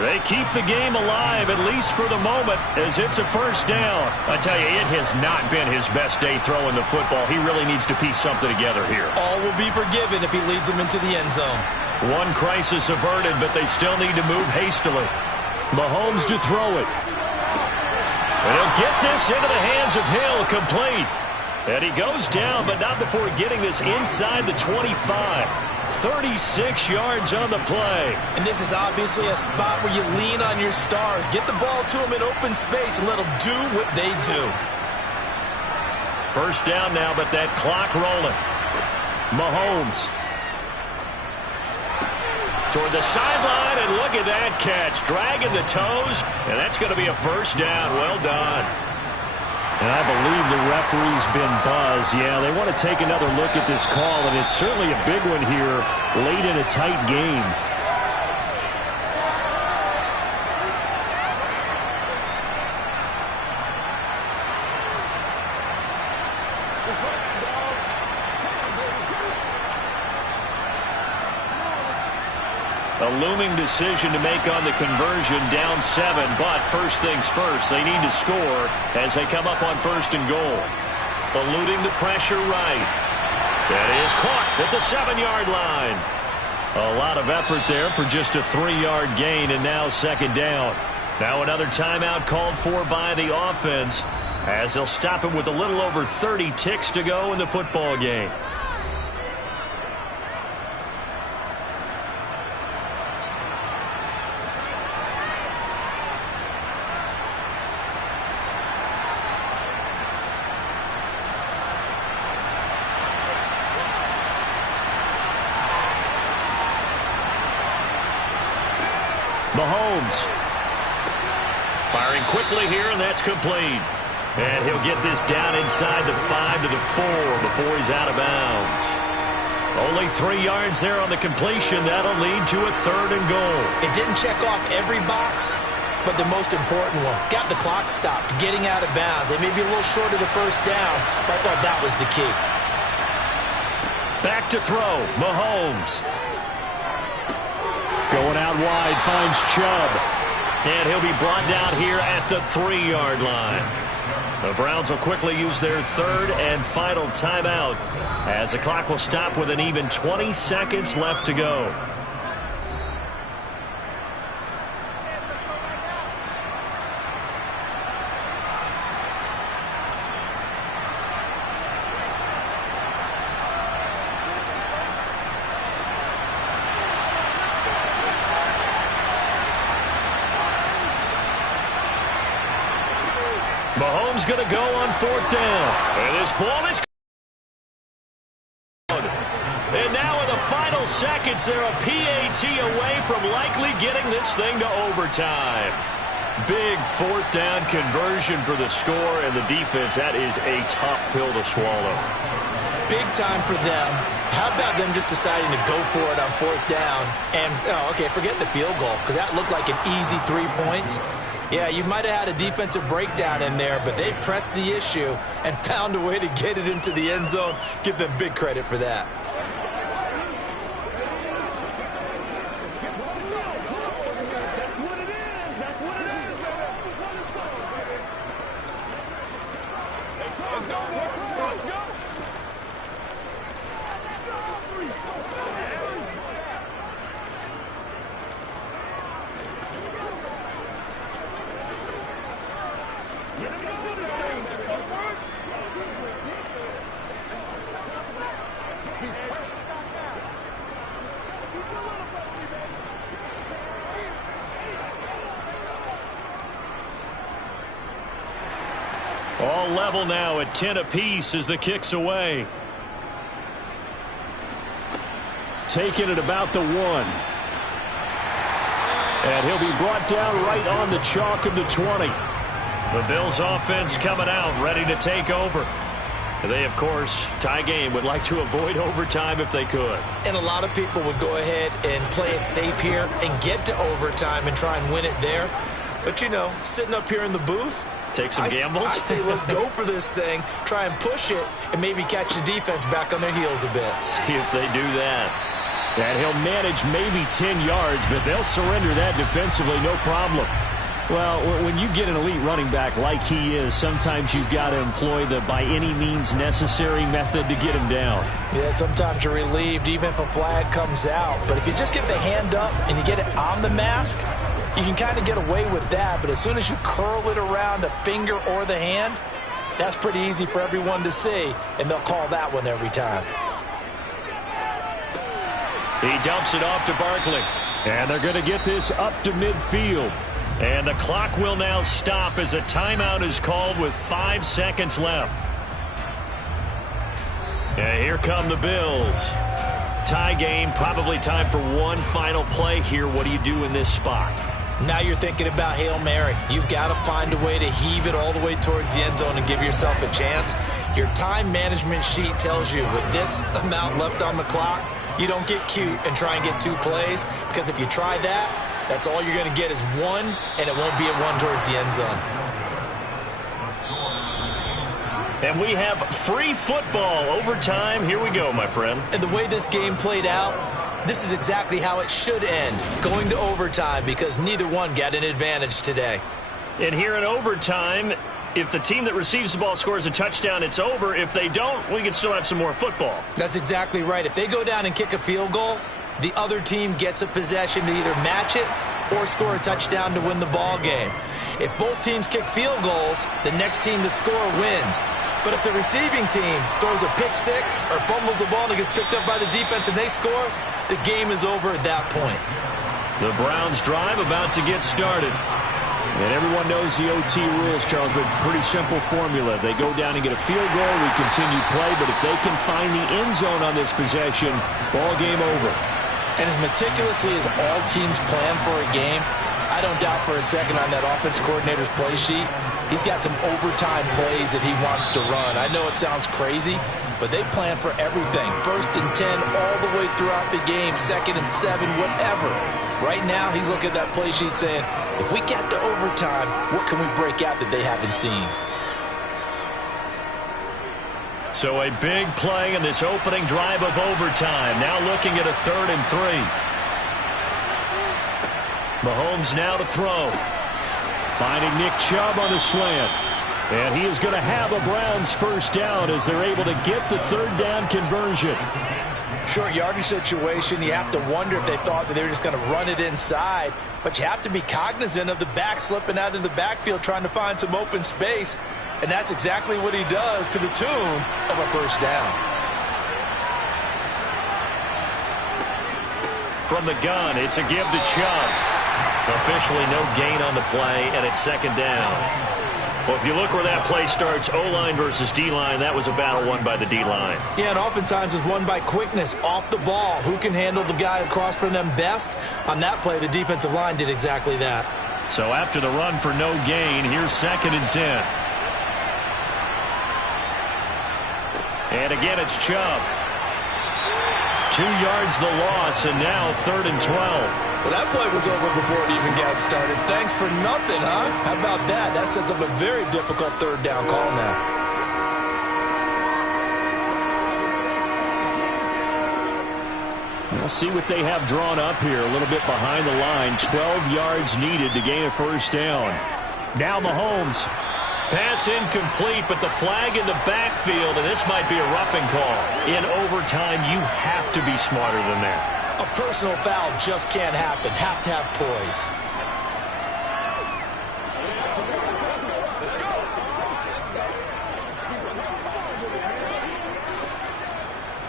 They keep the game alive, at least for the moment, as it's a 1st down. I tell you, it has not been his best day throwing the football. He really needs to piece something together here. All will be forgiven if he leads them into the end zone. One crisis averted, but they still need to move hastily. Mahomes to throw it. And he'll get this into the hands of Hill, complete. And he goes down, but not before getting this inside the 25. 36 yards on the play. And this is obviously a spot where you lean on your stars. Get the ball to them in open space and let them do what they do. 1st down now, but that clock rolling. Mahomes. Toward the sideline, and look at that catch. Dragging the toes, and that's going to be a 1st down. Well done. And I believe the referee's been buzzed. Yeah, they want to take another look at this call, and it's certainly a big one here late in a tight game. A looming decision to make on the conversion, down 7, but first things first, they need to score as they come up on 1st and goal. eluding the pressure right. That is caught at the 7-yard line. A lot of effort there for just a 3-yard gain, and now second down. Now another timeout called for by the offense as they'll stop it with a little over 30 ticks to go in the football game. Mahomes firing quickly here, and that's complete. And he'll get this down inside the 5 to the 4 before he's out of bounds. Only 3 yards there on the completion. That'll lead to a 3rd and goal. It didn't check off every box, but the most important one. Got the clock stopped, getting out of bounds. They may be a little short of the first down, but I thought that was the key. Back to throw, Mahomes. Going out wide, finds Chubb. And he'll be brought down here at the 3-yard line. The Browns will quickly use their 3rd and final timeout as the clock will stop with an even 20 seconds left to go. Mahomes going to go on 4th down. And this ball is good. And now in the final seconds, they're a PAT away from likely getting this thing to overtime. Big 4th down conversion for the score, and the defense, that is a tough pill to swallow. Big time for them. How about them just deciding to go for it on 4th down? And, okay, forget the field goal, because that looked like an easy 3 points. Yeah, you might have had a defensive breakdown in there, but they pressed the issue and found a way to get it into the end zone. Give them big credit for that. All level now at 10 apiece as the kick's away. Taking it about the 1. And he'll be brought down right on the chalk of the 20. The Bills offense coming out, ready to take over. They, of course, tie game, would like to avoid overtime if they could. And a lot of people would go ahead and play it safe here and get to overtime and try and win it there. But, you know, sitting up here in the booth, take some gambles. I say let's go for this thing, try and push it, and maybe catch the defense back on their heels a bit. See if they do that. And he'll manage maybe 10 yards, but they'll surrender that defensively, no problem. Well, when you get an elite running back like he is, sometimes you've got to employ the by any means necessary method to get him down. Yeah, sometimes you're relieved even if a flag comes out. But if you just get the hand up and you get it on the mask, you can kind of get away with that. But as soon as you curl it around a finger or the hand, that's pretty easy for everyone to see, and they'll call that one every time. He dumps it off to Barkley. And they're going to get this up to midfield. And the clock will now stop as a timeout is called with 5 seconds left. And here come the Bills. Tie game, probably time for one final play here. What do you do in this spot? Now you're thinking about Hail Mary. You've got to find a way to heave it all the way towards the end zone and give yourself a chance. Your time management sheet tells you with this amount left on the clock, you don't get cute and try and get 2 plays, because if you try that, that's all you're going to get is 1, and it won't be a 1 towards the end zone. And we have free football overtime. Here we go, my friend. And the way this game played out, this is exactly how it should end, going to overtime, because neither one got an advantage today. And here in overtime, If the team that receives the ball scores a touchdown, it's over. If they don't, we can still have some more football. That's exactly right. If they go down and kick a field goal, the other team gets a possession to either match it or score a touchdown to win the ball game. If both teams kick field goals, the next team to score wins. But if the receiving team throws a pick six or fumbles the ball and it gets picked up by the defense and they score, the game is over at that point. The Browns drive about to get started. And everyone knows the OT rules, Charles, but pretty simple formula. They go down and get a field goal, we continue play, but if they can find the end zone on this possession, ball game over. And as meticulously as all teams plan for a game, I don't doubt for a second on that offense coordinator's play sheet, he's got some overtime plays that he wants to run. I know it sounds crazy, but they plan for everything. 1st and 10 all the way throughout the game, 2nd and 7, whatever. Right now, he's looking at that play sheet saying, if we get to overtime, what can we break out that they haven't seen? So a big play in this opening drive of overtime. Now looking at a 3rd and 3. Mahomes now to throw. Finding Nick Chubb on the slant. And he is going to have a Browns first down as they're able to get the 3rd down conversion. Short yardage situation, you have to wonder if they thought that they were just going to run it inside. But you have to be cognizant of the back slipping out of the backfield trying to find some open space. And that's exactly what he does to the tune of a first down. From the gun, it's a give to Chubb. Officially no gain on the play, and it's 2nd down. Well, if you look where that play starts, O-line versus D-line, that was a battle won by the D-line. Yeah, and oftentimes it's won by quickness, off the ball. Who can handle the guy across from them best? On that play, the defensive line did exactly that. So after the run for no gain, here's 2nd and 10. And again, it's Chubb. 2 yards the loss, and now 3rd and 12. Well, that play was over before it even got started. Thanks for nothing, huh? How about that? That sets up a very difficult 3rd down call now. We'll see what they have drawn up here. A little bit behind the line. 12 yards needed to gain a first down. Now Mahomes. Pass incomplete, but the flag in the backfield, and this might be a roughing call. In overtime, you have to be smarter than that. A personal foul just can't happen. Have to have poise.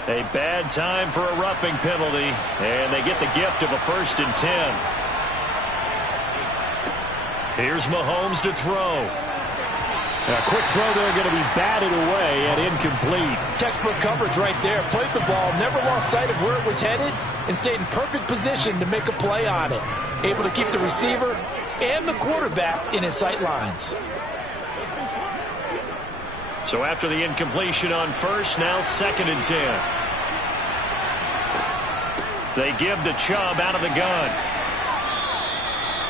A bad time for a roughing penalty, and they get the gift of a 1st and 10. Here's Mahomes to throw. A quick throw there going to be batted away and incomplete. Textbook coverage right there. Played the ball, never lost sight of where it was headed, and stayed in perfect position to make a play on it. Able to keep the receiver and the quarterback in his sight lines. So after the incompletion on 1st, now 2nd and 10. They give to Chubb out of the gun.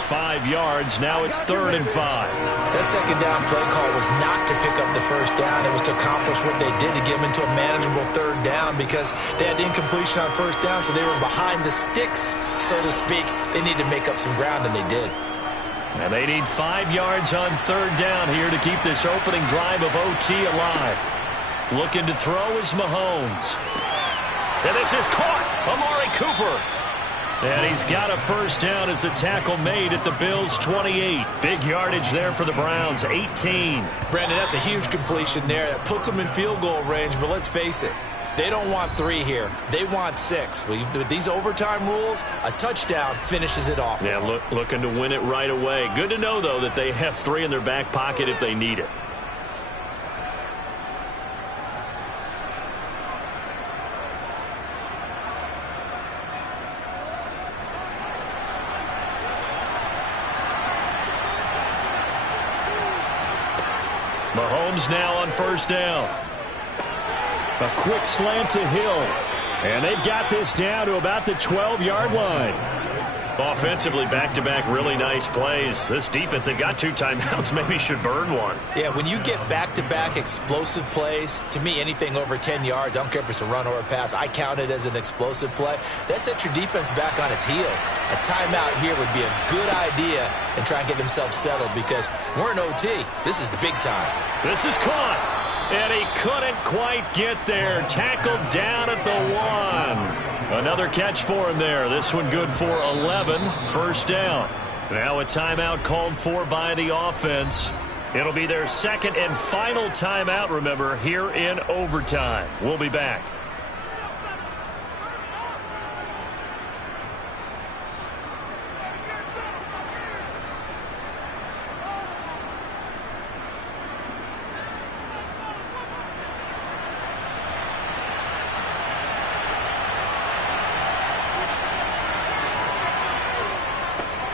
5 yards, now it's 3rd and 5. That 2nd down play call was not to pick up the first down. It was to accomplish what they did to get them into a manageable 3rd down because they had incompletion on 1st down, so they were behind the sticks, so to speak. They needed to make up some ground, and they did. And they need 5 yards on 3rd down here to keep this opening drive of OT alive. Looking to throw is Mahomes. And this is caught. Amari Cooper. And he's got a first down as the tackle made at the Bills' 28. Big yardage there for the Browns, 18. Brandon, that's a huge completion there. That puts them in field goal range, but let's face it. They don't want 3 here. They want 6. With these overtime rules, a touchdown finishes it off. Yeah, looking to win it right away. Good to know, though, that they have 3 in their back pocket if they need it. Mahomes now on first down. A quick slant to Hill. And they've got this down to about the 12-yard line. Offensively, back-to-back really nice plays. This defense, they've got 2 timeouts, maybe should burn one. Yeah, when you get back-to-back explosive plays, to me, anything over 10 yards, I don't care if it's a run or a pass, I count it as an explosive play. That sets your defense back on its heels. A timeout here would be a good idea and try and get themselves settled because we're in OT. This is the big time. This is caught, and he couldn't quite get there. Tackled down at the 1. Another catch for him there. This one good for 11. First down. Now a timeout called for by the offense. It'll be their second and final timeout, remember, here in overtime. We'll be back.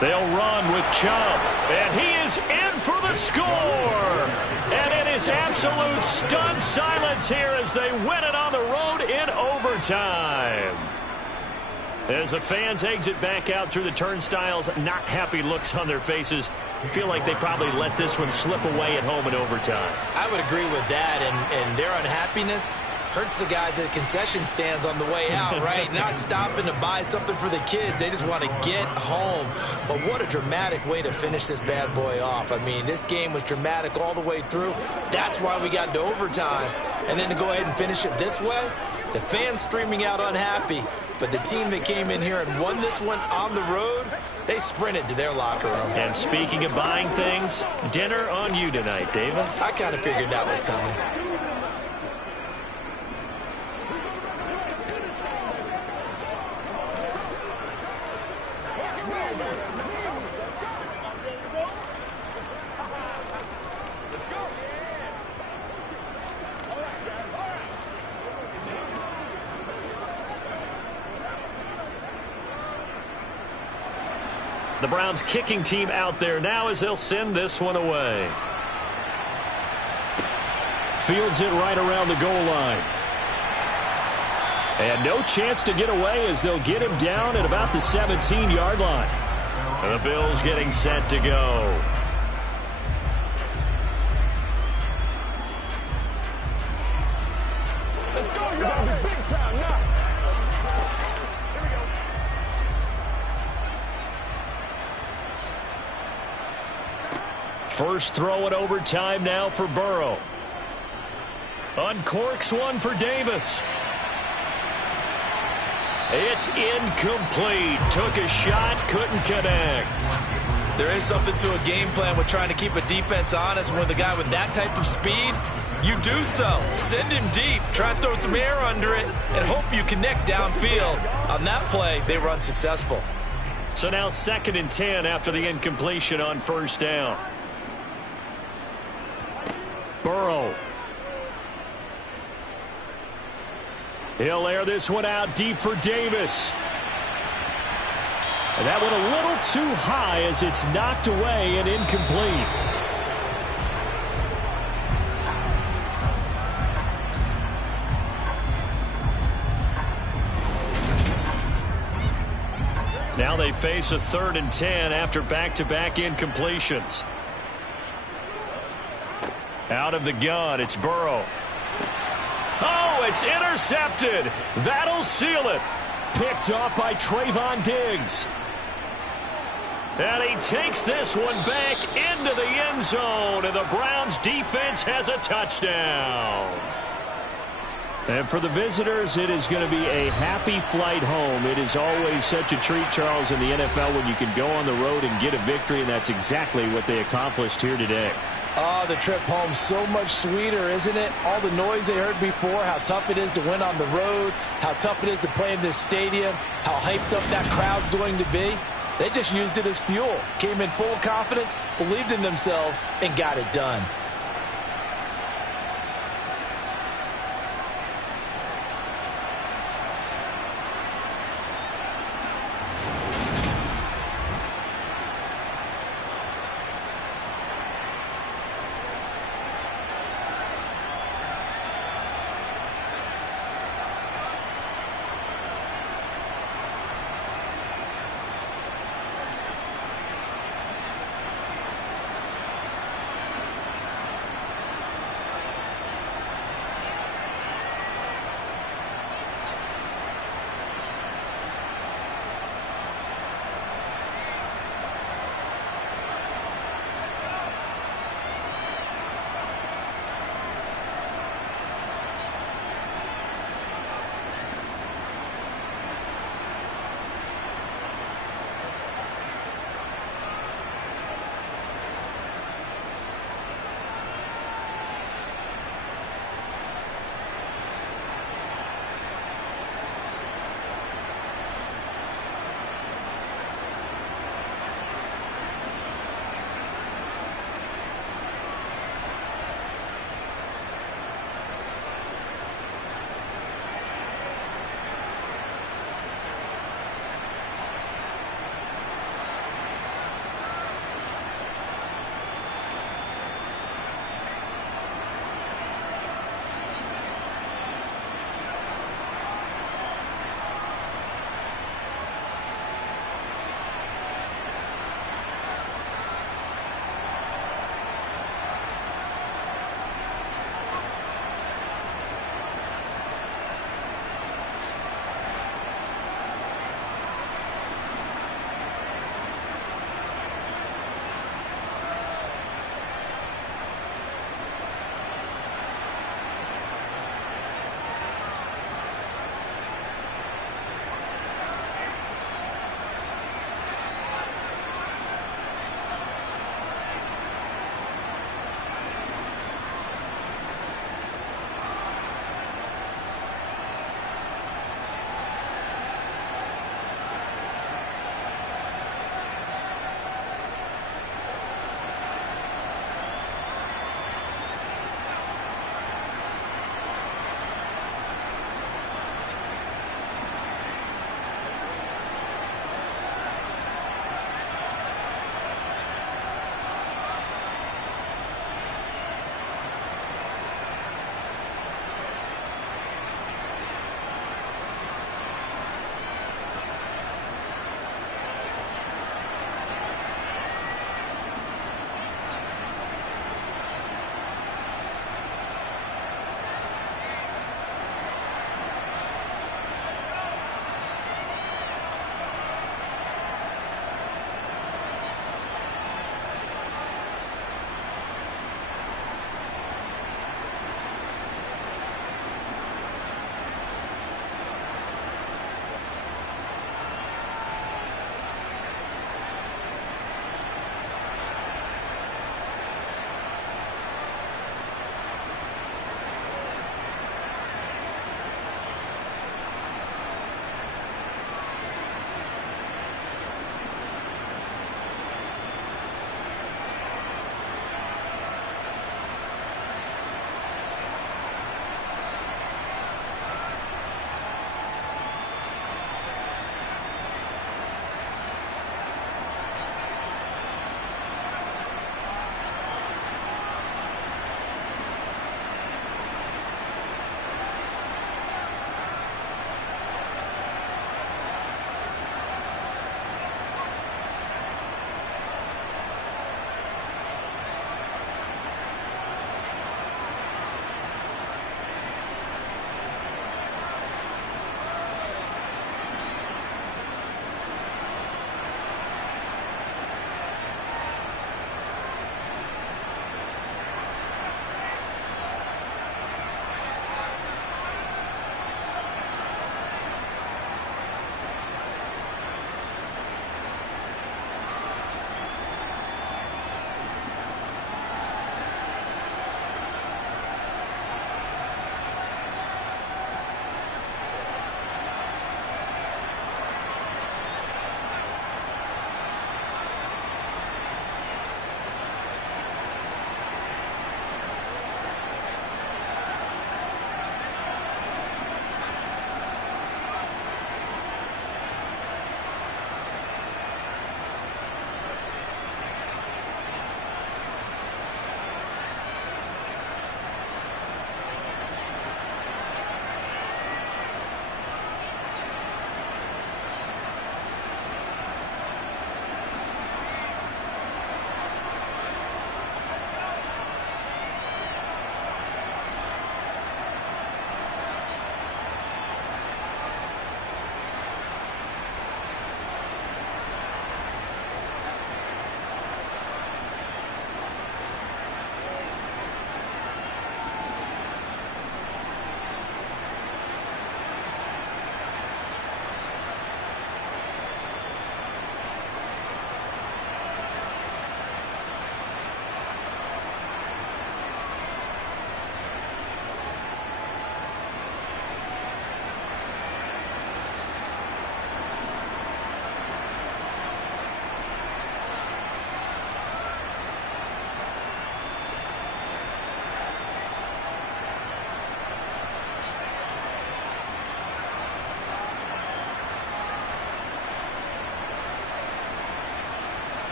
They'll run with Chubb, and he is in for the score. And it is absolute stunned silence here as they win it on the road in overtime. As the fans exit back out through the turnstiles, not happy looks on their faces. Feel like they probably let this one slip away at home in overtime. I would agree with that, and their unhappiness hurts the guys at concession stands on the way out, right? Not stopping to buy something for the kids. They just want to get home. But what a dramatic way to finish this bad boy off. I mean, this game was dramatic all the way through. That's why we got to overtime. And then to go ahead and finish it this way, the fans streaming out unhappy. But the team that came in here and won this one on the road, they sprinted to their locker room. And speaking of buying things, dinner on you tonight, David. I kind of figured that was coming. The Browns kicking team out there now as they'll send this one away. Fields it right around the goal line. And no chance to get away as they'll get him down at about the 17-yard line. And the Bills getting set to go. Let's go, you gotta be big time now. First throw in overtime now for Burrow. Uncorks one for Davis. It's incomplete. Took a shot, couldn't connect. There is something to a game plan with trying to keep a defense honest. With a guy with that type of speed, you do so. Send him deep. Try and throw some air under it and hope you connect downfield. On that play, they were unsuccessful. So now 2nd and 10 after the incompletion on first down. Burrow. He'll air this one out deep for Davis. And that one a little too high as it's knocked away and incomplete. Now they face a 3rd and 10 after back-to-back incompletions. Out of the gun, it's Burrow. Oh, it's intercepted. That'll seal it. Picked off by Trayvon Diggs. And he takes this one back into the end zone, and the Browns defense has a touchdown. And for the visitors, it is going to be a happy flight home. It is always such a treat, Charles, in the NFL when you can go on the road and get a victory, and that's exactly what they accomplished here today. Oh, the trip home so much sweeter, isn't it? All the noise they heard before, how tough it is to win on the road, how tough it is to play in this stadium, how hyped up that crowd's going to be. They just used it as fuel, came in full confidence, believed in themselves, and got it done.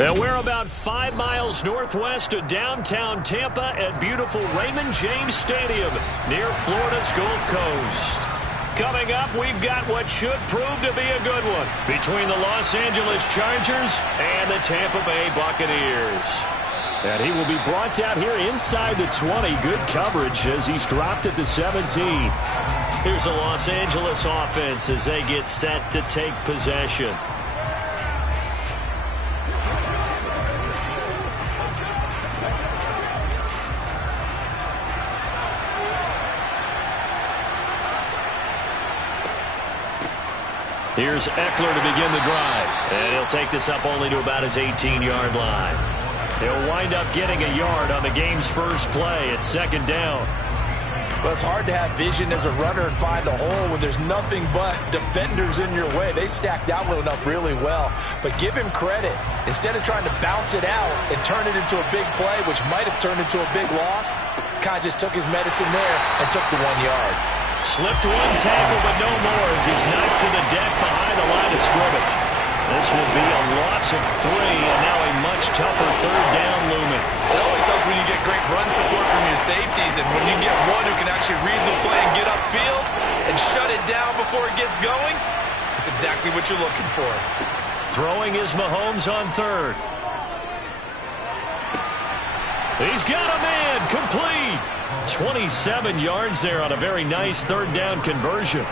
And we're about 5 miles northwest of downtown Tampa at beautiful Raymond James Stadium near Florida's Gulf Coast. Coming up, we've got what should prove to be a good one between the Los Angeles Chargers and the Tampa Bay Buccaneers. And he will be brought down here inside the 20. Good coverage as he's dropped at the 17. Here's the Los Angeles offense as they get set to take possession. Here's Eckler to begin the drive. And he'll take this up only to about his 18-yard line. He'll wind up getting a yard on the game's first play at second down. Well, it's hard to have vision as a runner and find a hole when there's nothing but defenders in your way. They stacked that one up really well. But give him credit. Instead of trying to bounce it out and turn it into a big play, which might have turned into a big loss, kind of just took his medicine there and took the 1 yard. Slipped one tackle, but no more as he's knocked to the deck behind the line of scrimmage. This will be a loss of 3, and now a much tougher third down looming. It always helps when you get great run support from your safeties, and when you get one who can actually read the play and get upfield and shut it down before it gets going, that's exactly what you're looking for. Throwing is Mahomes on third. He's got a man, complete. 27 yards there on a very nice third down conversion.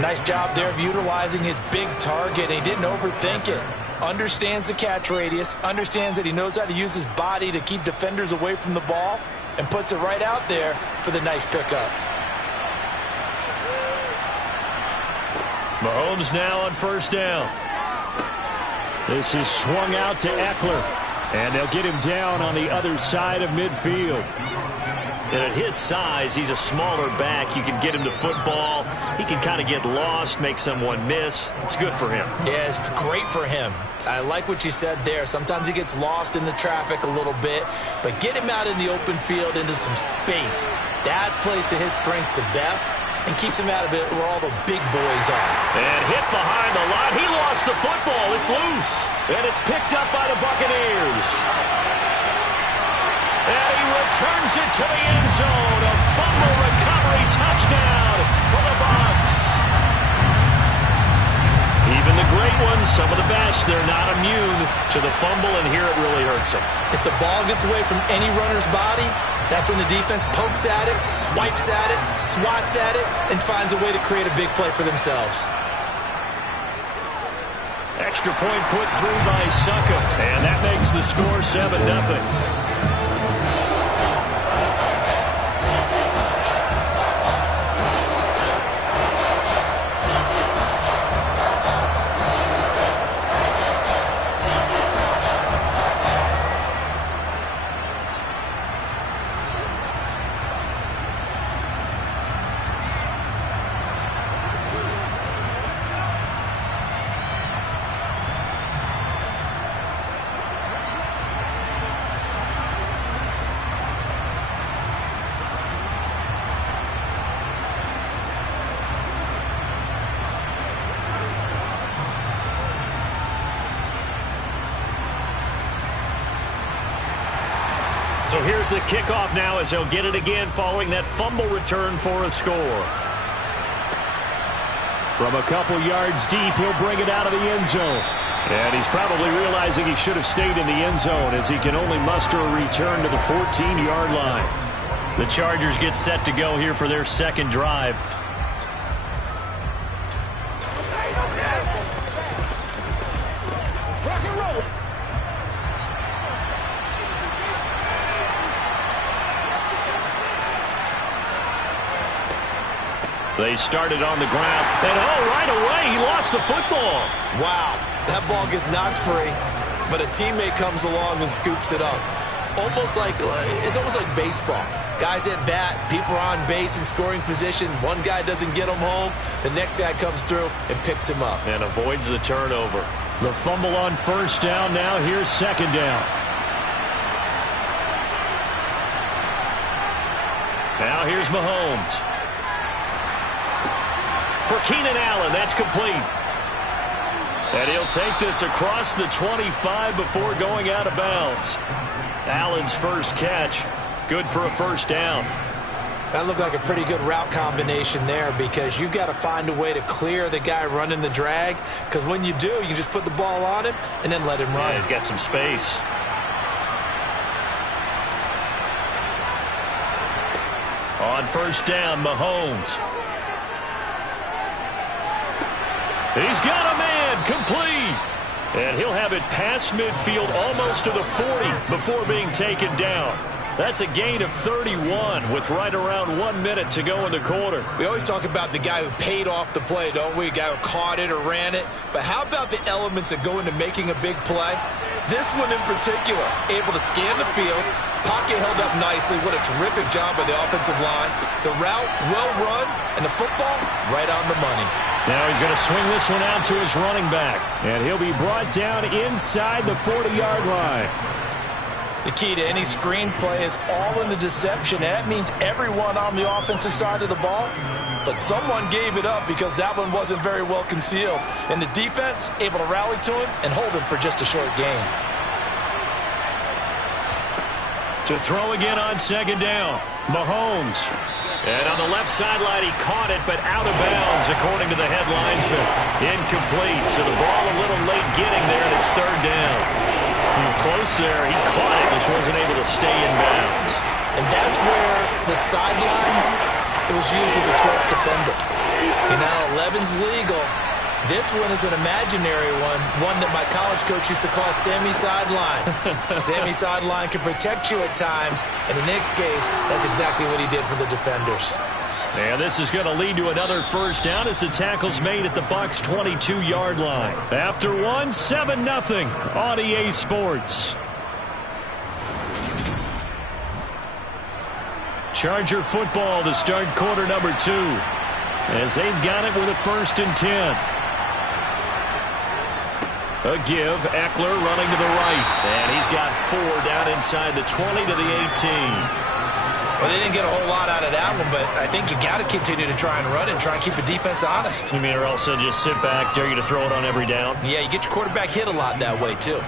Nice job there of utilizing his big target. He didn't overthink it. Understands the catch radius, understands that he knows how to use his body to keep defenders away from the ball, and puts it right out there for the nice pickup. Mahomes now on first down. This is swung out to Eckler, and they'll get him down on the other side of midfield. And at his size, he's a smaller back. You can get him to football. He can kind of get lost, make someone miss. It's good for him. Yeah, it's great for him. I like what you said there. Sometimes he gets lost in the traffic a little bit, but get him out in the open field into some space. That plays to his strengths the best and keeps him out of it where all the big boys are. And hit behind the line. He lost the football. It's loose. And it's picked up by the Buccaneers. And he returns it to the end zone. A fumble recovery touchdown for the Bucs. Even the great ones, some of the best, they're not immune to the fumble, and here it really hurts them. If the ball gets away from any runner's body, that's when the defense pokes at it, swipes at it, swats at it, and finds a way to create a big play for themselves. Extra point put through by Succop, and that makes the score 7-0. So here's the kickoff now as he'll get it again following that fumble return for a score. From a couple yards deep, he'll bring it out of the end zone. And he's probably realizing he should have stayed in the end zone as he can only muster a return to the 14-yard line. The Chargers get set to go here for their second drive. They started on the ground, and right away, he lost the football. Wow, that ball gets knocked free, but a teammate comes along and scoops it up. It's almost like baseball. Guys at bat, people are on base in scoring position. One guy doesn't get him home, the next guy comes through and picks him up. And avoids the turnover. The fumble on first down, now here's second down. Now here's Mahomes. For Keenan Allen, that's complete. And he'll take this across the 25 before going out of bounds. Allen's first catch, good for a first down. That looked like a pretty good route combination there, because you've got to find a way to clear the guy running the drag, because when you do, you just put the ball on him and then let him run. Yeah, he's got some space. On first down, Mahomes. He's got a man, complete. And he'll have it past midfield almost to the 40 before being taken down. That's a gain of 31 with right around 1 minute to go in the quarter. We always talk about the guy who paid off the play, don't we? A guy who caught it or ran it. But how about the elements that go into making a big play? This one in particular, able to scan the field, pocket held up nicely. What a terrific job by the offensive line. The route, well run, and the football, right on the money. Now he's going to swing this one out to his running back. And he'll be brought down inside the 40-yard line. The key to any screen play is all in the deception. That means everyone on the offensive side of the ball. But someone gave it up because that one wasn't very well concealed. And the defense able to rally to him and hold him for just a short gain. To throw again on second down, Mahomes. And on the left sideline, he caught it, but out of bounds, according to the headlinesman. Incomplete, so the ball a little late getting there, and it's third down. Close there, he caught it, just wasn't able to stay in bounds. And that's where the sideline, it was used as a 12th defender. And now 11's legal. This one is an imaginary one that my college coach used to call Sammy Sideline. Sammy Sideline can protect you at times, and in Nick's case, that's exactly what he did for the defenders. And this is going to lead to another first down as the tackle's made at the Bucs' 22-yard line. After one, 7-0 on EA Sports. Charger football to start quarter number 2, as they've got it with a 1st and 10. A give, Eckler running to the right. And he's got 4 down inside the 20 to the 18. Well, they didn't get a whole lot out of that one, but I think you got to continue to try and run and try and keep the defense honest. You mean, or also just sit back, dare you to throw it on every down? Yeah, you get your quarterback hit a lot that way, too.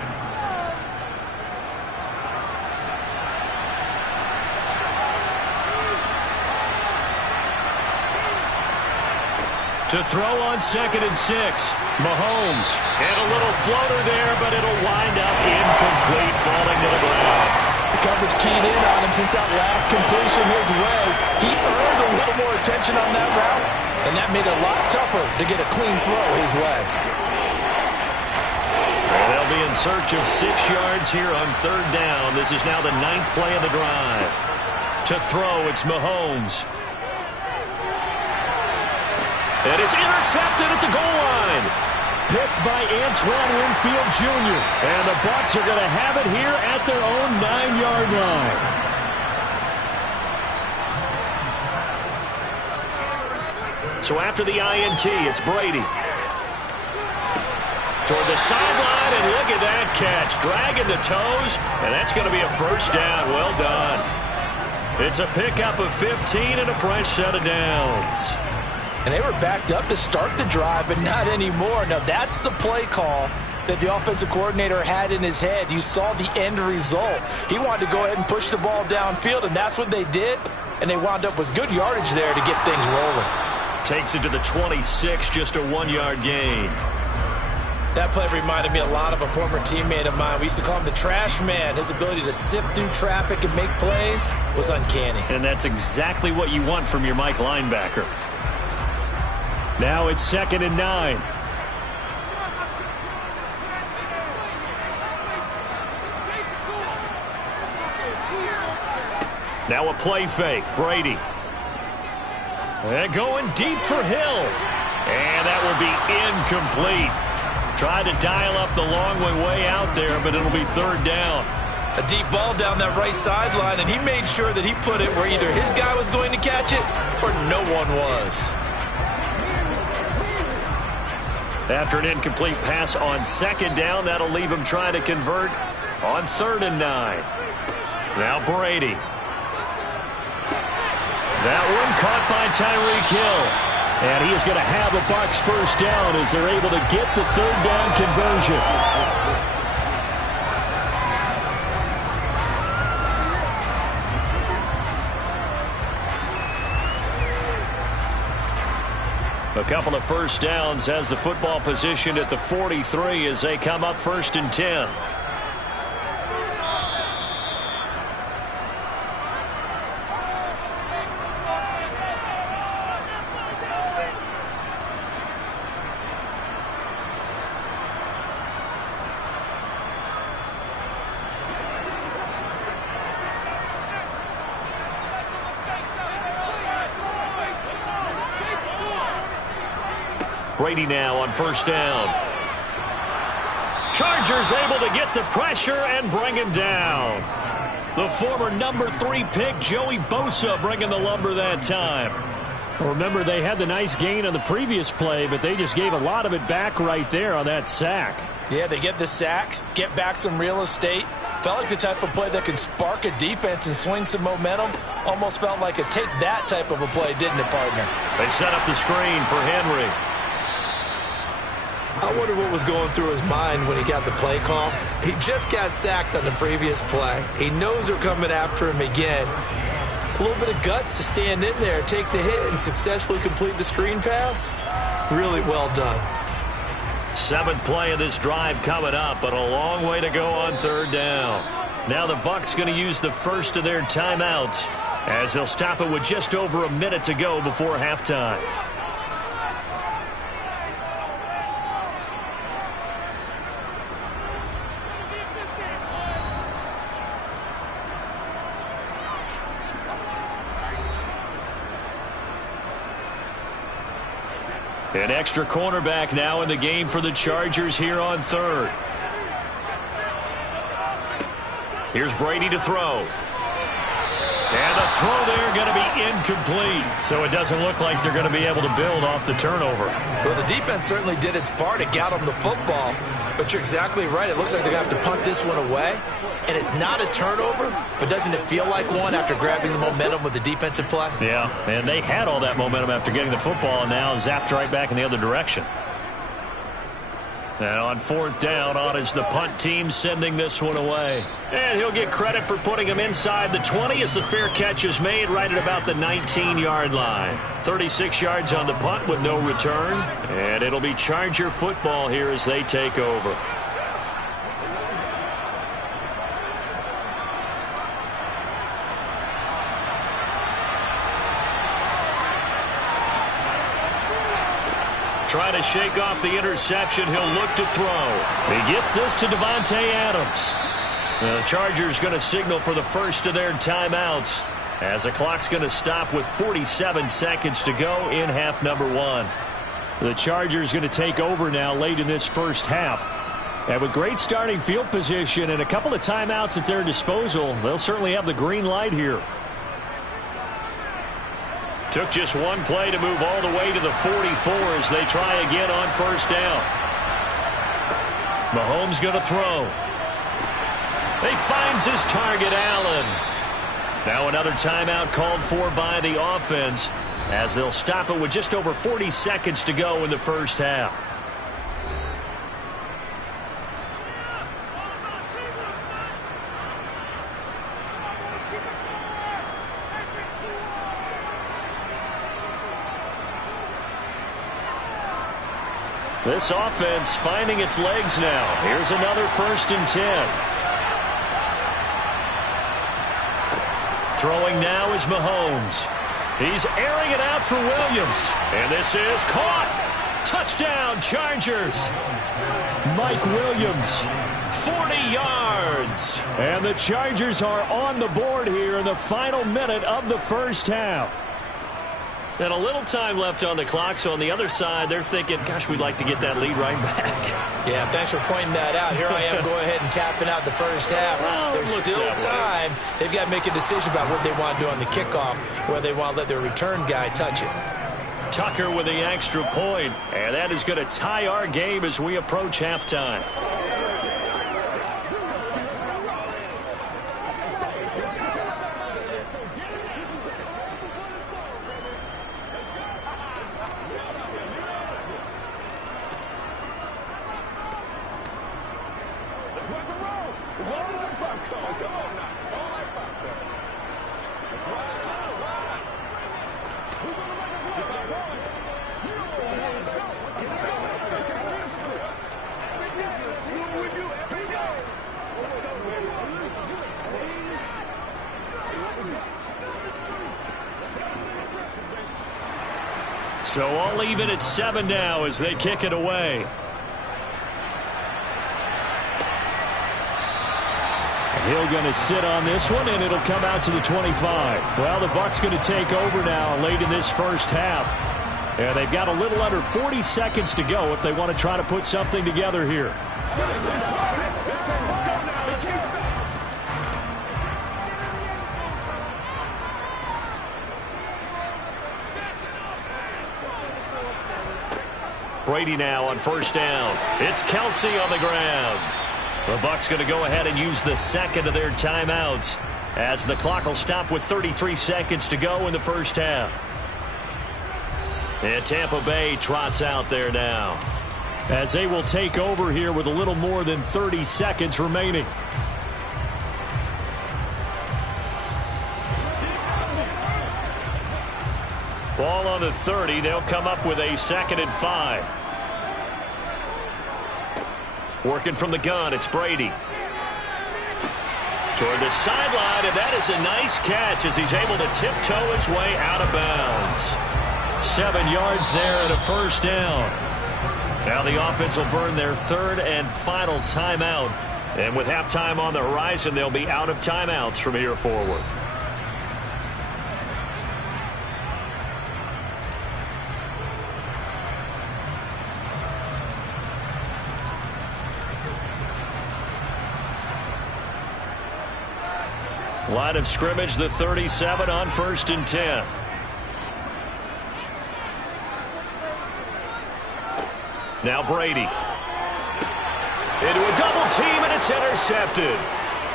To throw on 2nd and 6, Mahomes. And a little floater there, but it'll wind up incomplete, falling to the ground. The coverage keyed in on him since that last completion his way. He earned a little more attention on that route, and that made it a lot tougher to get a clean throw his way. And they'll be in search of 6 yards here on 3rd down. This is now the 9th play of the drive. To throw, it's Mahomes. And it's intercepted at the goal line. Picked by Antoine Winfield Jr. And the Bucs are going to have it here at their own 9-yard line. So after the INT, it's Brady. Toward the sideline, and look at that catch. Dragging the toes, and that's going to be a first down. Well done. It's a pickup of 15 and a fresh set of downs. And they were backed up to start the drive, but not anymore. Now, that's the play call that the offensive coordinator had in his head. You saw the end result. He wanted to go ahead and push the ball downfield, and that's what they did. And they wound up with good yardage there to get things rolling. Takes it to the 26, just a 1-yard gain. That play reminded me a lot of a former teammate of mine. We used to call him the trash man. His ability to sift through traffic and make plays was uncanny. And that's exactly what you want from your Mike linebacker. Now it's 2nd and 9. Now a play fake. Brady. And going deep for Hill. And that will be incomplete. Tried to dial up the long way out there, but it'll be 3rd down. A deep ball down that right sideline, and he made sure that he put it where either his guy was going to catch it or no one was. After an incomplete pass on 2nd down, that'll leave him trying to convert on 3rd and 9. Now Brady. That one caught by Tyreek Hill. And he is going to have the Bucs first down as they're able to get the third down conversion. A couple of first downs has the football positioned at the 43 as they come up 1st and 10. Brady now on first down. Chargers able to get the pressure and bring him down. The former number 3 pick, Joey Bosa, bringing the lumber that time. Remember, they had the nice gain on the previous play, but they just gave a lot of it back right there on that sack. Yeah, they get the sack, get back some real estate. Felt like the type of play that can spark a defense and swing some momentum. Almost felt like a take that type of a play, didn't it, partner? They set up the screen for Henry. I wonder what was going through his mind when he got the play call. He just got sacked on the previous play. He knows they're coming after him again. A little bit of guts to stand in there, take the hit, and successfully complete the screen pass. Really well done. 7th play of this drive coming up, but a long way to go on third down. Now the Bucs going to use the first of their timeouts as they'll stop it with just over a minute to go before halftime. An extra cornerback now in the game for the Chargers here on third. Here's Brady to throw. And the throw there going to be incomplete. So it doesn't look like they're going to be able to build off the turnover. Well, the defense certainly did its part. It got them the football. But you're exactly right. It looks like they're going to have to punt this one away. And it's not a turnover, but doesn't it feel like one after grabbing the momentum with the defensive play? Yeah, and they had all that momentum after getting the football and now zapped right back in the other direction. And on 4th down, on is the punt team sending this one away. And he'll get credit for putting him inside the 20 as the fair catch is made right at about the 19-yard line. 36 yards on the punt with no return. And it'll be Charger football here as they take over. Trying to shake off the interception. He'll look to throw. He gets this to Davante Adams. The Chargers going to signal for the first of their timeouts as the clock's going to stop with 47 seconds to go in half number 1. The Chargers going to take over now late in this first half. And with great starting field position and a couple of timeouts at their disposal, they'll certainly have the green light here. Took just one play to move all the way to the 44 as they try again on first down. Mahomes going to throw. He finds his target, Allen. Now another timeout called for by the offense as they'll stop it with just over 40 seconds to go in the first half. This offense finding its legs now. Here's another 1st and 10. Throwing now is Mahomes. He's airing it out for Williams. And this is caught. Touchdown, Chargers. Mike Williams. 40 yards. And the Chargers are on the board here in the final minute of the first half. And a little time left on the clock, so on the other side, they're thinking, gosh, we'd like to get that lead right back. Yeah, thanks for pointing that out. Here I am going ahead and tapping out the first half. Well, there's still time. They've got to make a decision about what they want to do on the kickoff, whether they want to let their return guy touch it. Tucker with the extra point, and that is going to tie our game as we approach halftime. Come on now. Sound like that. That's right. We're going to make a play, boys. You know what we want to go. With you every day. Let's go, baby. So all even at 7 now as they kick it away. Hill going to sit on this one, and it'll come out to the 25. Well, the Bucs going to take over now late in this first half. And they've got a little under 40 seconds to go if they want to try to put something together here. Brady now on first down. It's Kelsey on the ground. The Bucs going to go ahead and use the second of their timeouts as the clock will stop with 33 seconds to go in the first half. And Tampa Bay trots out there now as they will take over here with a little more than 30 seconds remaining. Ball on the 30. They'll come up with a 2nd and 5. Working from the gun, it's Brady. Toward the sideline, and that is a nice catch as he's able to tiptoe his way out of bounds. 7 yards there and a first down. Now the offense will burn their 3rd and final timeout. And with halftime on the horizon, they'll be out of timeouts from here forward. Line of scrimmage, the 37 on 1st and 10. Now Brady. Into a double team, and it's intercepted.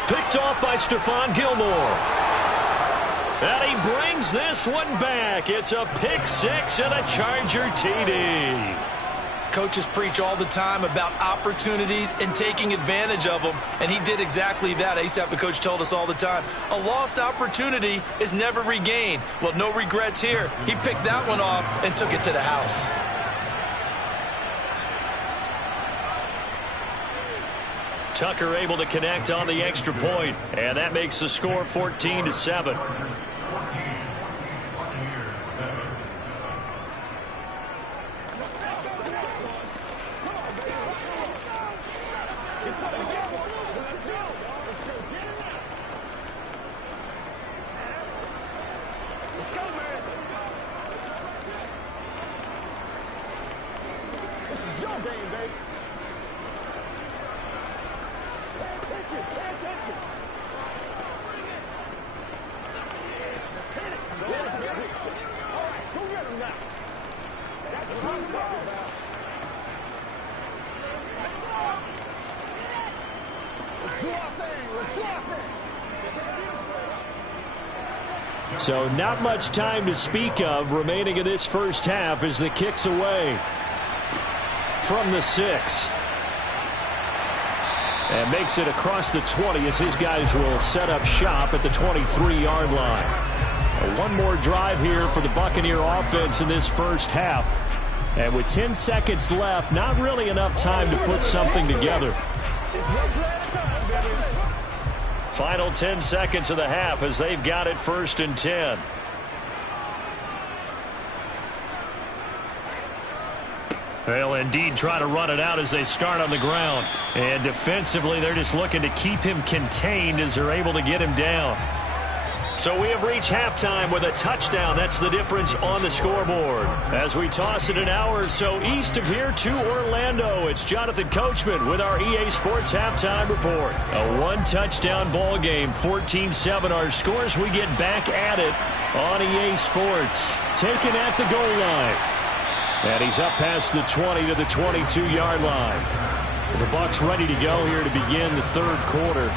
Picked off by Stephon Gilmore. And he brings this one back. It's a pick 6 and a Charger TD. Coaches preach all the time about opportunities and taking advantage of them, and he did exactly that. I used to have a coach told us all the time, a lost opportunity is never regained. Well, no regrets here. He picked that one off and took it to the house. Tucker able to connect on the extra point, and that makes the score 14-7. So not much time to speak of remaining in this first half as the kick's away from the 6. And makes it across the 20 as his guys will set up shop at the 23-yard line. One more drive here for the Buccaneer offense in this first half. And with 10 seconds left, not really enough time to put something together. Final 10 seconds of the half as they've got it 1st and 10. They'll indeed try to run it out as they start on the ground. And defensively, they're just looking to keep him contained as they're able to get him down. So we have reached halftime with a touchdown. That's the difference on the scoreboard. As we toss it an hour or so east of here to Orlando, it's Jonathan Coachman with our EA Sports Halftime Report. A one-touchdown ball game, 14-7 our scores. We get back at it on EA Sports. Taken at the goal line. And he's up past the 20 to the 22-yard line. The Bucs ready to go here to begin the third quarter.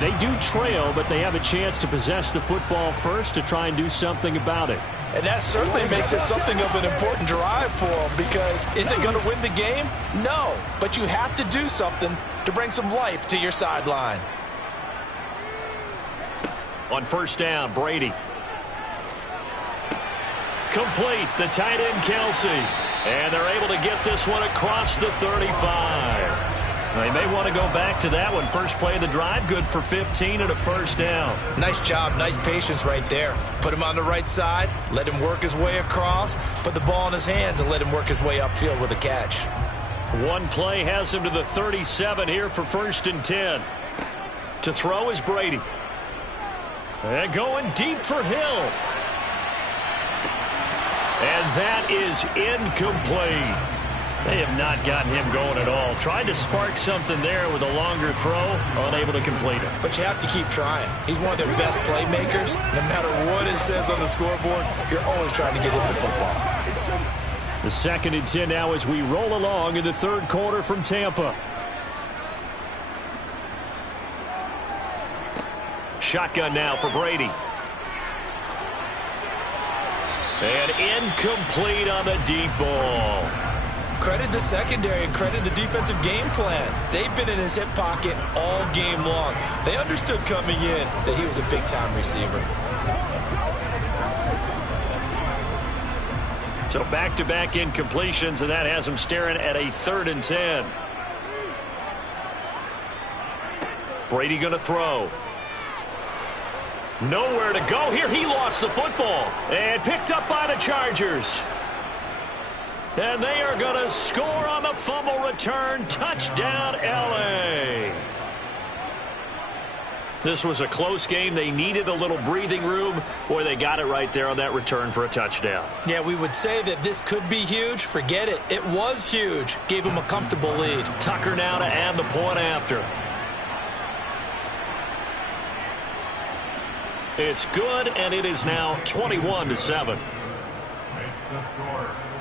They do trail, but they have a chance to possess the football first to try and do something about it. And that certainly makes it something of an important drive for them, because is it going to win the game? No, but you have to do something to bring some life to your sideline. On first down, Brady. Complete, the tight end, Kelsey. And they're able to get this one across the 35. They may want to go back to that one. First play of the drive, good for 15 and a first down. Nice job, nice patience right there. Put him on the right side, let him work his way across, put the ball in his hands, and let him work his way upfield with a catch. One play has him to the 37 here for first and 10. To throw is Brady. And going deep for Hill. And that is incomplete. They have not gotten him going at all. Tried to spark something there with a longer throw, unable to complete it. But you have to keep trying. He's one of their best playmakers. No matter what it says on the scoreboard, you're always trying to get him the football. The 2nd and 10 now as we roll along in the third quarter from Tampa. Shotgun now for Brady. And incomplete on the deep ball. Credit the secondary and credit the defensive game plan. They've been in his hip pocket all game long. They understood coming in that he was a big-time receiver. So back-to-back incompletions, and that has him staring at a 3rd and 10. Brady going to throw. Nowhere to go here. He lost the football and picked up by the Chargers. And they are going to score on the fumble return. Touchdown, L.A. This was a close game. They needed a little breathing room. Boy, they got it right there on that return for a touchdown. Yeah, we would say that this could be huge. Forget it. It was huge. Gave him a comfortable lead. Tucker now to add the point after. It's good, and it is now 21-7. Makes the score.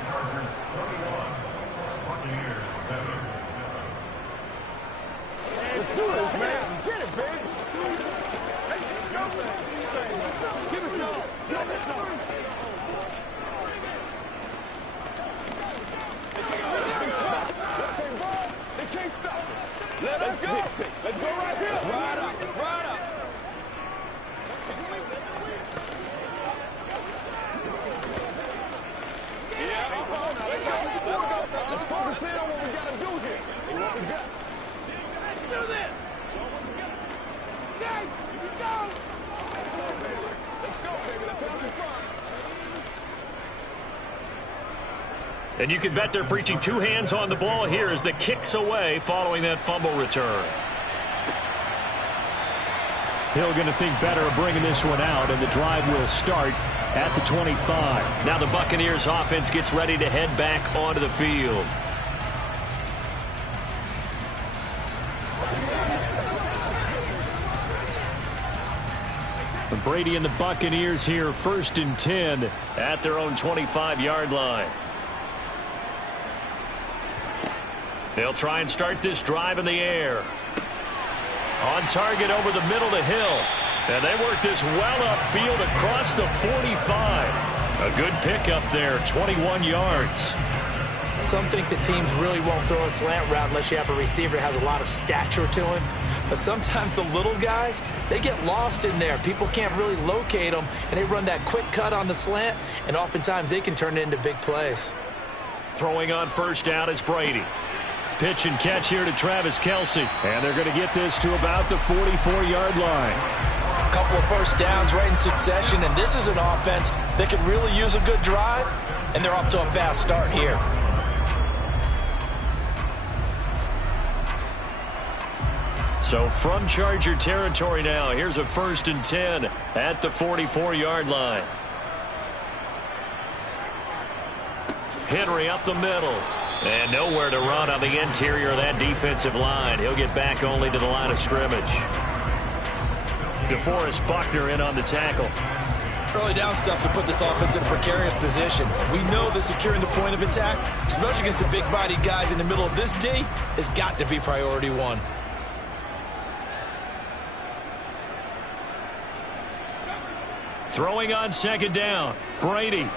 Chargers 31, Buccaneers 7. Let's do this, man. Get it, baby. Give us some. They can't stop us. Let's go. Let's go right here. Let's ride up. Let's ride up. Let's focus in on what we got to do here. See what we got. Let's do this. Show what you got. Okay, here we go. Let's go, baby. Let's have some fun. And you can bet they're preaching two hands on the ball here as the kick's away following that fumble return. Hill going to think better of bringing this one out, and the drive will start at the 25. Now the Buccaneers offense gets ready to head back onto the field. Brady and the Buccaneers here, 1st and 10 at their own 25-yard line. They'll try and start this drive in the air. On target over the middle to Hill. And they work this well upfield across the 45. A good pickup there, 21 yards. Some think that teams really won't throw a slant route unless you have a receiver that has a lot of stature to him. But sometimes the little guys, they get lost in there. People can't really locate them, and they run that quick cut on the slant, and oftentimes they can turn it into big plays. Throwing on first down is Brady. Pitch and catch here to Travis Kelce. And they're going to get this to about the 44-yard line. A couple of first downs right in succession, and this is an offense that could really use a good drive, and they're off to a fast start here. So from Charger territory now, here's a 1st and 10 at the 44-yard line. Henry up the middle. And nowhere to run on the interior of that defensive line. He'll get back only to the line of scrimmage. DeForest Buckner in on the tackle. Early down stuff to put this offense in a precarious position. We know that securing the point of attack, especially against the big-bodied guys in the middle of this D, has got to be priority one. Throwing on 2nd down. Brady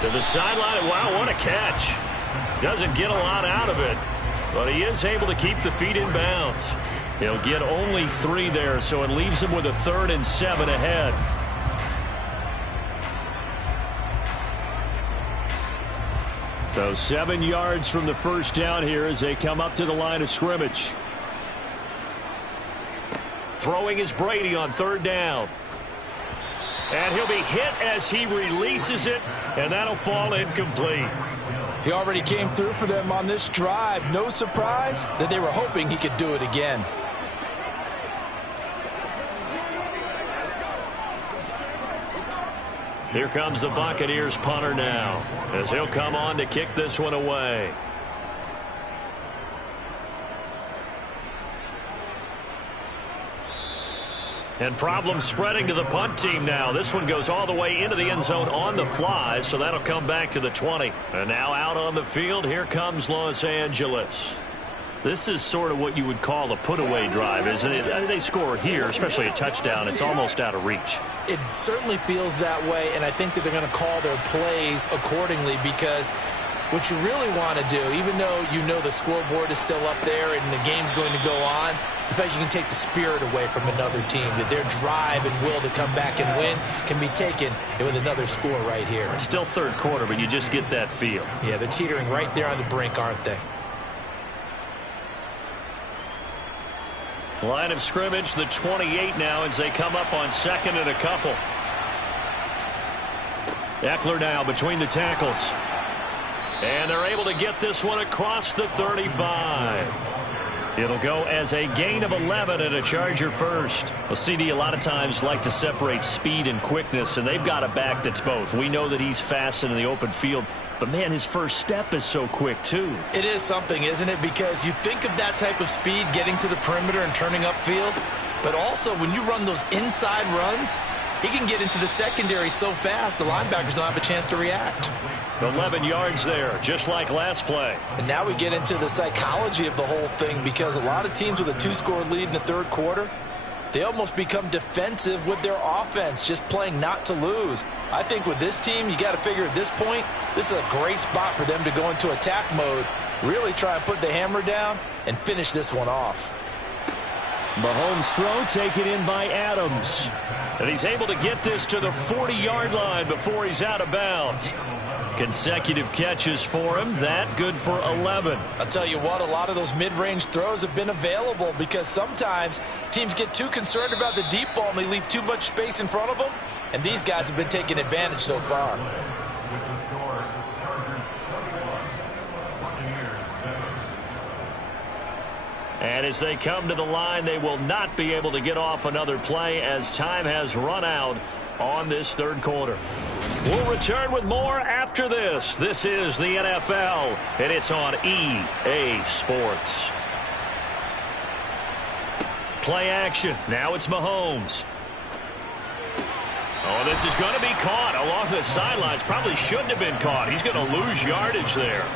to the sideline. Wow, what a catch. Doesn't get a lot out of it, but he is able to keep the feet in bounds. He'll get only 3 there, so it leaves him with a 3rd and 7 ahead. So 7 yards from the first down here as they come up to the line of scrimmage. Throwing is Brady on 3rd down. And he'll be hit as he releases it, and that'll fall incomplete. He already came through for them on this drive. No surprise that they were hoping he could do it again. Here comes the Buccaneers punter now, as he'll come on to kick this one away. And problems spreading to the punt team now. This one goes all the way into the end zone on the fly, so that'll come back to the 20. And now out on the field, here comes Los Angeles. This is sort of what you would call a put-away drive, isn't it? I mean, they score here, especially a touchdown. It's almost out of reach. It certainly feels that way, and I think that they're going to call their plays accordingly, because what you really want to do, even though you know the scoreboard is still up there and the game's going to go on, in fact, you can take the spirit away from another team, that their drive and will to come back and win can be taken with another score right here. It's still 3rd quarter, but you just get that feel. Yeah, they're teetering right there on the brink, aren't they? Line of scrimmage, the 28 now as they come up on 2nd and a couple. Eckler now between the tackles. And they're able to get this one across the 35. It'll go as a gain of 11 and a Charger first. Well, CD a lot of times like to separate speed and quickness, and they've got a back that's both. We know that he's fast in the open field, but, man, his first step is so quick, too. It is something, isn't it? Because you think of that type of speed getting to the perimeter and turning upfield, but also when you run those inside runs, he can get into the secondary so fast the linebackers don't have a chance to react. 11 yards there, just like last play. And now we get into the psychology of the whole thing, because a lot of teams with a 2-score lead in the 3rd quarter, they almost become defensive with their offense, just playing not to lose. I think with this team, you got to figure at this point, this is a great spot for them to go into attack mode, really try and put the hammer down and finish this one off. Mahomes' throw taken in by Adams. And he's able to get this to the 40-yard line before he's out of bounds. Consecutive catches for him. That good for 11. I'll tell you what, a lot of those mid-range throws have been available, because sometimes teams get too concerned about the deep ball and they leave too much space in front of them. And these guys have been taking advantage so far. With the score, Chargers 21, Buccaneers 7. And as they come to the line, they will not be able to get off another play as time has run out on this 3rd quarter. We'll return with more after this. This is the NFL, and it's on EA Sports. Play action. Now it's Mahomes. Oh, this is going to be caught along the sidelines. Probably shouldn't have been caught. He's going to lose yardage there.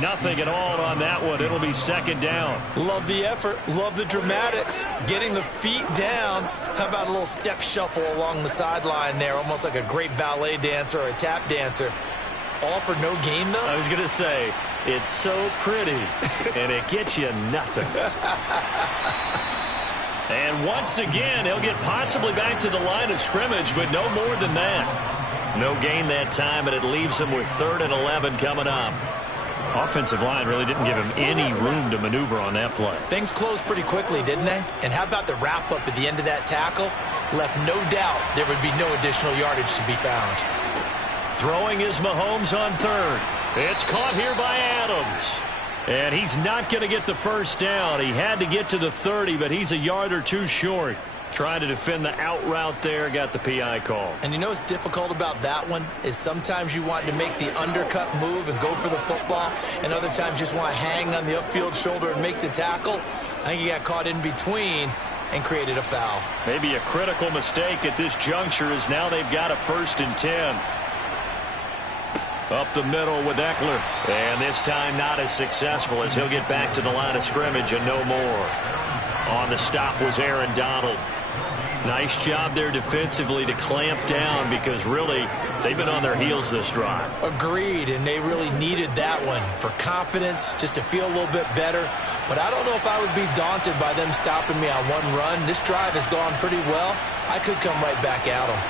Nothing at all on that one. It'll be 2nd down. Love the effort. Love the dramatics. Getting the feet down. How about a little step shuffle along the sideline there? Almost like a great ballet dancer or a tap dancer. All for no gain, though? I was going to say, it's so pretty, and it gets you nothing. And once again, he'll get possibly back to the line of scrimmage, but no more than that. No gain that time, and it leaves him with 3rd and 11 coming up. Offensive line really didn't give him any room to maneuver on that play. Things closed pretty quickly, didn't they? And how about the wrap-up at the end of that tackle? Left no doubt there would be no additional yardage to be found. Throwing is Mahomes on 3rd. It's caught here by Adams. And he's not going to get the first down. He had to get to the 30, but he's a yard or 2 short. Trying to defend the out route there, got the PI call. And you know what's difficult about that one is sometimes you want to make the undercut move and go for the football, and other times you just want to hang on the upfield shoulder and make the tackle. I think he got caught in between and created a foul. Maybe a critical mistake at this juncture, as now they've got a 1st and 10. Up the middle with Eckler. And this time not as successful, as he'll get back to the line of scrimmage and no more. On the stop was Aaron Donald. Nice job there defensively to clamp down because really they've been on their heels this drive. Agreed, and they really needed that one for confidence, just to feel a little bit better. But I don't know if I would be daunted by them stopping me on one run. This drive has gone pretty well. I could come right back at them.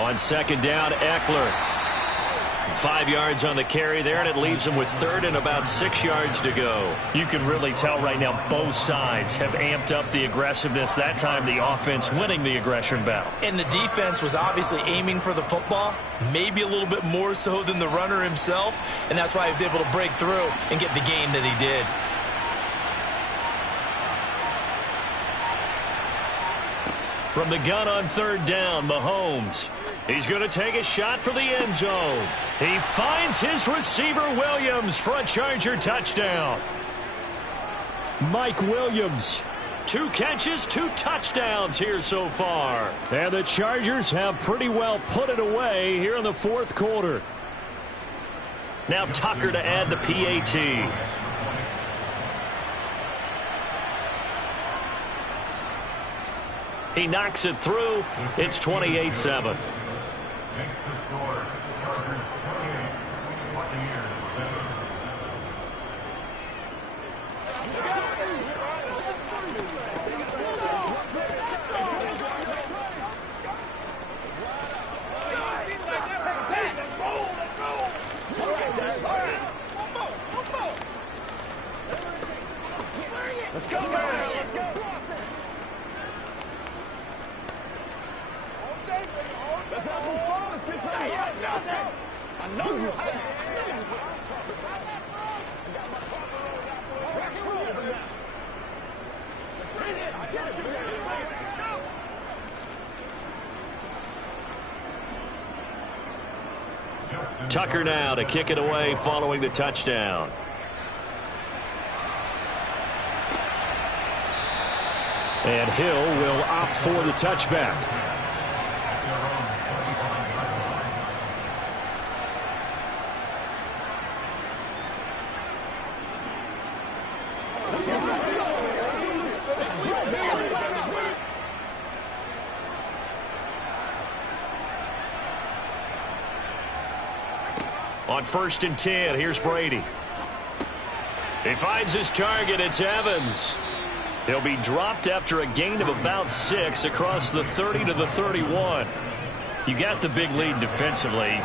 On second down, Eckler. 5 yards on the carry there, and it leaves him with third and about 6 yards to go. You can really tell right now both sides have amped up the aggressiveness. That time the offense winning the aggression battle. And the defense was obviously aiming for the football, maybe a little bit more so than the runner himself, and that's why he was able to break through and get the gain that he did. From the gun on third down, Mahomes. He's going to take a shot for the end zone. He finds his receiver, Williams, for a Charger touchdown. Mike Williams. 2 catches, 2 touchdowns here so far. And the Chargers have pretty well put it away here in the fourth quarter. Now Tucker to add the PAT. He knocks it through. It's 28-7. Makes the score. Chargers 28, Buccaneers 7. Let's go, man. Let's go. Let's have some fun. Let's get some right. Let's go. I know you're fast. Rock and roll now. I got you. Let's go. Tucker now to kick it away following the touchdown. And Hill will opt for the touchback. On 1st and 10, here's Brady. He finds his target. It's Evans. He'll be dropped after a gain of about 6 across the 30 to the 31. You got the big lead defensively.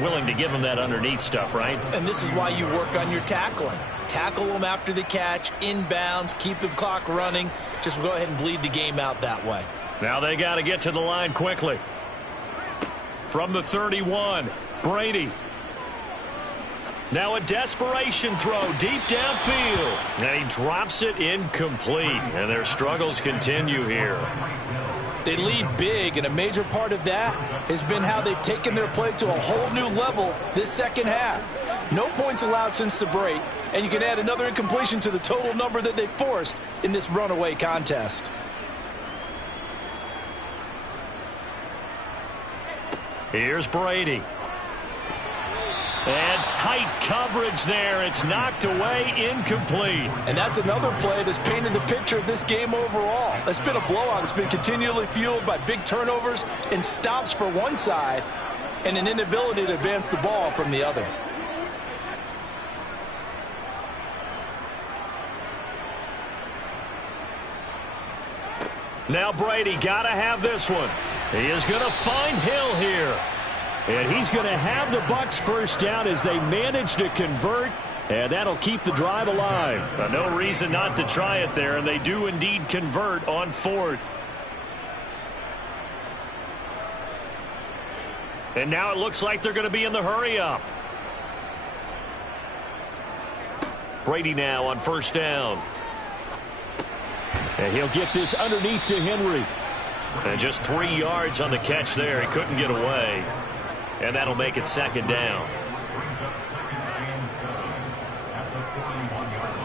Willing to give him that underneath stuff, right? And this is why you work on your tackling. Tackle them after the catch, inbounds, keep the clock running. Just go ahead and bleed the game out that way. Now they got to get to the line quickly. From the 31, Brady. Now a desperation throw deep downfield. And he drops it incomplete. And their struggles continue here. They lead big, and a major part of that has been how they've taken their play to a whole new level this second half. No points allowed since the break, and you can add another incompletion to the total number that they forced in this runaway contest. Here's Brady. And tight coverage there. It's knocked away, incomplete. And that's another play that's painted the picture of this game overall. It's been a blowout. It's been continually fueled by big turnovers and stops for one side and an inability to advance the ball from the other. Now Brady got to have this one. He is going to find Hill here. And he's going to have the Bucs first down as they manage to convert, and that'll keep the drive alive. No reason not to try it there, and they do indeed convert on 4th. And now it looks like they're going to be in the hurry-up. Brady now on 1st down. And he'll get this underneath to Henry. And just 3 yards on the catch there. He couldn't get away. And that'll make it 2nd down. Brings up 2nd and 7 at the 41-yard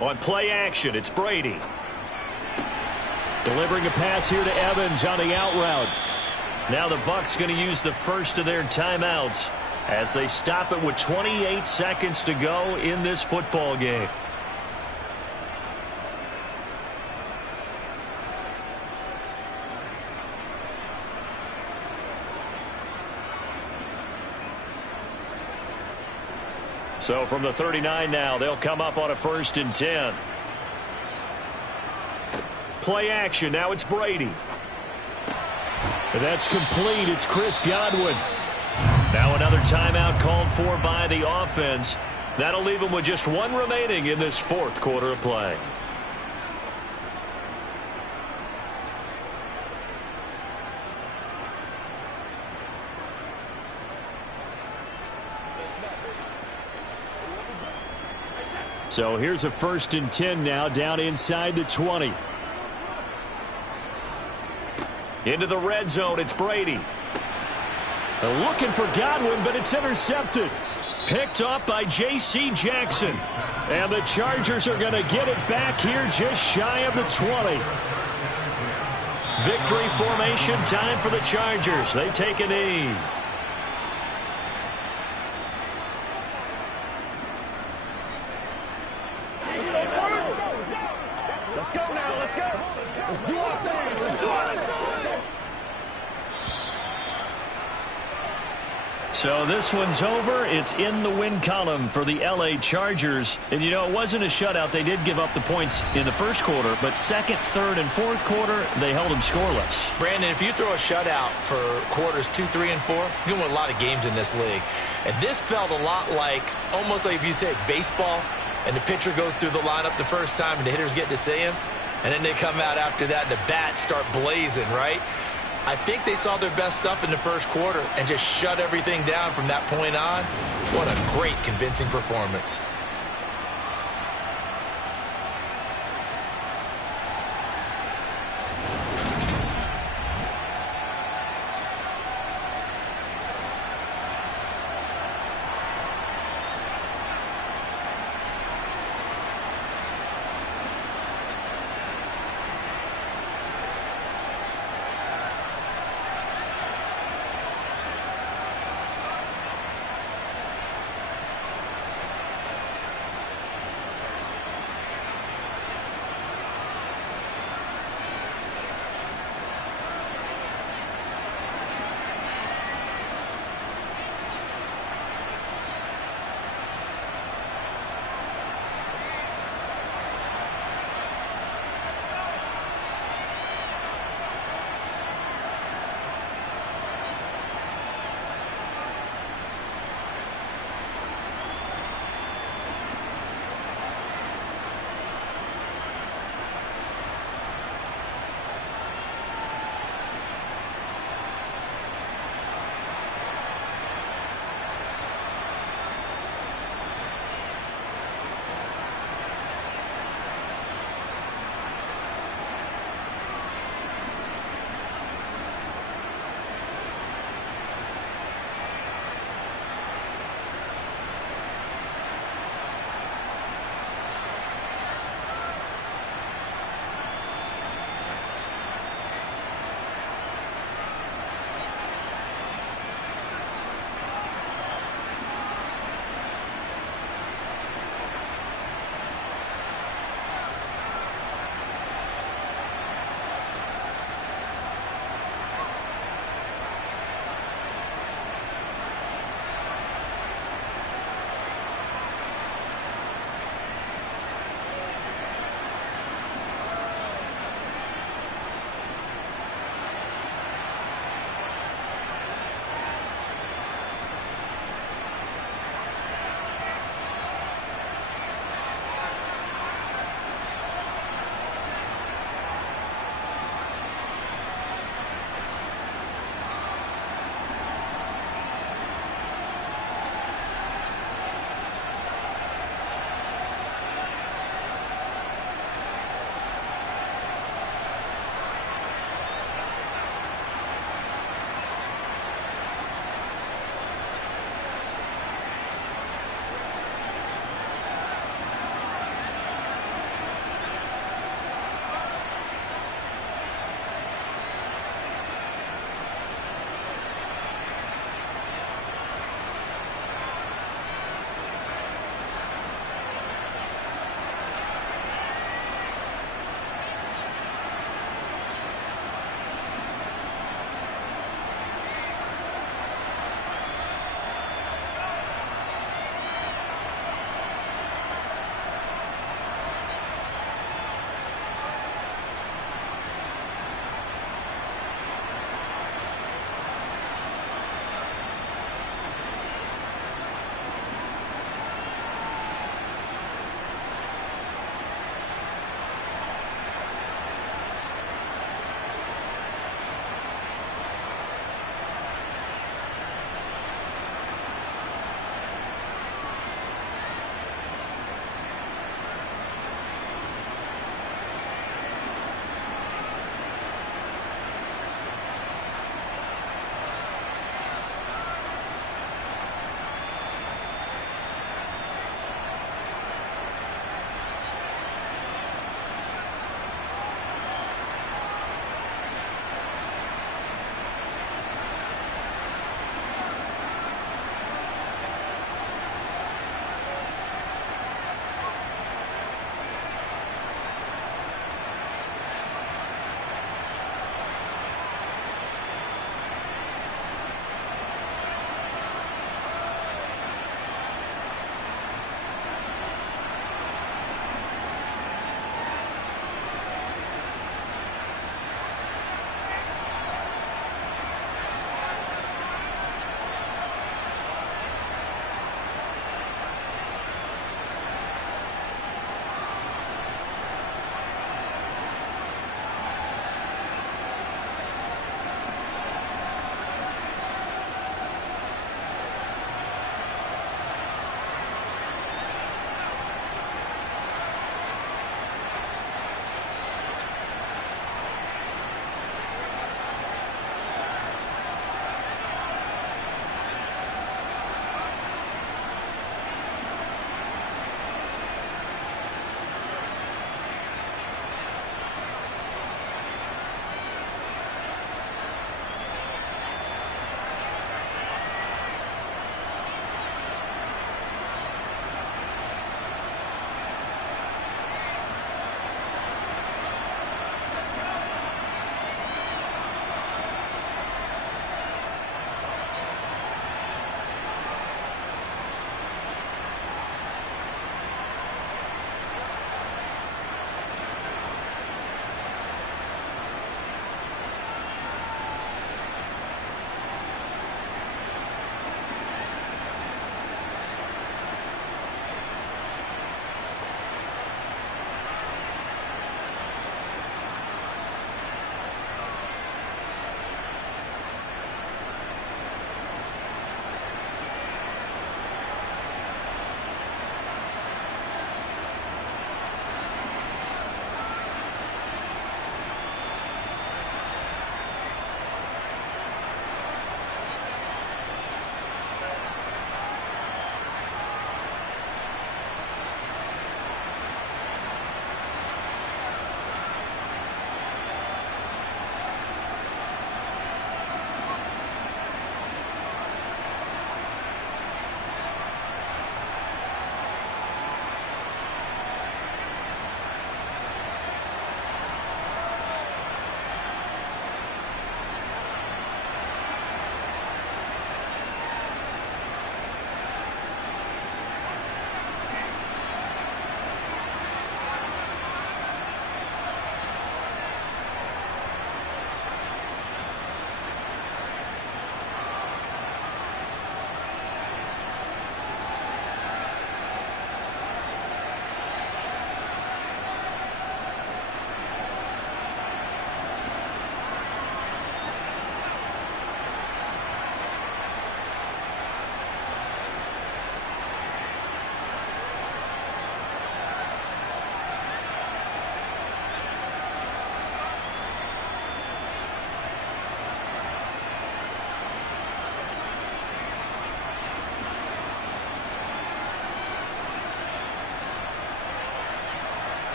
line. On play action, it's Brady. Delivering a pass here to Evans on the out route. Now the Bucs going to use the first of their timeouts as they stop it with 28 seconds to go in this football game. So from the 39 now, they'll come up on a 1st and 10. Play action. Now it's Brady. And that's complete. It's Chris Godwin. Now another timeout called for by the offense. That'll leave them with just one remaining in this 4th quarter of play. So here's a 1st and 10 now down inside the 20. Into the red zone, it's Brady. They're looking for Godwin, but it's intercepted. Picked up by J.C. Jackson. And the Chargers are going to get it back here just shy of the 20. Victory formation time for the Chargers. They take a knee. Let's go now. Let's go. Let's do our thing. Let's do our thing. So this one's over. It's in the win column for the L.A. Chargers. And, you know, it wasn't a shutout. They did give up the points in the 1st quarter, but 2nd, 3rd, and 4th quarter, they held them scoreless. Brandon, if you throw a shutout for quarters 2, 3, and 4, you're going to win a lot of games in this league. And this felt a lot like, almost like if you say baseball, and the pitcher goes through the lineup the first time, and the hitters get to see him, and then they come out after that, and the bats start blazing, right? I think they saw their best stuff in the 1st quarter and just shut everything down from that point on. What a great, convincing performance.